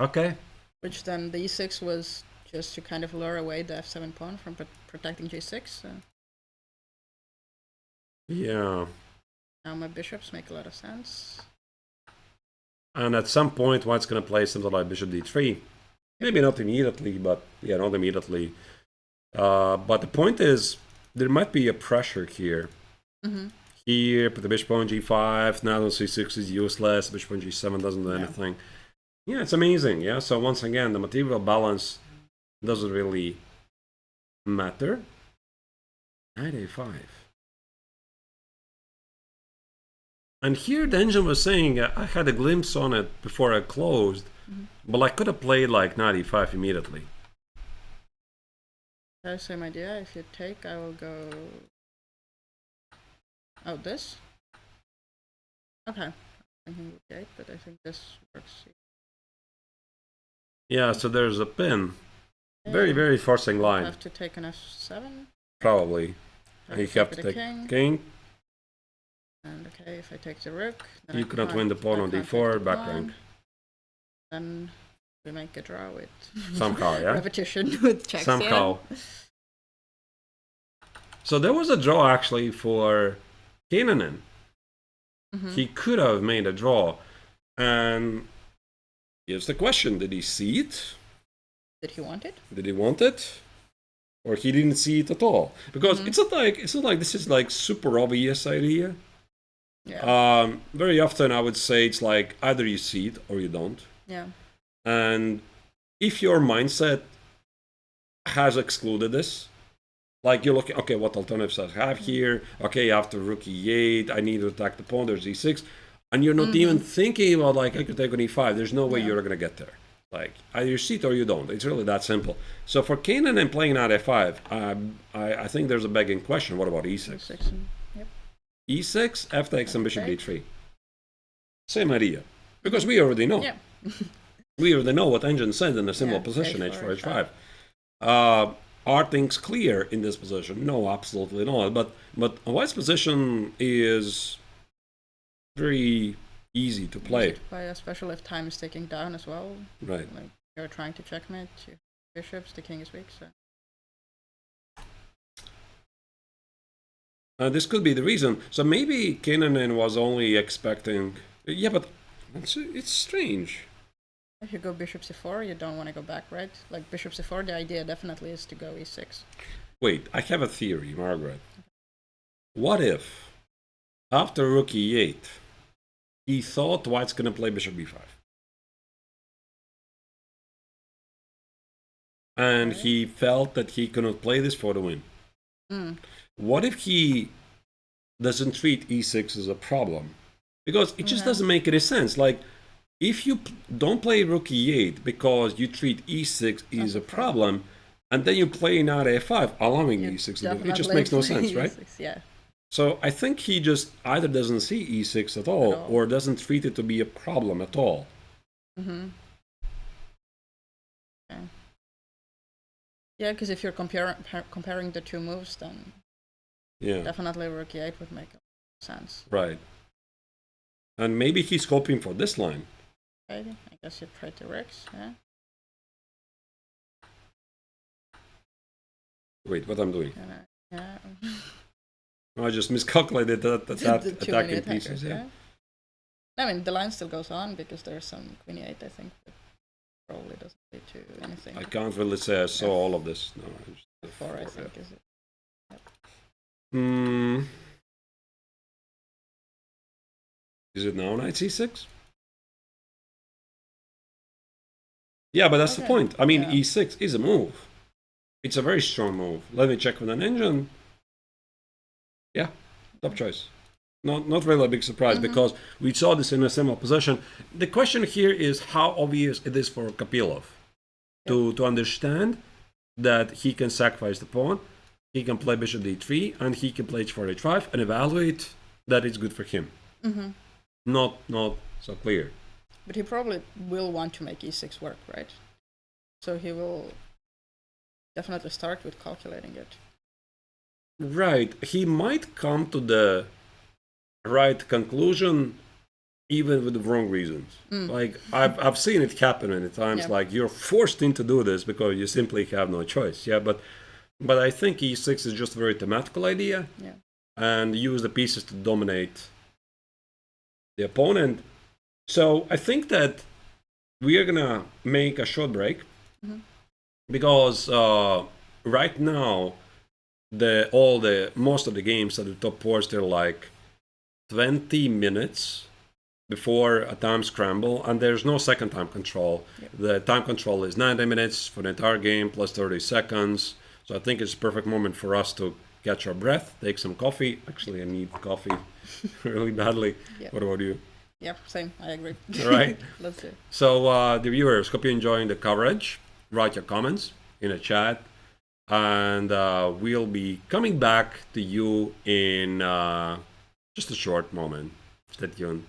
Okay. Which then the e6 was just to kind of lure away the f7 pawn from protecting g6. So Yeah. now my bishops make a lot of sense. And at some point, White's going to play something like bishop d3. Maybe not immediately, but yeah, not immediately. But the point is, there might be a pressure here. Here, put the bishop on g5. Now c6 is useless. Bishop on g7 doesn't do anything. Yeah, it's amazing. Yeah, so once again, the material balance doesn't really matter. Knight a5. And here the engine was saying, I had a glimpse on it before I closed, but I could have played like knight e5 immediately. Same idea. If you take, I will go... Oh, this? Okay. I'm thinking okay, but I think this works. Yeah, so there's a pin. Very, very forcing line. You have to take an f7? Probably. And you have to take king. And okay, if I take the rook... Then You cannot win the pawn on d4, back rank. Then we make a draw with... Somehow, yeah? Repetition with checks. Somehow. So there was a draw actually for Keinanen. He could have made a draw. And here's the question, did he see it? Did he want it? Did he want it? Or he didn't see it at all? Because it's not like this is like super obvious idea. Yeah. Very often I would say it's like either you see it or you don't. Yeah. And if your mindset has excluded this, like you're looking, okay, what alternatives I have here? Okay, after rook e8, I need to attack the pawn, there's e6. And you're not even thinking about, like, I could take on e5. There's no way you're going to get there. Like, either you see it or you don't. It's really that simple. So for Keinanen and playing knight f5, I think there's a begging question. What about e6? Yep. e6, f takes, and bishop d3. Same idea. Because we already know. Yeah. We already know what engine said in a similar position, h4, h5. Are things clear in this position? No, absolutely not. But White's position is very easy to play. Easy to play, especially if time is ticking down as well. Right. Like you're trying to checkmate your bishops, the king is weak, so. This could be the reason. So maybe Keinanen was only expecting... Yeah, but it's strange. If you go bishop c4, you don't want to go back, right? Like bishop c4, the idea definitely is to go e6. Wait, I have a theory, Margaret. What if, after rook e8, he thought White's going to play bishop b5? And he felt that he cannot play this for the win. What if he doesn't treat e6 as a problem? Because it just doesn't make any sense. Like, if you don't play rook e8 because you treat e6 is a problem, and then you play knight a5, allowing e6, it just makes no sense, right? E6, yeah. So I think he just either doesn't see e6 at all, or doesn't treat it to be a problem at all. Okay. Yeah, because if you're comparing the two moves, then definitely rook e8 would make sense. Right. And maybe he's hoping for this line. Okay, I guess you try to rooks, yeah. Wait, what I'm doing? Yeah. I just miscalculated that attacking pieces. I mean, the line still goes on because there's some queen e8, I think. But probably doesn't lead to anything. I can't really say I saw all of this. No, I just F4, I think, is it? Is it now knight c6? Yeah, but that's the point. I mean, Yeah. e6 is a move. It's a very strong move. Let me check with an engine. Yeah, top choice. Not really a big surprise because we saw this in a similar position. The question here is how obvious it is for Kapilov to understand that he can sacrifice the pawn, he can play bishop d3, and he can play h4, h5, and evaluate that it's good for him. Not so clear. But he probably will want to make e6 work, right? So he will definitely start with calculating it. Right. He might come to the right conclusion even with the wrong reasons. Like I've seen it happen many times. Yeah. Like you're forced into do this because you simply have no choice. Yeah, but I think e6 is just a very thematical idea. Yeah. And use the pieces to dominate the opponent. So I think that we are gonna make a short break because right now most of the games at the top fours, they're like 20 minutes before a time scramble, and there's no second time control. Yep. The time control is 90 minutes for the entire game plus 30 seconds. So I think it's a perfect moment for us to catch our breath, take some coffee. Actually, I need coffee really badly. Yep. What about you? Yeah, same. I agree. All right. Let's do it. So the viewers, hope you're enjoying the coverage. Write your comments in the chat. And we'll be coming back to you in just a short moment. Stay tuned.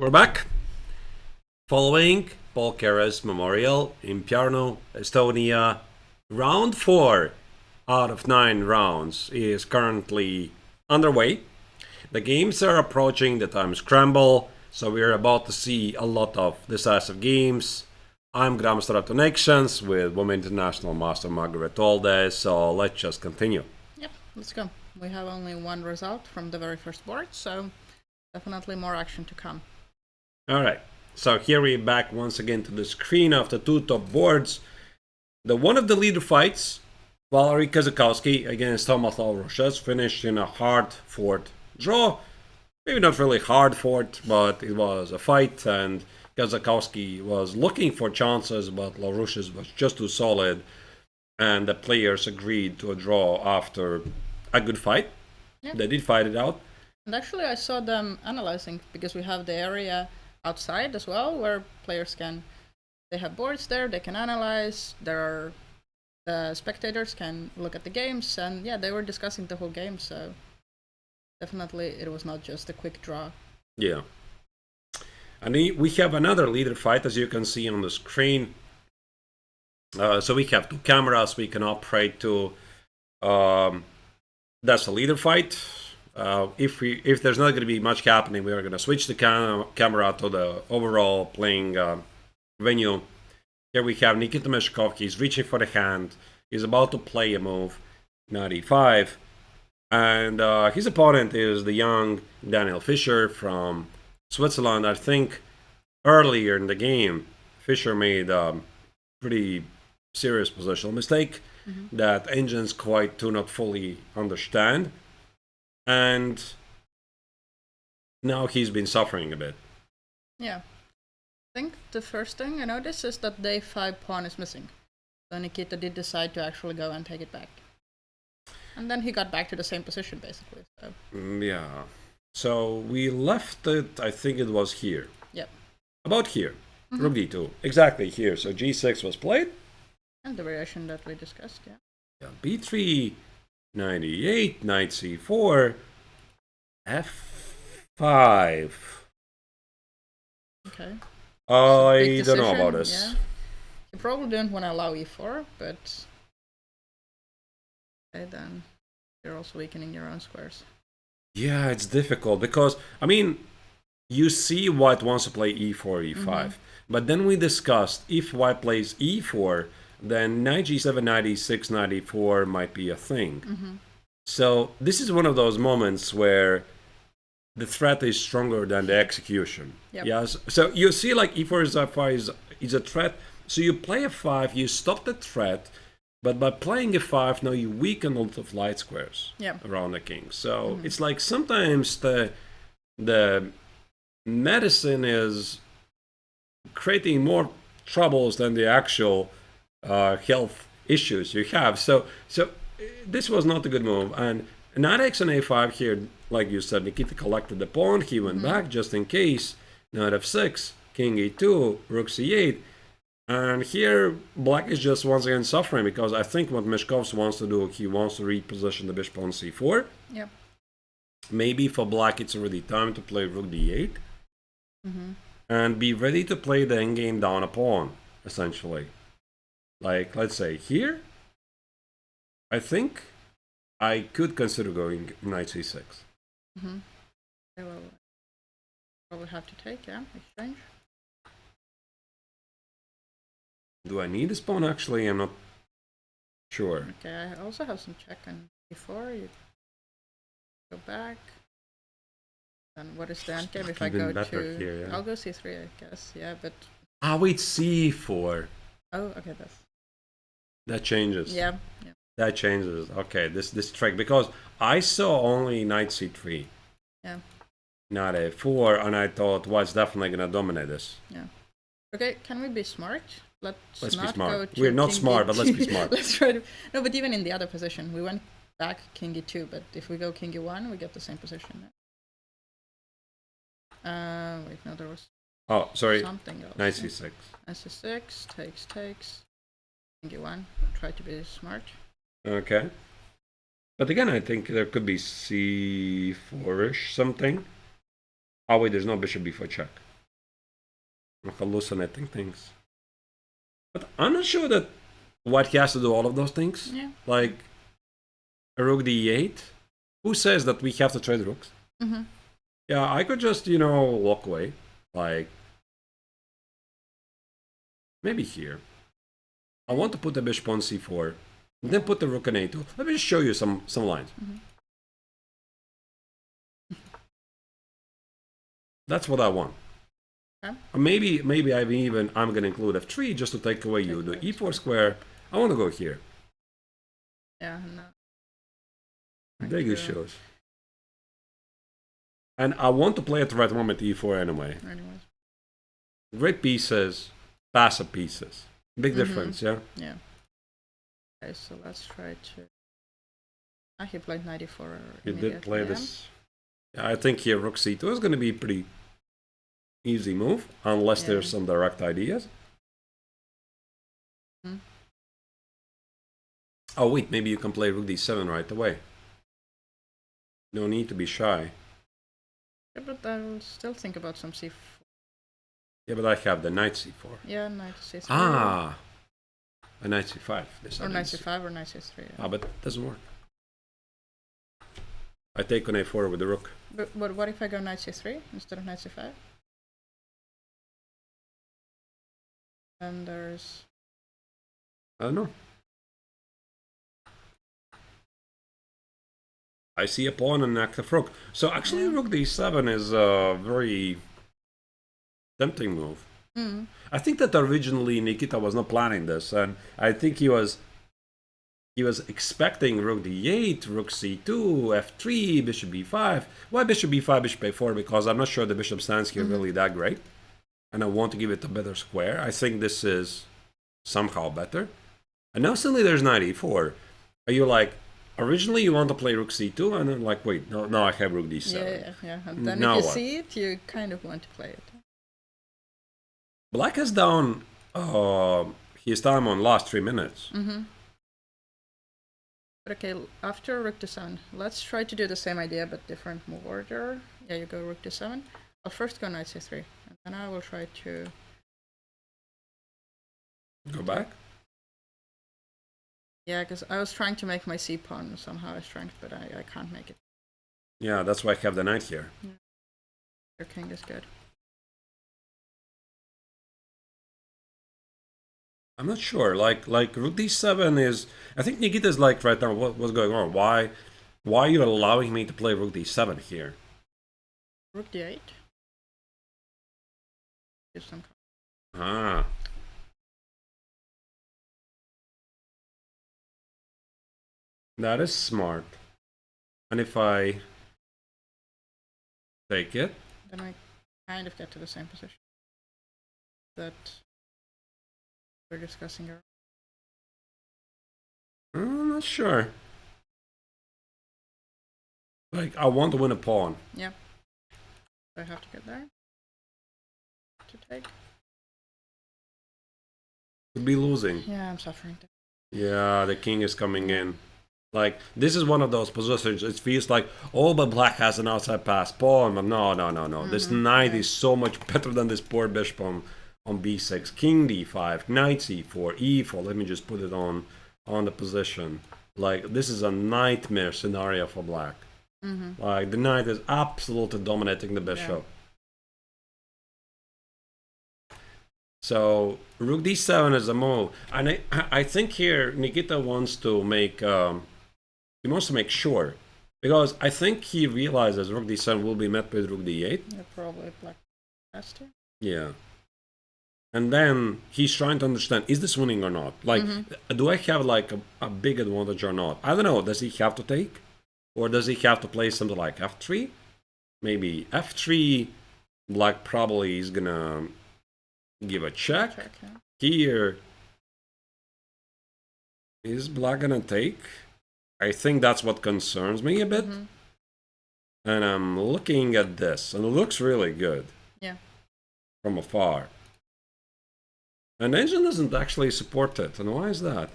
We're back. Following Paul Keres Memorial in Pärnu, Estonia, round 4 out of 9 rounds is currently underway. The games are approaching the time scramble, so we're about to see a lot of decisive games. I'm Grandmaster Arturs Neiksans with Women International Master Margaret Olde, so let's just continue. Yep, let's go. We have only one result from the very first board, so definitely more action to come. Alright, so here we're back once again to the screen of the 2 top boards. The one of the leader fights, Valery Kazakowski against Thomas Lavrushes, finished in a hard-fought draw. Maybe not really hard-fought, but it was a fight, and Kazakowski was looking for chances, but Lavrushes was just too solid, and the players agreed to a draw after a good fight. Yeah. They did fight it out. And actually I saw them analyzing, because we have the area outside as well, where players they have boards there, they can analyze, the spectators can look at the games, and yeah, they were discussing the whole game, so definitely it was not just a quick draw. Yeah. And we have another leader fight, as you can see on the screen. So we have 2 cameras we can operate to. That's a leader fight. If there's not going to be much happening, we are going to switch the camera to the overall playing venue. Here we have Nikita Meshkov. He's reaching for the hand. He's about to play a move, knight e5. And his opponent is the young Daniel Fischer from Switzerland. I think earlier in the game, Fischer made a pretty serious positional mistake that engines quite do not fully understand. And now he's been suffering a bit. Yeah. I think the first thing I noticed is that the a5 pawn is missing. So Nikita did decide to actually go and take it back. And then he got back to the same position, basically. So. Yeah. So we left it, I think it was here. Yep. About here. Rook d2. Exactly here. So g6 was played. And the variation that we discussed, yeah. Yeah, b3, knight e8, knight c4, f5. Okay. I don't know about this. Yeah. You probably don't want to allow e4, but okay, then you're also weakening your own squares. Yeah, it's difficult because, I mean, you see white wants to play e4, e5. But then we discussed if white plays e4, then knight g7, knight e6, knight e4 might be a thing. So this is one of those moments where the threat is stronger than the execution. Yep. Yes. So you see, like e4 is a threat. So you play a5, you stop the threat, but by playing a5, now you weaken a lot of light squares around the king. So it's like sometimes the medicine is creating more troubles than the actual health issues you have. So this was not a good move. And knight x on a5 here, like you said, Nikita collected the pawn. He went back just in case. Knight f6, king e2, rook c8. And here, black is just once again suffering because I think what Meshkovs wants to do, he wants to reposition the bishop on c4. Yep. maybe for black it's already time to play rook d8 Mm-hmm. and be ready to play the endgame down a pawn, essentially. Like, let's say here, I think I could consider going knight c6. Mm-hmm. I will probably have to take, yeah, exchange. Do I need this pawn? Actually, I'm not sure. Okay, I also have some check on e4. You go back. And what is the endgame if I Even go better to... here, yeah. I'll go c3, I guess, yeah, but... Ah, wait, c4. Oh, okay, That changes. Yeah. That changes. Okay, this trick, because I saw only knight c3. Yeah. Not a4, and I thought, well, it's definitely gonna dominate this. Yeah. Okay, can we be smart? Let's not be smart. Go to We're not king smart, but let's be E2. smart. Let's try to... No, but even in the other position, we went back king e2, but if we go king e1, we get the same position. Wait, no, there was Oh, sorry. something else. Knight c6. Knight c6, takes. King e1, try to be smart. Okay. But again, I think there could be c4-ish something. Oh wait, there's no bishop b4 check. I'm hallucinating things. But I'm not sure that white has to do all of those things. Yeah. Like a rook d8. Who says that we have to trade rooks? Mm-hmm. Yeah, I could just, walk away. Like, maybe here. I want to put the bishop on c4. Then put the rook on a2. Let me just show you some lines. Mm-hmm. That's what I want. Okay. Maybe I'm gonna include f3 just to take away you. The e4 square. I want to go here. Yeah, no. Big issues. And I want to play at the right moment e4 anyway. Anyways. Great pieces, passive pieces. Big difference, yeah? Yeah. Okay, so let's try to... he played 94 You did play this. Yeah, I think here rook c2 is going to be a pretty easy move, unless there's some direct ideas. Mm-hmm. Oh wait, maybe you can play rook d7 right away. No need to be shy. Yeah, but I will still think about some c4. Yeah, but I have the knight c4. Yeah, knight c3. Ah! A knight c5. Or knight c5 or knight c3. Yeah. Ah, but it doesn't work. I take on a4 with the rook. But what if I go knight c3 instead of knight c5? And there's... I don't know. I see a pawn and an active rook. So actually rook d7 is a very tempting move. Mm. I think that originally Nikita was not planning this, and I think he was expecting rook d8, rook c2, f3, bishop b5. Why bishop b5, bishop a4? Because I'm not sure the bishop stance here really that great, and I want to give it a better square. I think this is somehow better. And now suddenly there's knight e4. Are you like, originally you want to play rook c2, and then like, wait, no, I have rook d7. Yeah. And then now if you what? see it, you kind of want to play it. Black has down his time on last 3 minutes. Mm-hmm. But okay, after rook d7, let's try to do the same idea but different move order. Yeah, you go rook d7. I'll first go knight c3, and then I will try to... Go back? Yeah, because I was trying to make my c-pawn somehow a strength, but I can't make it. Yeah, that's why I have the knight here. Yeah. Your king is good. I'm not sure. Like rook d7 is. I think Nikita's like right now. What's going on? Why are you allowing me to play rook d7 here? Rook d8. Give some. Ah. That is smart. And if I take it, Then I kind of get to the same position that we're discussing here. I'm not sure. Like, I want to win a pawn. Yeah. So I have to get there to take. Could be losing. Yeah, I'm suffering. Yeah, the king is coming in. Like, this is one of those positions, it feels like, oh, but black has an outside pass pawn. But no. This knight is so much better than this poor bishop on b6. King d5, knight c4, e4. Let me just put it on the position. Like, this is a nightmare scenario for black. Like, the knight is absolutely dominating the bishop. So rook d7 is a move, and I think here Nikita wants to make sure, because I think he realizes rook d7 will be met with rook d8. Yeah, probably black faster. Yeah, and then he's trying to understand, is this winning or not? Like, do I have like a big advantage or not? I don't know. Does he have to take, or does he have to play something like f3? Maybe f3. Black probably is gonna give a check. Yeah. Here, is black gonna take? I think that's what concerns me a bit. And I'm looking at this, and it looks really good. Yeah. From afar. And engine doesn't actually support it, and why is that?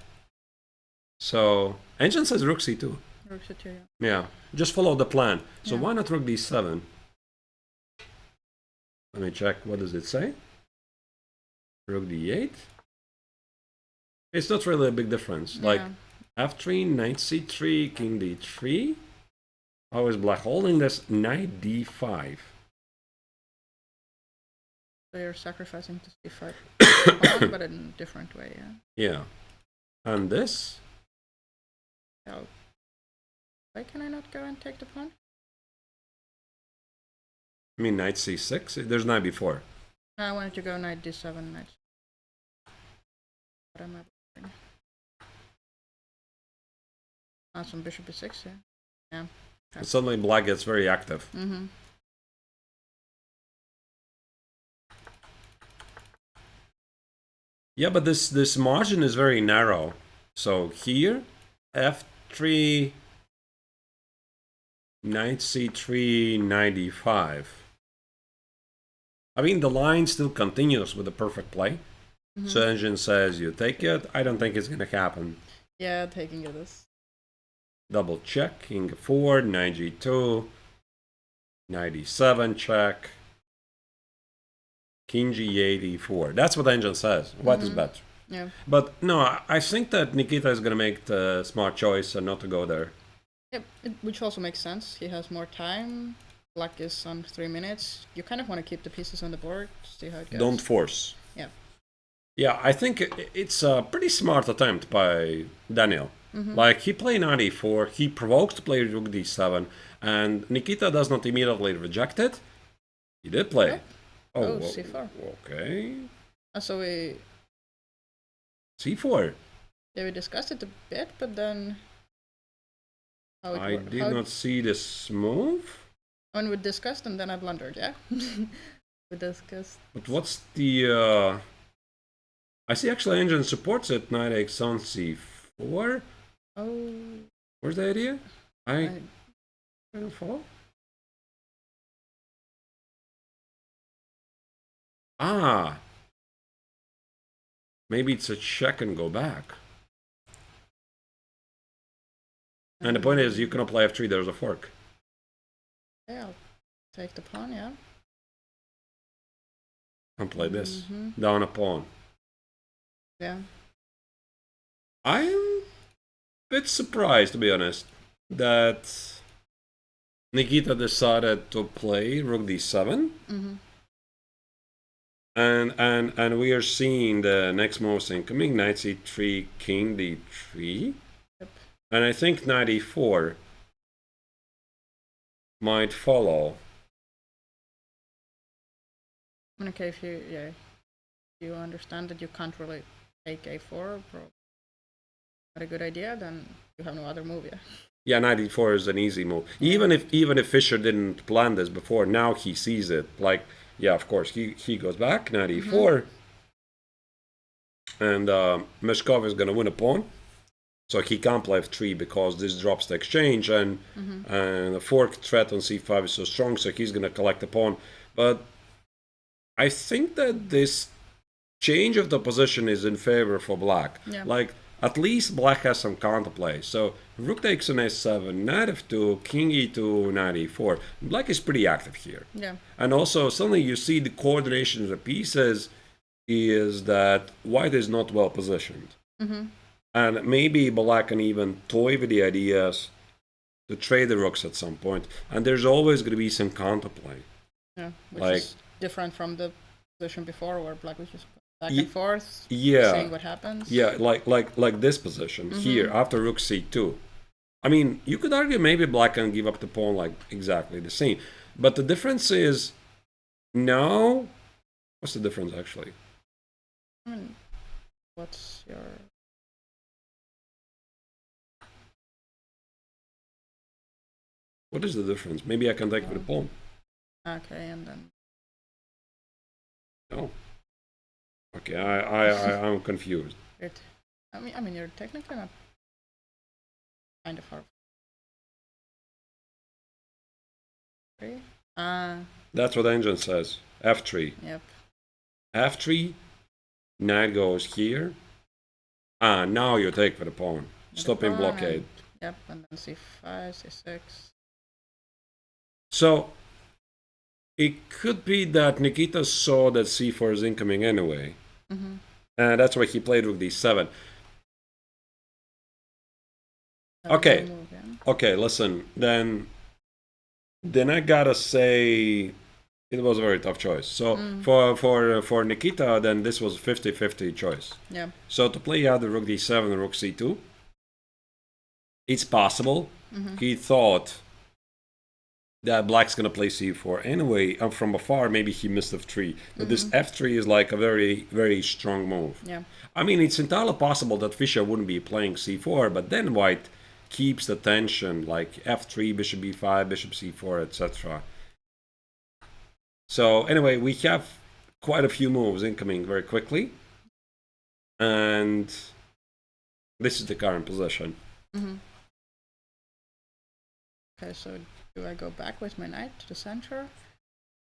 So, engine says rook c2. Rook c2, yeah. Just follow the plan. So why not rook d7? Let me check, what does it say? Rook d8. It's not really a big difference. Like f3, knight c3, king d3. How is black holding this? Knight d5. So you're sacrificing to c5, but in a different way, Yeah. And this? Oh. Why can I not go and take the pawn? I mean, knight c6? There's knight before. No, I wanted to go knight d7, knight. What am I doing? Some bishop e6, yeah. And suddenly black gets very active. Yeah, but this margin is very narrow. So here, f3, knight c3, knight d5. I mean, the line still continues with the perfect play. So engine says you take it. I don't think it's going to happen. Yeah, taking it is. Double check, king f4, knight g2, knight e7 check, king g8, e4. That's what engine says. What is better? Yeah. But no, I think that Nikita is going to make the smart choice and not to go there. Yep, which also makes sense. He has more time. Black is on 3 minutes. You kind of want to keep the pieces on the board, see how it goes. Don't force. Yeah. Yeah, I think it's a pretty smart attempt by Daniel. Like, he played knight e4, he provokes to play rook d7, and Nikita does not immediately reject it. He did play. Oh, c4. Okay. So we... c4. Yeah, we discussed it a bit, but then... I did not see this move. When we discussed, and then I blundered, yeah? We discussed... But what's the... I see actually engine supports it, knight takes on c4. Oh... Where's the idea? I don't follow. Ah! Maybe it's a check and go back. And the point is, you cannot play f3, there's a fork. Yeah, I'll take the pawn, yeah. And play this. Down a pawn. Yeah. I'm a bit surprised, to be honest, that Nikita decided to play rook d7. And we are seeing the next moves incoming, knight c3, king d3. Yep. And I think knight e4 might follow. Okay, if you understand that you can't really take a4, not a good idea, then you have no other move, yeah. Yeah, knight e4 is an easy move. Even if Fischer didn't plan this before, now he sees it. Like, yeah, of course, he goes back, knight e4. And Meshkov is going to win a pawn. So he can't play f3 because this drops the exchange. And the fork threat on c5 is so strong, so he's going to collect the pawn. But I think that this change of the position is in favor for black. Yeah. Like, at least black has some counterplay. So rook takes on a7, knight f2, king e2, knight e4. Black is pretty active here. Yeah. And also suddenly you see the coordination of the pieces is that white is not well positioned. And maybe black can even toy with the ideas to trade the rooks at some point. And there's always going to be some counterplay. Yeah, which Like- is different from the position before where black was just back and forth, Yeah. seeing what happens. Yeah, like this position here after rook c2. I mean, you could argue maybe black can give up the pawn like exactly the same. But the difference is now, what's the difference actually? I mean, what's your... What is the difference? Maybe I can take with the pawn. Okay, and then... No. Okay, I'm confused. I mean, you're technically not kind of hard. Okay. That's what engine says. F3. Yep. F3. Knight goes here. Now you take for the pawn. Stopping blockade. Yep, and then c5, c6. So it could be that Nikita saw that c4 is incoming anyway. And that's why he played rook d7. Okay. Okay, listen. Then I gotta say it was a very tough choice. So for Nikita, then this was 50-50 choice. Yeah. So to play out the rook d7 and rook c2, it's possible. He thought that black's gonna play c4 anyway, and from afar maybe he missed f3. But this f3 is like a very, very strong move. Yeah. I mean, it's entirely possible that Fischer wouldn't be playing c4, but then white keeps the tension, like f3, bishop b5, bishop c4, etc. So anyway, we have quite a few moves incoming very quickly, and this is the current position. Okay, so do I go back with my knight to the center?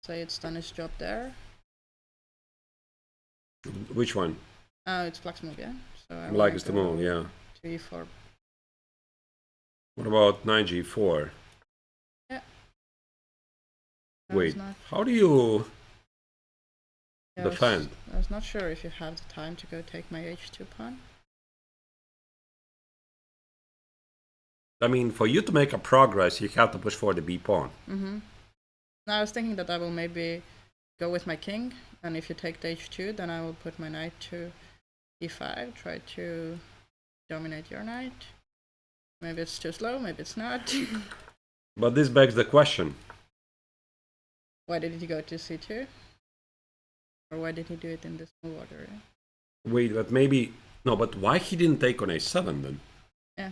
Say it's done its job there. Which one? It's black's move, yeah. So I Black wanna is the go move, yeah. to e4. What about knight g4? Yeah. Wait, how do you Yeah, defend? I was not sure if you have the time to go take my h2 pawn. I mean, for you to make a progress, you have to push for the b pawn. Now I was thinking that I will maybe go with my king, and if you take the h2, then I will put my knight to e5, try to dominate your knight. Maybe it's too slow, maybe it's not. But this begs the question. Why did he go to c2? Or why did he do it in this move order? Wait, but maybe... No, but why he didn't take on a7 then? Yeah.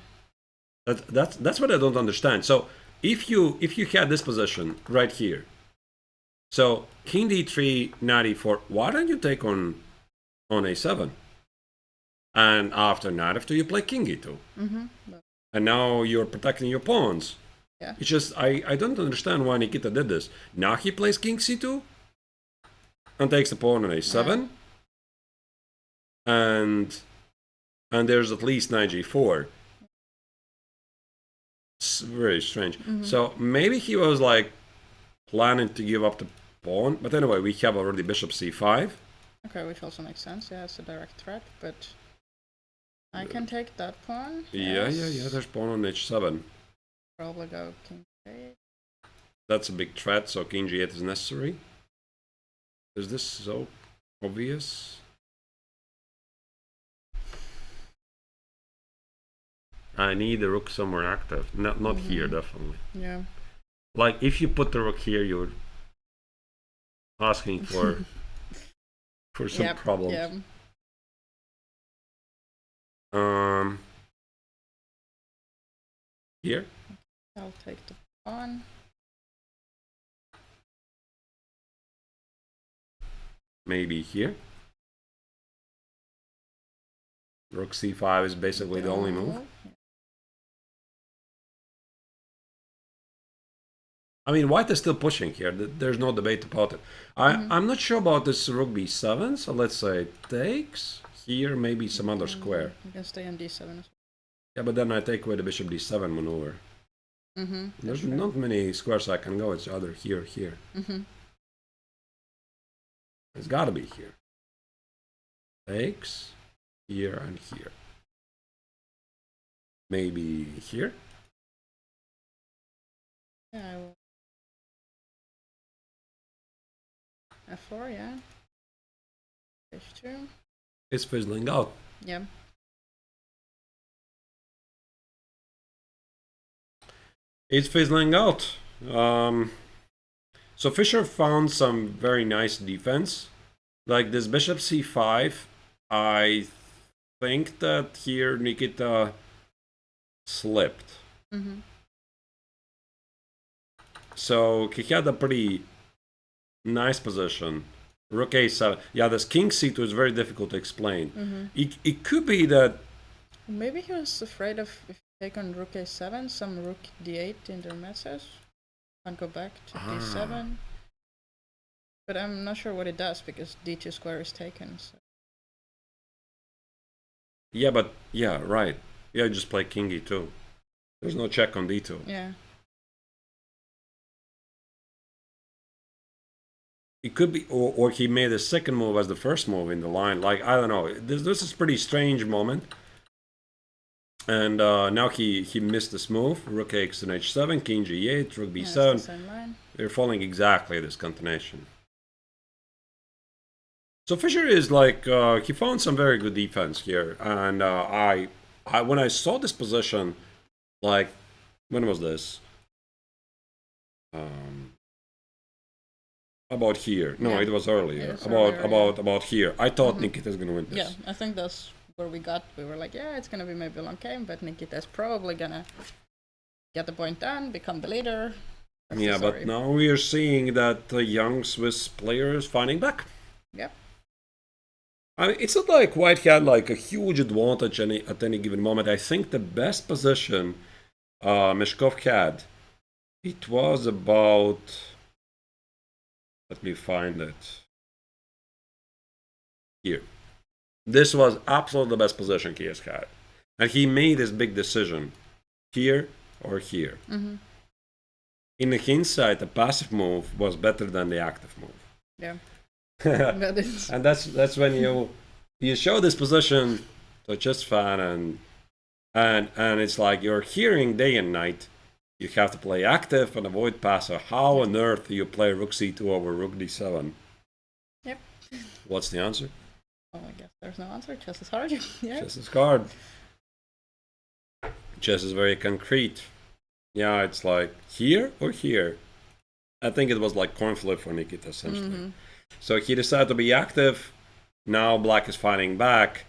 That's what I don't understand. So if you had this position right here, so king d3, knight e4, why don't you take on a7? And after knight f2, you play king e2. And now you're protecting your pawns. Yeah. It's just, I don't understand why Nikita did this. Now he plays king c2 and takes the pawn on a7. And there's at least knight g4. It's very strange. So maybe he was like planning to give up the pawn. But anyway, we have already bishop c5. Okay, which also makes sense. Yeah, it's a direct threat, but I can take that pawn. Yeah, there's pawn on h7. Probably go king g8. That's a big threat, so king g8 is necessary. Is this so obvious? I need the rook somewhere active. Not here, definitely. Yeah. Like, if you put the rook here, you're asking for some problems. Yeah. Here? I'll take the pawn. Maybe here? Rook c5 is basically the only move. I mean, white is still pushing here. There's no debate about it. I'm not sure about this rook b7, so let's say it takes here, maybe some other square. You can stay on d7 as Yeah, but then I take away the bishop d7 maneuver. well. There's not many squares I can go. It's either here or here. It's got to be here. Takes here and here. Maybe here. Yeah, I will. F4, yeah. H2. It's fizzling out. Yeah. It's fizzling out. So Fischer found some very nice defense. Like this bishop c5. I think that here Nikita slipped. So he had a pretty nice position. Rook a7. Yeah, this king c2 is very difficult to explain. It could be that... Maybe he was afraid of, if you take on rook a7, some rook d8 in their message. Can't go back to d7. But I'm not sure what it does, because d2 square is taken. So. Yeah, but... Yeah, right. Yeah, just play king e2. There's no check on d2. Yeah. It could be, or he made a second move as the first move in the line. Like, I don't know. This is a pretty strange moment. And now he missed this move. Rook takes an h7, king g8, rook b7. Yeah, it's the same line. They're following exactly this continuation. So Fischer is like, he found some very good defense here. And I when I saw this position, like, when was this? About here. No, Yeah. it was earlier. It was About here. I thought Nikita's gonna win this. Yeah, I think that's where we got. We were like, yeah, it's gonna be maybe a long game, but Nikita's probably gonna get the point done, become the leader. That's Yeah, the story. but now we are seeing that the young Swiss player is fighting back. Yep. I mean, it's not like White had like a huge advantage at any given moment. I think the best position Meshkov had, it was about... Let me find it. Here. This was absolutely the best position he has had. And he made his big decision. Here or here. In hindsight, the passive move was better than the active move. Yeah. And that's when you show this position to a chess fan and it's like you're hearing day and night. You have to play active and avoid passive. How on earth do you play rook c2 over rook d7? Yep. What's the answer? Oh, I guess there's no answer. Chess is hard. Yeah. Chess is hard. Chess is very concrete. Yeah, it's like here or here. I think it was like coin flip for Nikita, essentially. So he decided to be active. Now black is fighting back.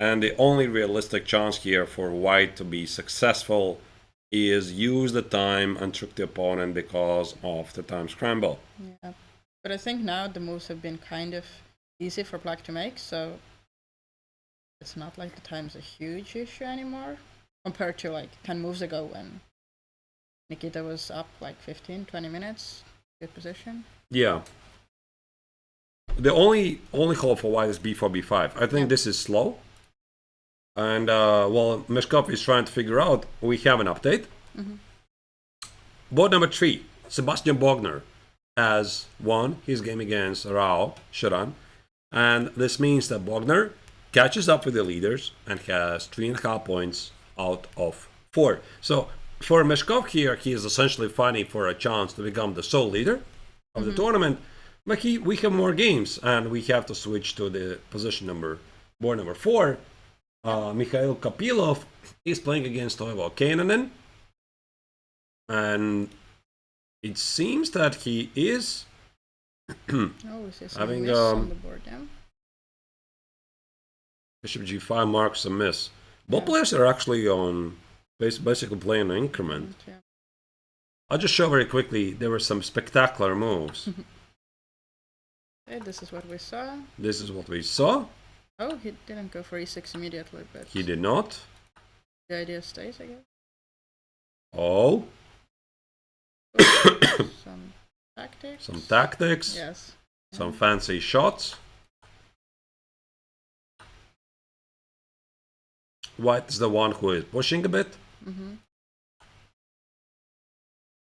And the only realistic chance here for white to be successful is use the time and trick the opponent because of the time scramble. Yeah. But I think now the moves have been kind of easy for black to make, so it's not like the time's a huge issue anymore compared to like 10 moves ago when Nikita was up like 15, 20 minutes. Good position. Yeah. The only call for white is b4, b5. I think this is slow. And while Meshkov is trying to figure out, we have an update. Board number 3, Sebastian Bogner has won his game against Rao Sharan. And this means that Bogner catches up with the leaders and has 3.5 points out of 4. So for Meshkov here, he is essentially fighting for a chance to become the sole leader of the tournament. But we have more games, and we have to switch to the board number 4. Mikhail Kapilov is playing against Toivo Keinonen, and it seems that he is having miss on the board, yeah. Bishop g5 marks a miss. Both players are actually on basically playing an increment. Yeah. I'll just show very quickly. There were some spectacular moves. Okay, this is what we saw. This is what we saw. Oh, he didn't go for e6 immediately, but He did not. the idea stays, I guess. Oh. Some tactics. Some tactics. Yes. Some fancy shots. White is the one who is pushing a bit. Mm-hmm.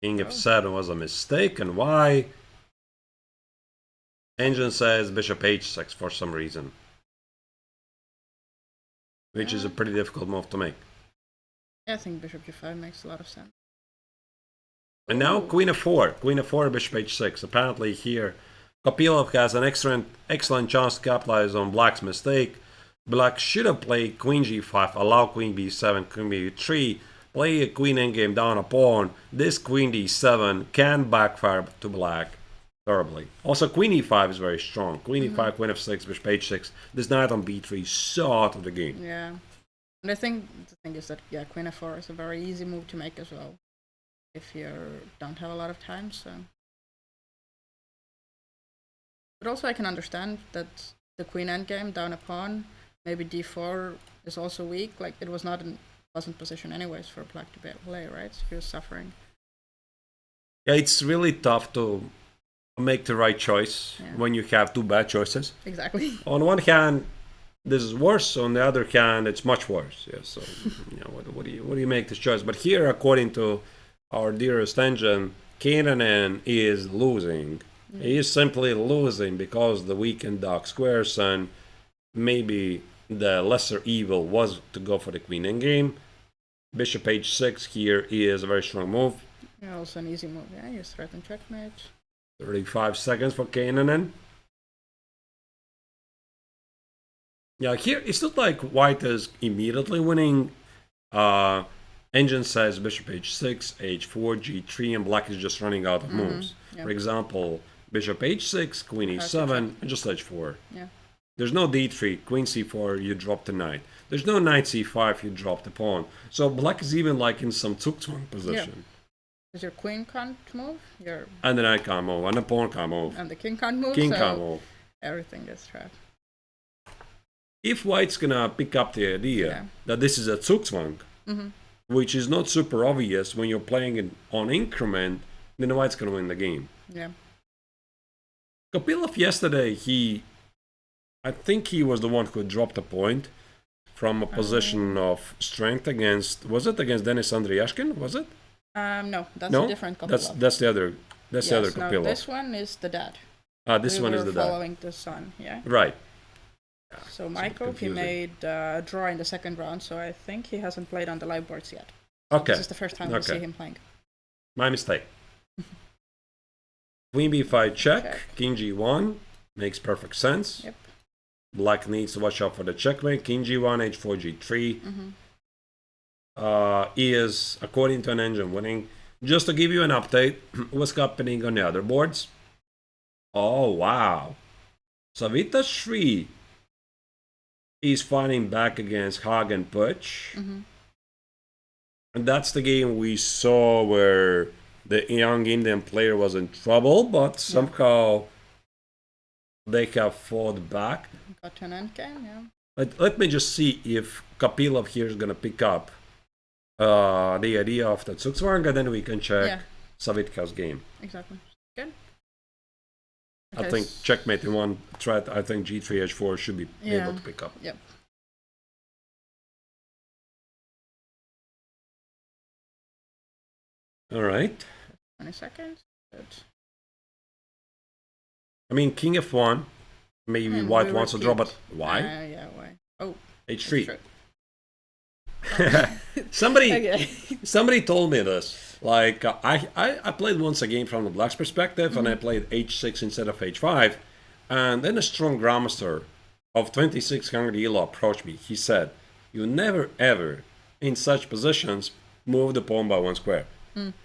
King f7 was a mistake, and why? Engine says bishop h6 for some reason, which is a pretty difficult move to make. Yeah, I think bishop g5 makes a lot of sense. And now queen f4, bishop h6. Apparently here, Kopylov has an excellent chance to capitalize on black's mistake. Black should have played queen g5, allow queen b7, queen b3, play a queen endgame down a pawn. This queen d7 can backfire to black terribly. Also, queen e5 is very strong. Queen e5, queen f6, bishop h6. This knight on b3 is so out of the game. Yeah. And I think the thing is that, yeah, queen f4 is a very easy move to make as well, if you don't have a lot of time, so. But also I can understand that the queen endgame down a pawn, maybe d4 is also weak. Like, it was not in pleasant position anyways for black to be able to play, right? So he was suffering. Yeah, it's really tough to make the right choice when you have two bad choices. Exactly. On one hand, this is worse. On the other hand, it's much worse. Yeah. So, what do you make this choice? But here, according to our dearest engine, Keinonen is losing. He is simply losing because the weakened dark squares, and maybe the lesser evil was to go for the queen endgame. Bishop h6 here is a very strong move. Yeah, also an easy move. Yeah, you threaten checkmate. 35 seconds for Keinonen. Yeah, here it's not like white is immediately winning. Engine says bishop h6, h4, g3, and black is just running out of moves. Yeah. For example, bishop h6, queen e7, and just h4. Yeah. There's no d3, queen c4, you drop the knight. There's no knight c5, you drop the pawn. So black is even like in some Zugzwang position. Because your queen can't move, and the knight can't move, and the pawn can't move. And the king can't move, king can't move. Everything gets trapped. If white's gonna pick up the idea that this is a Zugzwang, which is not super obvious when you're playing it on increment, then white's gonna win the game. Yeah. Kopylov yesterday, I think he was the one who dropped a point from a position of strength against, was it against Denis Andriashkin, was it? No, that's a different Kopylov. That's the other Kopylov. No, this one is the dad. This one is the dad. Following the son, yeah. Right. So Michael, he made a draw in the second round, so I think he hasn't played on the live boards yet. Okay. This is the first time we see him playing. My mistake. Queen b5 check, king g1, makes perfect sense. Yep. Black needs to watch out for the checkmate, king g1, h4, g3. Is, according to an engine, winning. Just to give you an update, what's happening on the other boards? Oh, wow. Savita Shri is fighting back against Hagen Puch. And that's the game we saw where the young Indian player was in trouble, but somehow they have fought back. Got to an end game, yeah. Let me just see if Kopylov here is going to pick up the idea of the Zugzwang, and then we can check Savitka's game. Exactly. Good. Okay, I think checkmate in one threat. I think g3, h4 should be able to pick up. Yep. All right. 20 seconds. Good. I mean, king f1. Maybe white wants to draw, but why? Yeah, why? Oh. h3. Somebody told me this. Like, I played once a game from the black's perspective, and I played h6 instead of h5. And then a strong grandmaster of 2600 ELO approached me. He said, you never ever, in such positions, move the pawn by one square.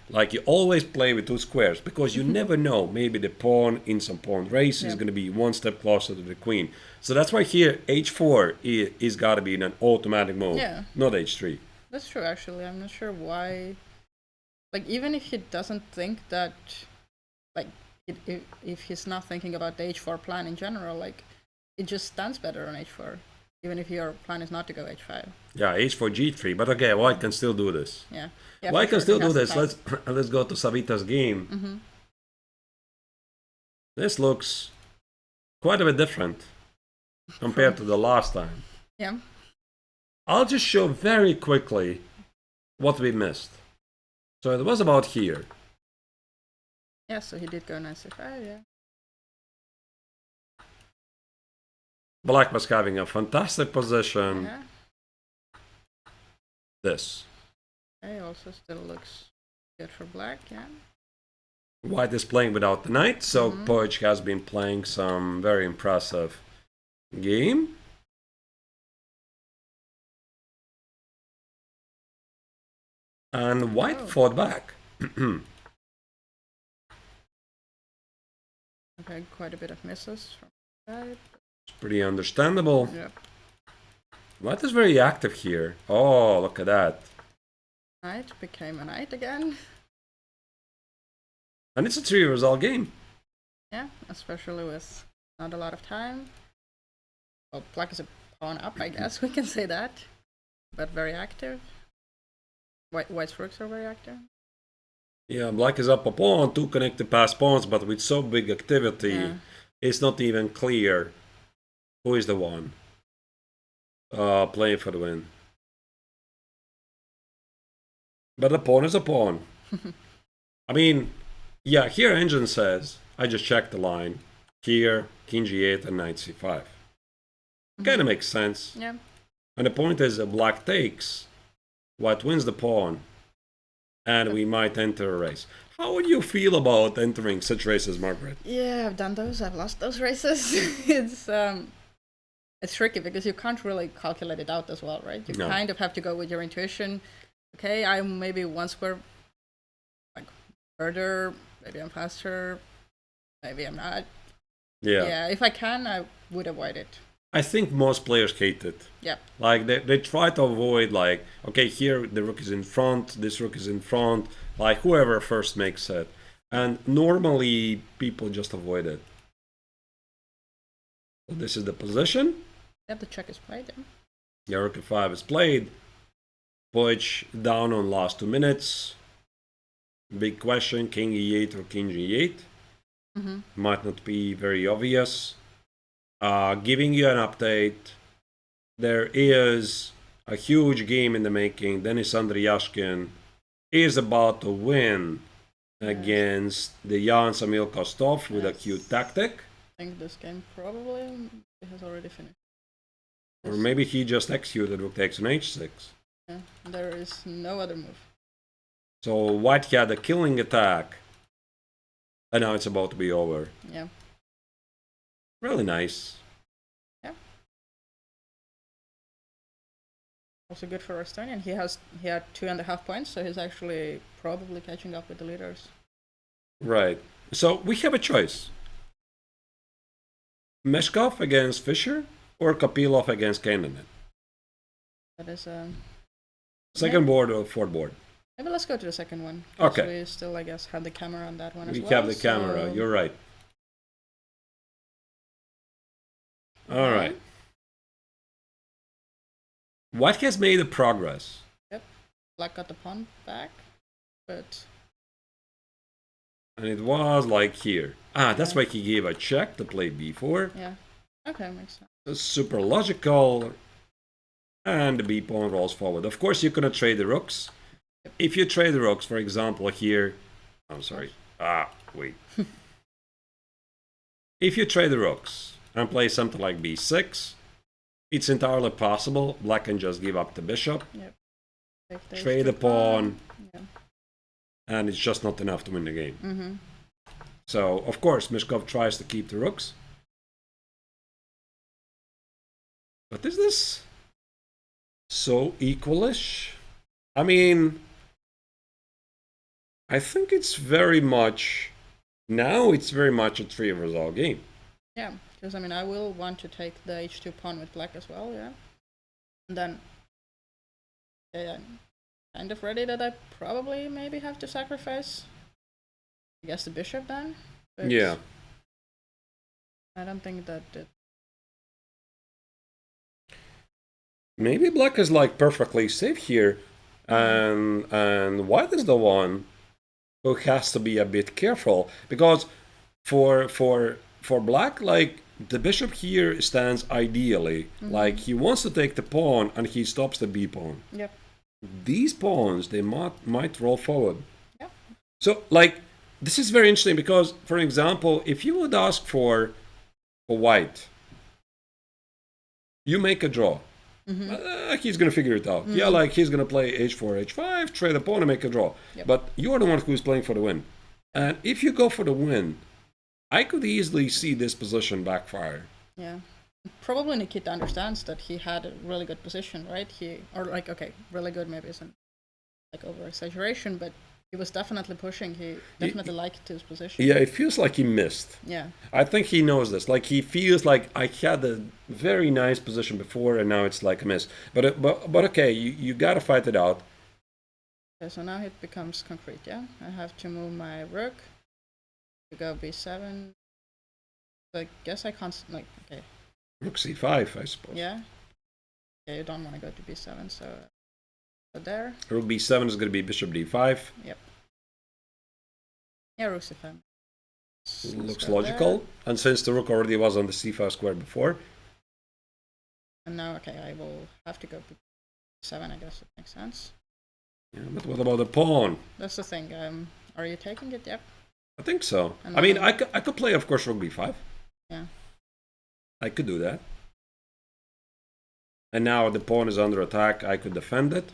Like, you always play with two squares, because you never know, maybe the pawn in some pawn race is going to be one step closer to the queen. So that's why here h4 is got to be an automatic move, not h3. That's true, actually. I'm not sure why. Like, even if he doesn't think that, like, if he's not thinking about the h4 plan in general, like, it just stands better on h4. Even if your plan is not to go h5. Yeah, h4, g3. But okay, white can still do this. Yeah. White can still do this. Let's go to Savita's game. This looks quite a bit different compared to the last time. Yeah. I'll just show very quickly what we missed. So it was about here. Yeah, so he did go knight c5, yeah. Black was having a fantastic position. Yeah. This. Okay, also still looks good for black, yeah. White is playing without the knight, so Poch has been playing some very impressive game. And white fought back. Okay, quite a bit of misses from that. It's pretty understandable. Yep. White is very active here. Oh, look at that. Knight became a knight again. And it's a 3-result game. Yeah, especially with not a lot of time. Well, black is a pawn up, I guess we can say that. But very active. White's rooks are very active. Yeah, black is up a pawn, 2 connected passed pawns, but with so big activity, it's not even clear who is the one playing for the win. But a pawn is a pawn. I mean, yeah, here engine says, I just checked the line. Here, king g8 and knight c5. Kind of makes sense. Yeah. And the point is that black takes, white wins the pawn, and we might enter a race. How would you feel about entering such races, Margaret? Yeah, I've done those. I've lost those races. It's tricky because you can't really calculate it out as well, right? You kind of have to go with your intuition. Okay, I'm maybe one square like further, maybe I'm faster, maybe I'm not. Yeah, if I can, I would avoid it. I think most players hate it. Yeah. Like they try to avoid, like, okay, here the rook is in front, this rook is in front, like whoever first makes it. And normally people just avoid it. So this is the position. Yep, the check is played. Yeah, rook f5 is played. Poch down on last 2 minutes. Big question, king e8 or king g8. Might not be very obvious. Giving you an update, there is a huge game in the making. Denis Andriyashkin is about to win against the Jan Samil Kostov with a cute tactic. I think this game probably has already finished. Or maybe he just executed rook takes on h6. Yeah, there is no other move. So white had a killing attack, and now it's about to be over. Yeah. Really nice. Yeah. Also good for Estonian. He had 2.5 points, so he's actually probably catching up with the leaders. Right. So we have a choice. Meshkov against Fischer or Kapilov against Kandanen? That is second board or fourth board? Maybe let's go to the second one. Okay. We still, I guess, have the camera on that one as well. We have the camera, you're right. All right. White has made a progress. Yep. Black got the pawn back, but... And it was like here. That's why he gave a check to play b4. Yeah. Okay, makes sense. It's super logical. And the b pawn rolls forward. Of course, you cannot trade the rooks. Yep. If you trade the rooks, for example, here... I'm sorry. Wait. If you trade the rooks and play something like b6, it's entirely possible. Black can just give up the bishop. Yep. Trade the pawn. Yeah. And it's just not enough to win the game. So, of course, Mishkov tries to keep the rooks. But is this so equalish? I mean, I think it's very much... Now it's very much a 3-result game. Yeah, because, I mean, I will want to take the h2 pawn with black as well, yeah. And then... Yeah, kind of ready that I probably maybe have to sacrifice, I guess, the bishop then. But yeah. I don't think that it... Maybe black is like perfectly safe here, and white is the one who has to be a bit careful, because for black, like, the bishop here stands ideally. Like he wants to take the pawn and he stops the b pawn. Yep. These pawns, they might roll forward. Yep. So like this is very interesting because, for example, if you would ask for white, you make a draw. He's going to figure it out. Yeah, like he's going to play h4, h5, trade a pawn and make a draw. Yep. But you're the one who's playing for the win. And if you go for the win, I could easily see this position backfire. Yeah. Probably Nikita understands that he had a really good position, right? Really good maybe isn't like over exaggeration, but he was definitely pushing. He definitely liked his position. Yeah, it feels like he missed. Yeah. I think he knows this. Like he feels like I had a very nice position before, and now it's like a miss. But okay, you gotta fight it out. Okay, so now it becomes concrete. Yeah, I have to move my rook to go b7. So I guess I can't okay. Rook c5, I suppose. Yeah. Okay, you don't want to go to b7, so there. Rook b7 is going to be bishop d5. Yep. Yeah, rook c5. Looks logical. There. And since the rook already was on the c5 square before. And now, okay, I will have to go b7, I guess it makes sense. Yeah, but what about the pawn? That's the thing. Are you taking it? Yep. I think so. I mean, I could play, of course, rook b5. Yeah. I could do that. And now the pawn is under attack. I could defend it.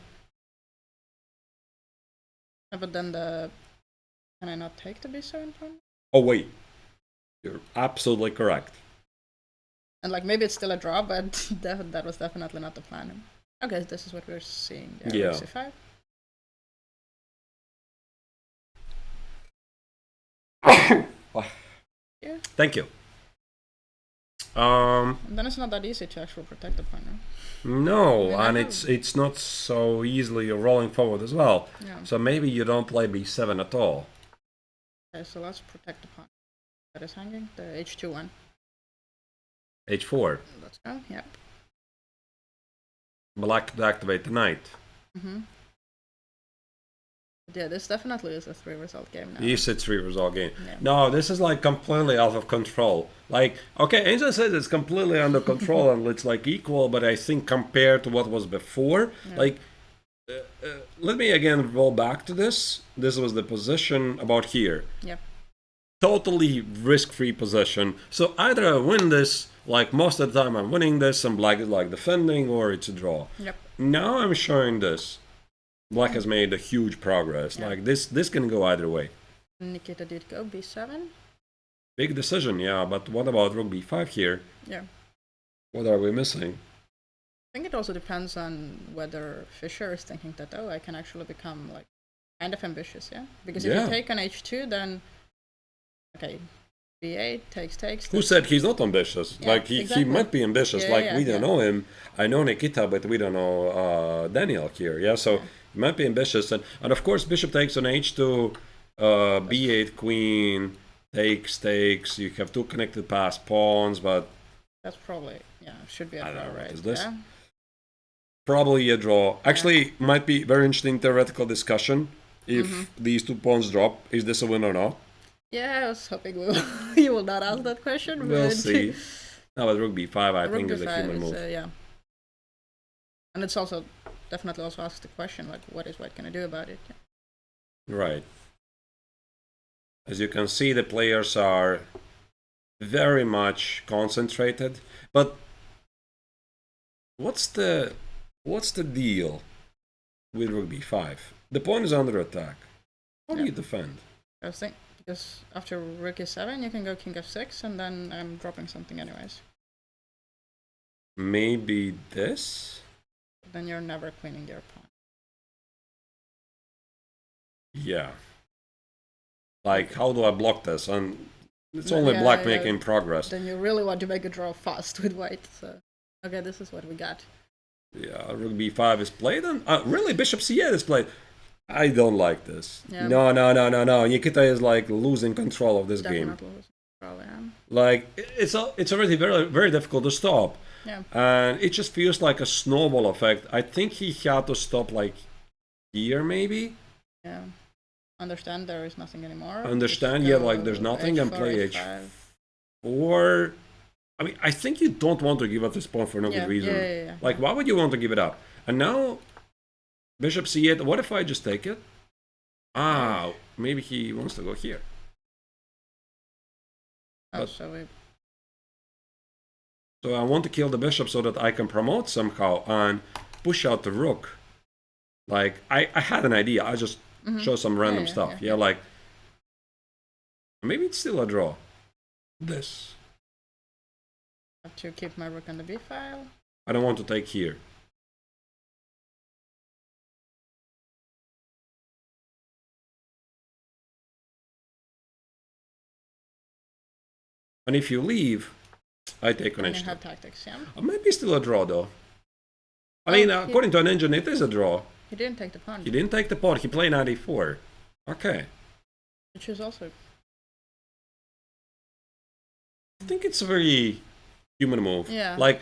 But then can I not take the b7 pawn? Oh wait, you're absolutely correct. And like maybe it's still a draw, but that was definitely not the plan. Okay, this is what we're seeing. Yeah. c5. Yeah. Thank you. And then it's not that easy to actually protect the pawn. No, and it's not so easily rolling forward as well. Yeah. So maybe you don't play b7 at all. Okay, so let's protect the pawn that is hanging, the h2 one. h4. Let's go. Yep. Black could activate the knight. Yeah, this definitely is a 3-result game now. Yes, it's 3-result game. Yeah. No, this is like completely out of control. Like, okay, Angel says it's completely under control and it's like equal, but I think compared to what was before, like, let me again roll back to this. This was the position about here. Yep. Totally risk-free position. So either I win this, like most of the time I'm winning this, and black is like defending, or it's a draw. Yep. Now I'm showing this. Black has made a huge progress. Yeah. Like this can go either way. Nikita did go b7. Big decision, yeah. But what about rook b5 here? Yeah. What are we missing? I think it also depends on whether Fischer is thinking that, I can actually become like kind of ambitious, yeah? Because if you take on h2, then okay, b8 takes. Who said he's not ambitious? Yeah, like he might be ambitious. We don't know him. I know Nikita, but we don't know Daniel here. Yeah, so he might be ambitious, and of course bishop takes on h2, b8 queen takes. You have two connected passed pawns, but that's probably should be a draw, right? Is this? Yeah. Probably a draw. Actually, might be very interesting theoretical discussion. If these two pawns drop, is this a win or not? Yeah, I was hoping you will not ask that question. We'll see. No, but rook b5, I think, is a human move. Yeah. And it's also definitely also asks the question, like, what is white going to do about it? Yeah. Right. As you can see, the players are very much concentrated. But what's the deal with rook b5? The pawn is under attack. How do you defend? I think because after rook e7, you can go king f6, and then I'm dropping something anyways. Maybe this? Then you're never queening your pawn. Yeah. Like, how do I block this? And it's only black making progress. Then you really want to make a draw fast with white. So, okay, this is what we got. Yeah, rook b5 is played, and really bishop c8 is played. I don't like this. Yeah. No. Nikita is like losing control of this game. Losing control, yeah. Like it's already very, very difficult to stop. Yeah. And it just feels like a snowball effect. I think he had to stop like here maybe. Yeah. Understand there is nothing anymore. Understand, yeah, like there's nothing, and play h4. I mean, I think you don't want to give up this pawn for no good reason. Yeah. Like, why would you want to give it up? And now, bishop c8. What if I just take it? Ah, maybe he wants to go here. Oh, so I want to kill the bishop so that I can promote somehow and push out the rook. Like, I had an idea. I just show some random stuff. Yeah, like, maybe it's still a draw. This. I have to keep my rook on the b file. I don't want to take here. And if you leave, I take on And h2. you have tactics, yeah. Maybe still a draw, though. I mean, according to an engine, it is a draw. He didn't take the pawn. He didn't take the pawn. He played knight e4. Okay. Which is also... I think it's a very human move. Yeah. Like,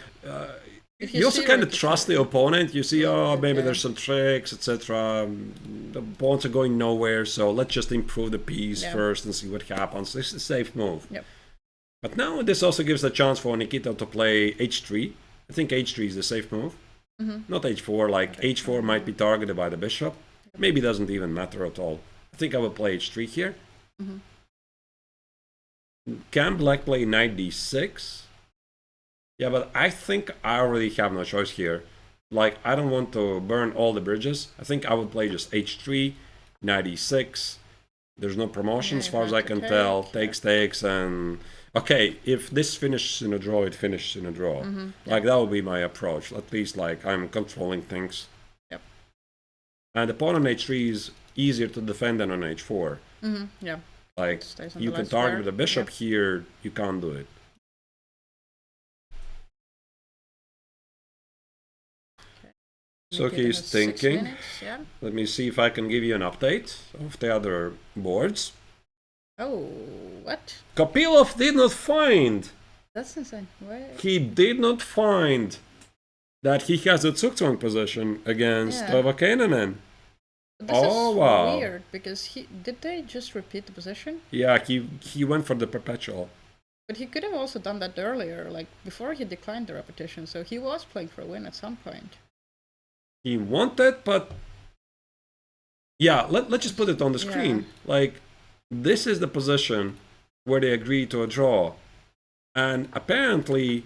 you also kind of the trust the opponent. You see, oh, maybe there's some tricks, etc. The pawns are going nowhere, so let's just improve the piece first and see what happens. This is a safe move. Yep. But now this also gives a chance for Nikita to play h3. I think h3 is the safe move. Not h4, like h4 might be targeted by the bishop. Maybe doesn't even matter at all. I think I will play h3 here. Can black play knight d6? Yeah, but I think I already have no choice here. Like, I don't want to burn all the bridges. I think I would play just h3, knight e6. There's no promotion as far as I can tell. Takes, and... Okay, if this finishes in a draw, it finishes in a draw. Like, that would be my approach. At least, like, I'm controlling things. Yep. And the pawn on h3 is easier to defend than on h4. Yeah. Like, you can target the bishop here, you can't do it. Okay. So he's thinking. Let me see if I can give you an update of the other boards. Oh, what? Kopylov did not find. That's insane. Why? He did not find that he has a Zugzwang position against Vakenanen. This is weird because did they just repeat the position? Yeah, he went for the perpetual. But he could have also done that earlier, like before he declined the repetition. So he was playing for a win at some point. He wanted, but yeah, let's just put it on the screen. Like, this is the position where they agree to a draw, and apparently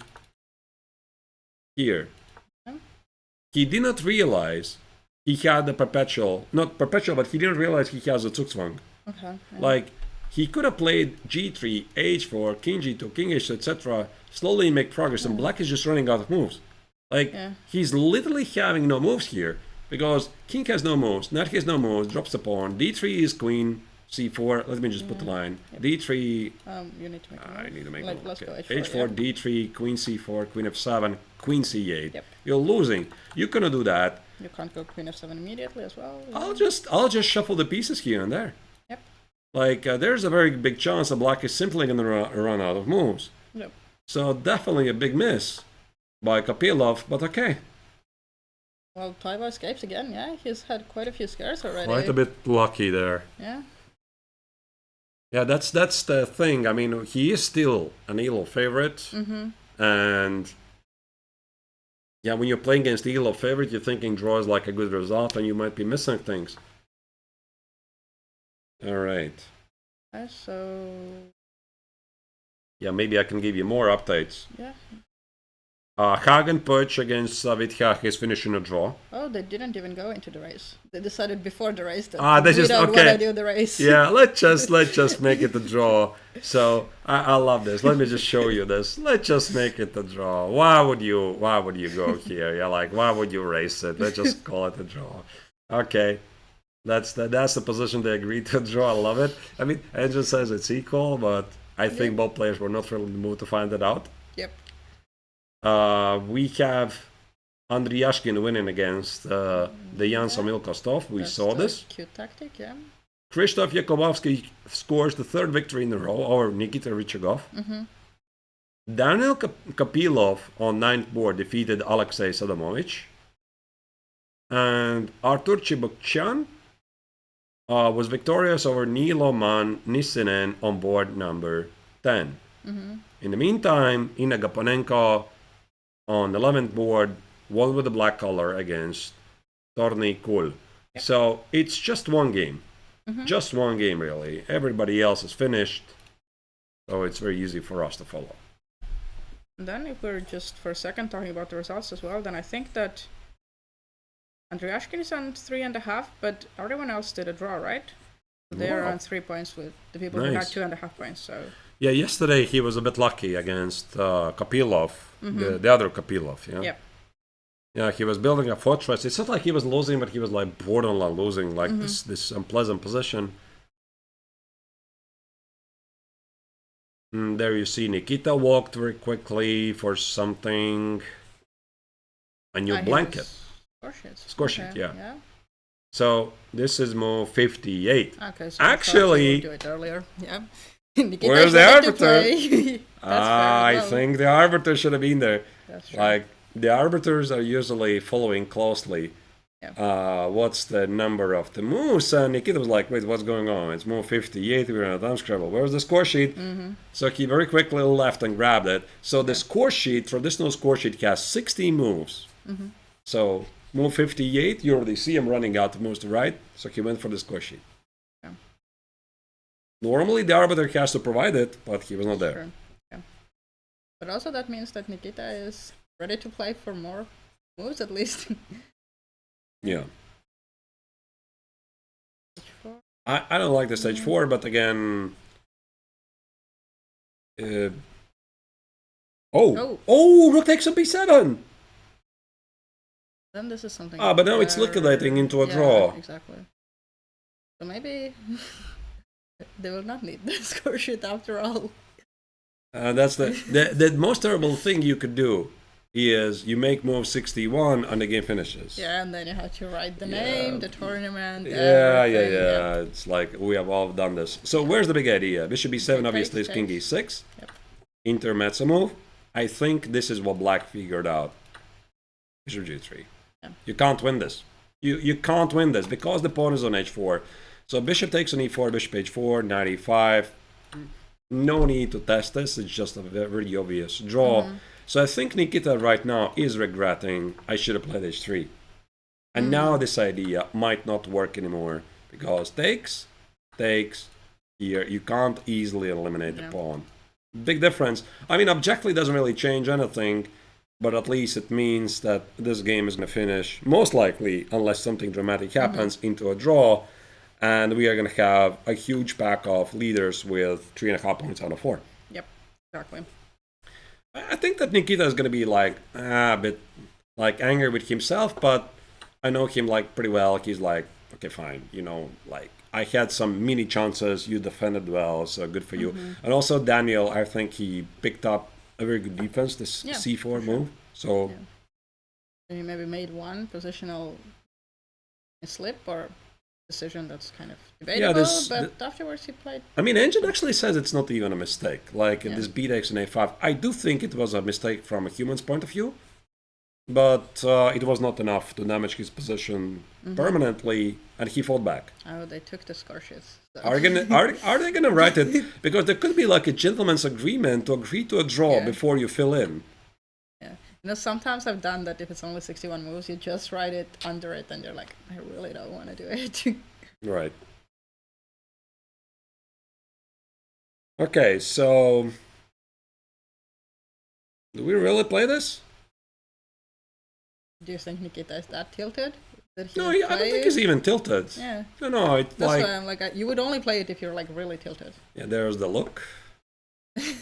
here he did not realize he had the perpetual, not perpetual, but he didn't realize he has a Zugzwang. Okay. Like, he could have played g3, h4, king g2, king h2, etc. slowly make progress, and black is just running out of moves. Like, he's literally having no moves here, because king has no moves, knight has no moves, drops the pawn, d3 is queen, c4, let me just put the line, d3, you need to make a move. I need to make a move. Let's go h4, d3, queen c4, queen f7, queen c8. You're losing. You cannot do that. You can't go queen f7 immediately as well. I'll just shuffle the pieces here and there. Yep. Like, there's a very big chance that black is simply going to run out of moves. Yep. So definitely a big miss by Kopylov, but okay. Well, Taiva escapes again, yeah? He's had quite a few scares already. Quite a bit lucky there. Yeah. Yeah, that's the thing. I mean, he is still an ELO favorite. And yeah, when you're playing against the ELO favorite, you're thinking draw is like a good result, and you might be missing things. All right. So... Yeah, maybe I can give you more updates. Yeah. Hagen Puch against Witthach is finishing a draw. Oh, they didn't even go into the race. They decided before the race that they just don't want to do the race. Yeah, let's just make it a draw. So I love this. Let me just show you this. Let's just make it a draw. Why would you go here? Yeah, like, why would you race it? Let's just call it a draw. Okay. That's the position they agreed to draw. I love it. I mean, Angel says it's equal, but I think both players were not really in the mood to find it out. Yep. We have Andriy Yashkin winning against the Jan Samil Kostov. We saw this. Cute tactic, yeah. Krzysztof Jakubowski scores the third victory in a row over Nikita Rychagov. Daniel Kopylov on 9th board defeated Alexei Sadamovich. And Artur Chibukchan was victorious over Niloman Nissinen on board number 10. In the meantime, Inna Gaponenko on the 11th board won with the black color against Torni Kul. So it's just one game. Just one game, really. Everybody else is finished. So it's very easy for us to follow. And then if we're just for a second talking about the results as well, then I think that Andriashkin is on 3.5, but everyone else did a draw, right? They are on 3 points with the people who had 2.5 points. So yeah, yesterday he was a bit lucky against Kapilov, the other Kapilov. Yeah. Yep. Yeah, he was building a fortress. It's not like he was losing, but he was like borderline losing, like this unpleasant position. And there you see Nikita walked very quickly for something. A new blanket. Score sheet, okay, yeah. So this is move 58. Okay, so actually, do it earlier. Yeah. Where's the arbiter? I think the arbiter should have been there. That's true. Like the arbiters are usually following closely. Yeah. What's the number of the moves? And Nikita was like, wait, what's going on? It's move 58. We're in a time scramble. Where's the score sheet? So he very quickly left and grabbed it. So the score sheet, traditional score sheet, has 16 moves. So move 58, you already see him running out of moves to right, so he went for the score sheet. Yeah. Normally the arbiter has to provide it, but he was not there. Sure. Yeah. But also that means that Nikita is ready to play for more moves at least. Yeah. I don't like the stage 4, but again... rook takes on b7! Then this is something. But now it's liquidating into a draw. Exactly. So maybe they will not need the score sheet after all. That's the most terrible thing you could do is you make move 61 and the game finishes. Yeah, and then you have to write the name, the tournament. Yeah. It's like we have all done this. So where's the big idea? Bishop b7 obviously is king e6. Yep. Intermezzo move. I think this is what black figured out. Bishop g3. You can't win this. You can't win this because the pawn is on h4. So bishop takes on e4, bishop h4, knight e5. No need to test this. It's just a very obvious draw. So I think Nikita right now is regretting I should have played h3. And now this idea might not work anymore because takes here. You can't easily eliminate the pawn. Big difference. I mean, objectively doesn't really change anything. But at least it means that this game is going to finish, most likely, unless something dramatic happens, into a draw. And we are going to have a huge pack of leaders with 3.5 points out of 4. Yep, exactly. I think that Nikita is going to be like a bit like angry with himself, but I know him like pretty well. He's like, okay, fine, like I had some mini chances, you defended well, so good for you. And also Daniel, I think he picked up a very good defense, this c4 move. So he maybe made one positional slip or decision that's kind of debatable, but afterwards he played. I mean, Engine actually says it's not even a mistake. Like this b takes an a5. I do think it was a mistake from a human's point of view, but it was not enough to damage his position permanently, and he fought back. Oh, they took the score sheets. So. Are they gonna write it? Because there could be like a gentleman's agreement to agree to a draw before you fill in. Yeah, sometimes I've done that. If it's only 61 moves, you just write it under it, and you're like, I really don't want to do it. Right. Okay, so do we really play this? Do you think Nikita is that tilted? No, I don't think he's even tilted. Yeah. No, it's that's why I'm like, you would only play it if you're like really tilted. Yeah, there's the look.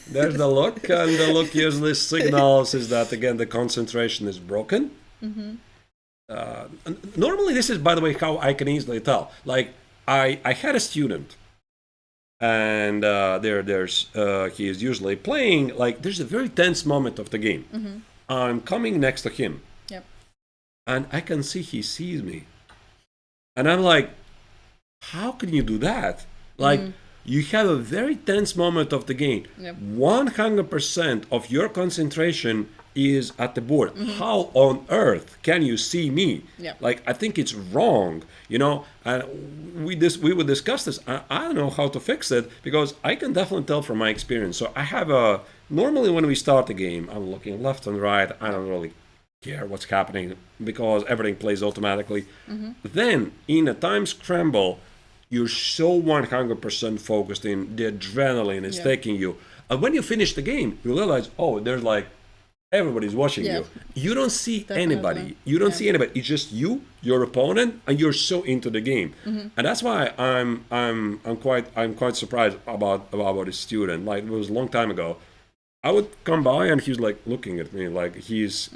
There's the look, and the look usually signals is that again the concentration is broken. Normally, this is, by the way, how I can easily tell. Like I had a student, and he is usually playing. Like there's a very tense moment of the game. I'm coming next to him. And I can see he sees me. And I'm like, how can you do that? Like, you have a very tense moment of the game. 100% of your concentration is at the board. How on earth can you see me? Yeah. Like, I think it's wrong, you know. And we would discuss this. I don't know how to fix it because I can definitely tell from my experience. So I have a normally when we start the game, I'm looking left and right. I don't really care what's happening because everything plays automatically. Then in a time scramble, you're so 100% focused in the adrenaline is taking you. And when you finish the game, you realize, oh, there's like everybody's watching you. You don't see anybody. You don't see anybody. It's just you, your opponent, and you're so into the game. And that's why I'm quite surprised about a student. Like it was a long time ago. I would come by and he's like looking at me like he's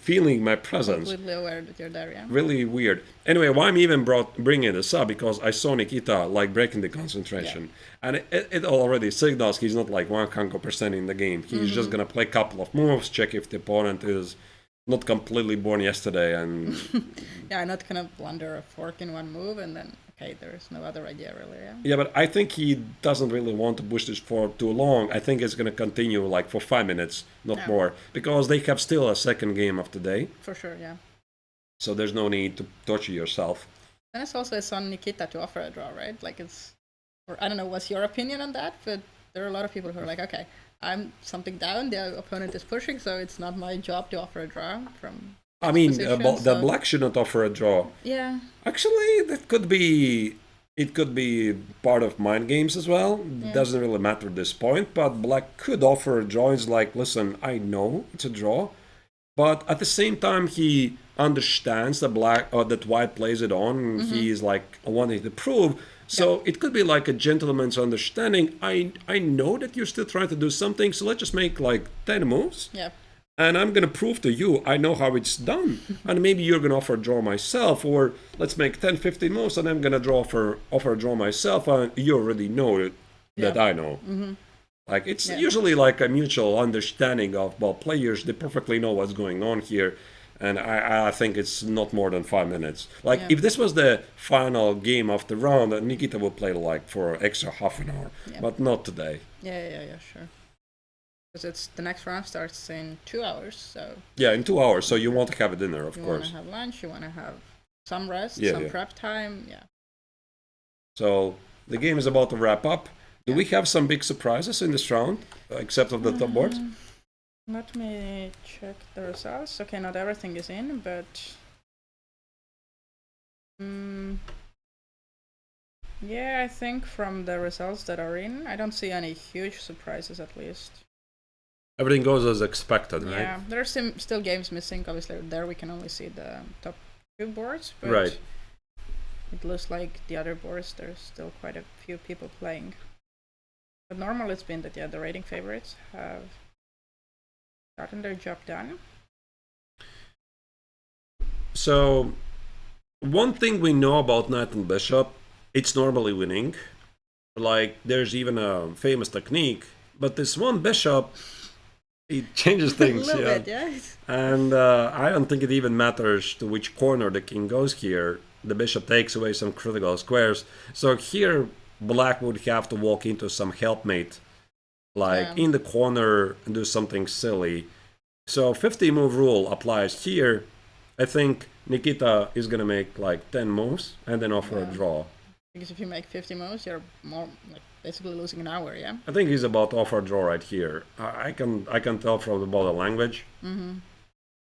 feeling my presence. Completely aware that you're there, yeah. Really weird. Anyway, why I'm even bringing this up because I saw Nikita like breaking the concentration, and it already signals he's not like 100% in the game. He's just gonna play a couple of moves, check if the opponent is not completely born yesterday, and yeah, not gonna blunder a fork in one move and then okay, there is no other idea really, yeah. Yeah, but I think he doesn't really want to push this for too long. I think it's gonna continue like for 5 minutes, not more, because they have still a second game of the day. For sure, yeah. So there's no need to torture yourself. And it's on Nikita to offer a draw, right? Like it's, or I don't know, what's your opinion on that? But there are a lot of people who are like, okay, I'm something down, the opponent is pushing, so it's not my job to offer a draw from. I mean, the black should not offer a draw. Yeah. Actually, that could be. It could be part of mind games as well. Yeah. Doesn't really matter at this point. But black could offer a draw. It's like, listen, I know it's a draw, but at the same time, he understands that that white plays it on. He is like wanting to prove. So it could be like a gentleman's understanding. I know that you're still trying to do something. So let's just make like 10 moves. Yeah. And I'm going to prove to you, I know how it's done. And maybe you're going to offer a draw myself, or let's make 10, 15 moves, and I'm going to offer a draw myself, and you already know that I know. Like, it's usually like a mutual understanding of, well, players, they perfectly know what's going on here. And I think it's not more than 5 minutes. Like, if this was the final game of the round, Nikita would play like for extra half an hour. But not today. Yeah, sure. Because the next round starts in 2 hours, so... Yeah, in 2 hours, so you want to have a dinner, of course. You want to have lunch, you want to have some rest, some prep time, So, the game is about to wrap up. Do we have some big surprises in this round, except of the top board? Let me check the results. Okay, not everything is in, but... yeah, I think from the results that are in, I don't see any huge surprises at least. Everything goes as expected, right? Yeah, there are still games missing. Obviously, there we can only see the top 2 boards, but it looks like the other boards, there's still quite a few people playing. But normally it's been that, the rating favorites have gotten their job done. So, one thing we know about Knight and Bishop, it's normally winning. Like, there's even a famous technique, but this one Bishop... It changes things, a little bit, And I don't think it even matters to which corner the king goes here. The bishop takes away some critical squares. So here, black would have to walk into some helpmate, like in the corner and do something silly. So 50-move rule applies here. I think Nikita is going to make like 10 moves and then offer a draw. Because if you make 50 moves, you're more like basically losing an hour, I think he's about to offer a draw right here. I can tell from the body language.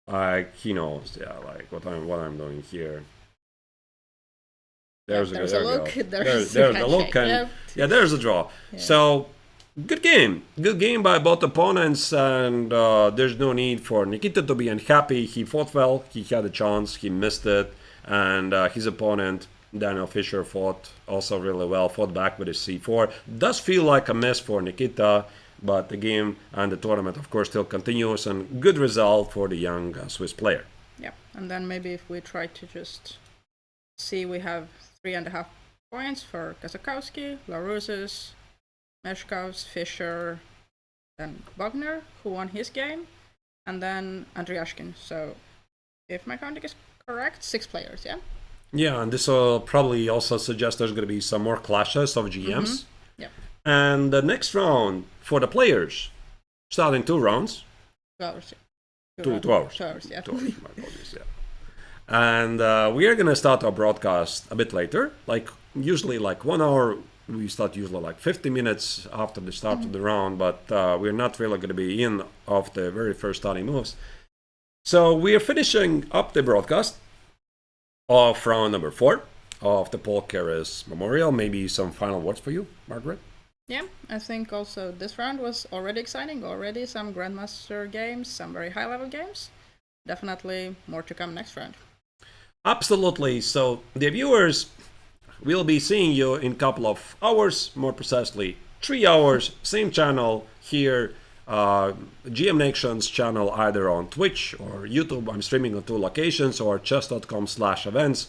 Like he knows, like what I'm doing here. There's a look. There's the look, and there's a draw. So good game by both opponents, and there's no need for Nikita to be unhappy. He fought well. He had a chance. He missed it, and his opponent. Daniel Fischer fought also really well, fought back with his c4. Does feel like a miss for Nikita, but the game and the tournament, of course, still continues, and good result for the young Swiss player. Yeah, and then maybe if we try to just see, we have 3.5 points for Kazakowski, Larouses, Meshkovs, Fischer, then Wagner, who won his game, and then Andriashkin. So, if my counting is correct, 6 players, Yeah, and this will probably also suggest there's going to be some more clashes of GMs. And the next round for the players, starting 2 rounds. 2 hours. 2 hours. 2 hours, yeah. 2 hours, my apologies, yeah. And we are going to start our broadcast a bit later, like usually like 1 hour. We start usually like 50 minutes after the start of the round, but we're not really going to be in of the very first starting moves. So we are finishing up the broadcast of round number 4 of the Paul Keres Memorial. Maybe some final words for you, Margaret? Yeah, I think also this round was already exciting. Already some Grandmaster games, some very high-level games. Definitely more to come next round. Absolutely. So the viewers will be seeing you in a couple of hours, more precisely 3 hours, same channel here, GM Neiksans channel, either on Twitch or YouTube. I'm streaming on 2 locations, or chess.com/events,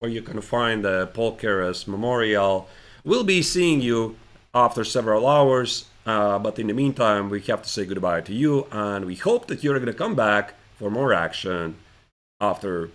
where you can find the Paul Keres Memorial. We'll be seeing you after several hours, but in the meantime, we have to say goodbye to you, and we hope that you're going to come back for more action after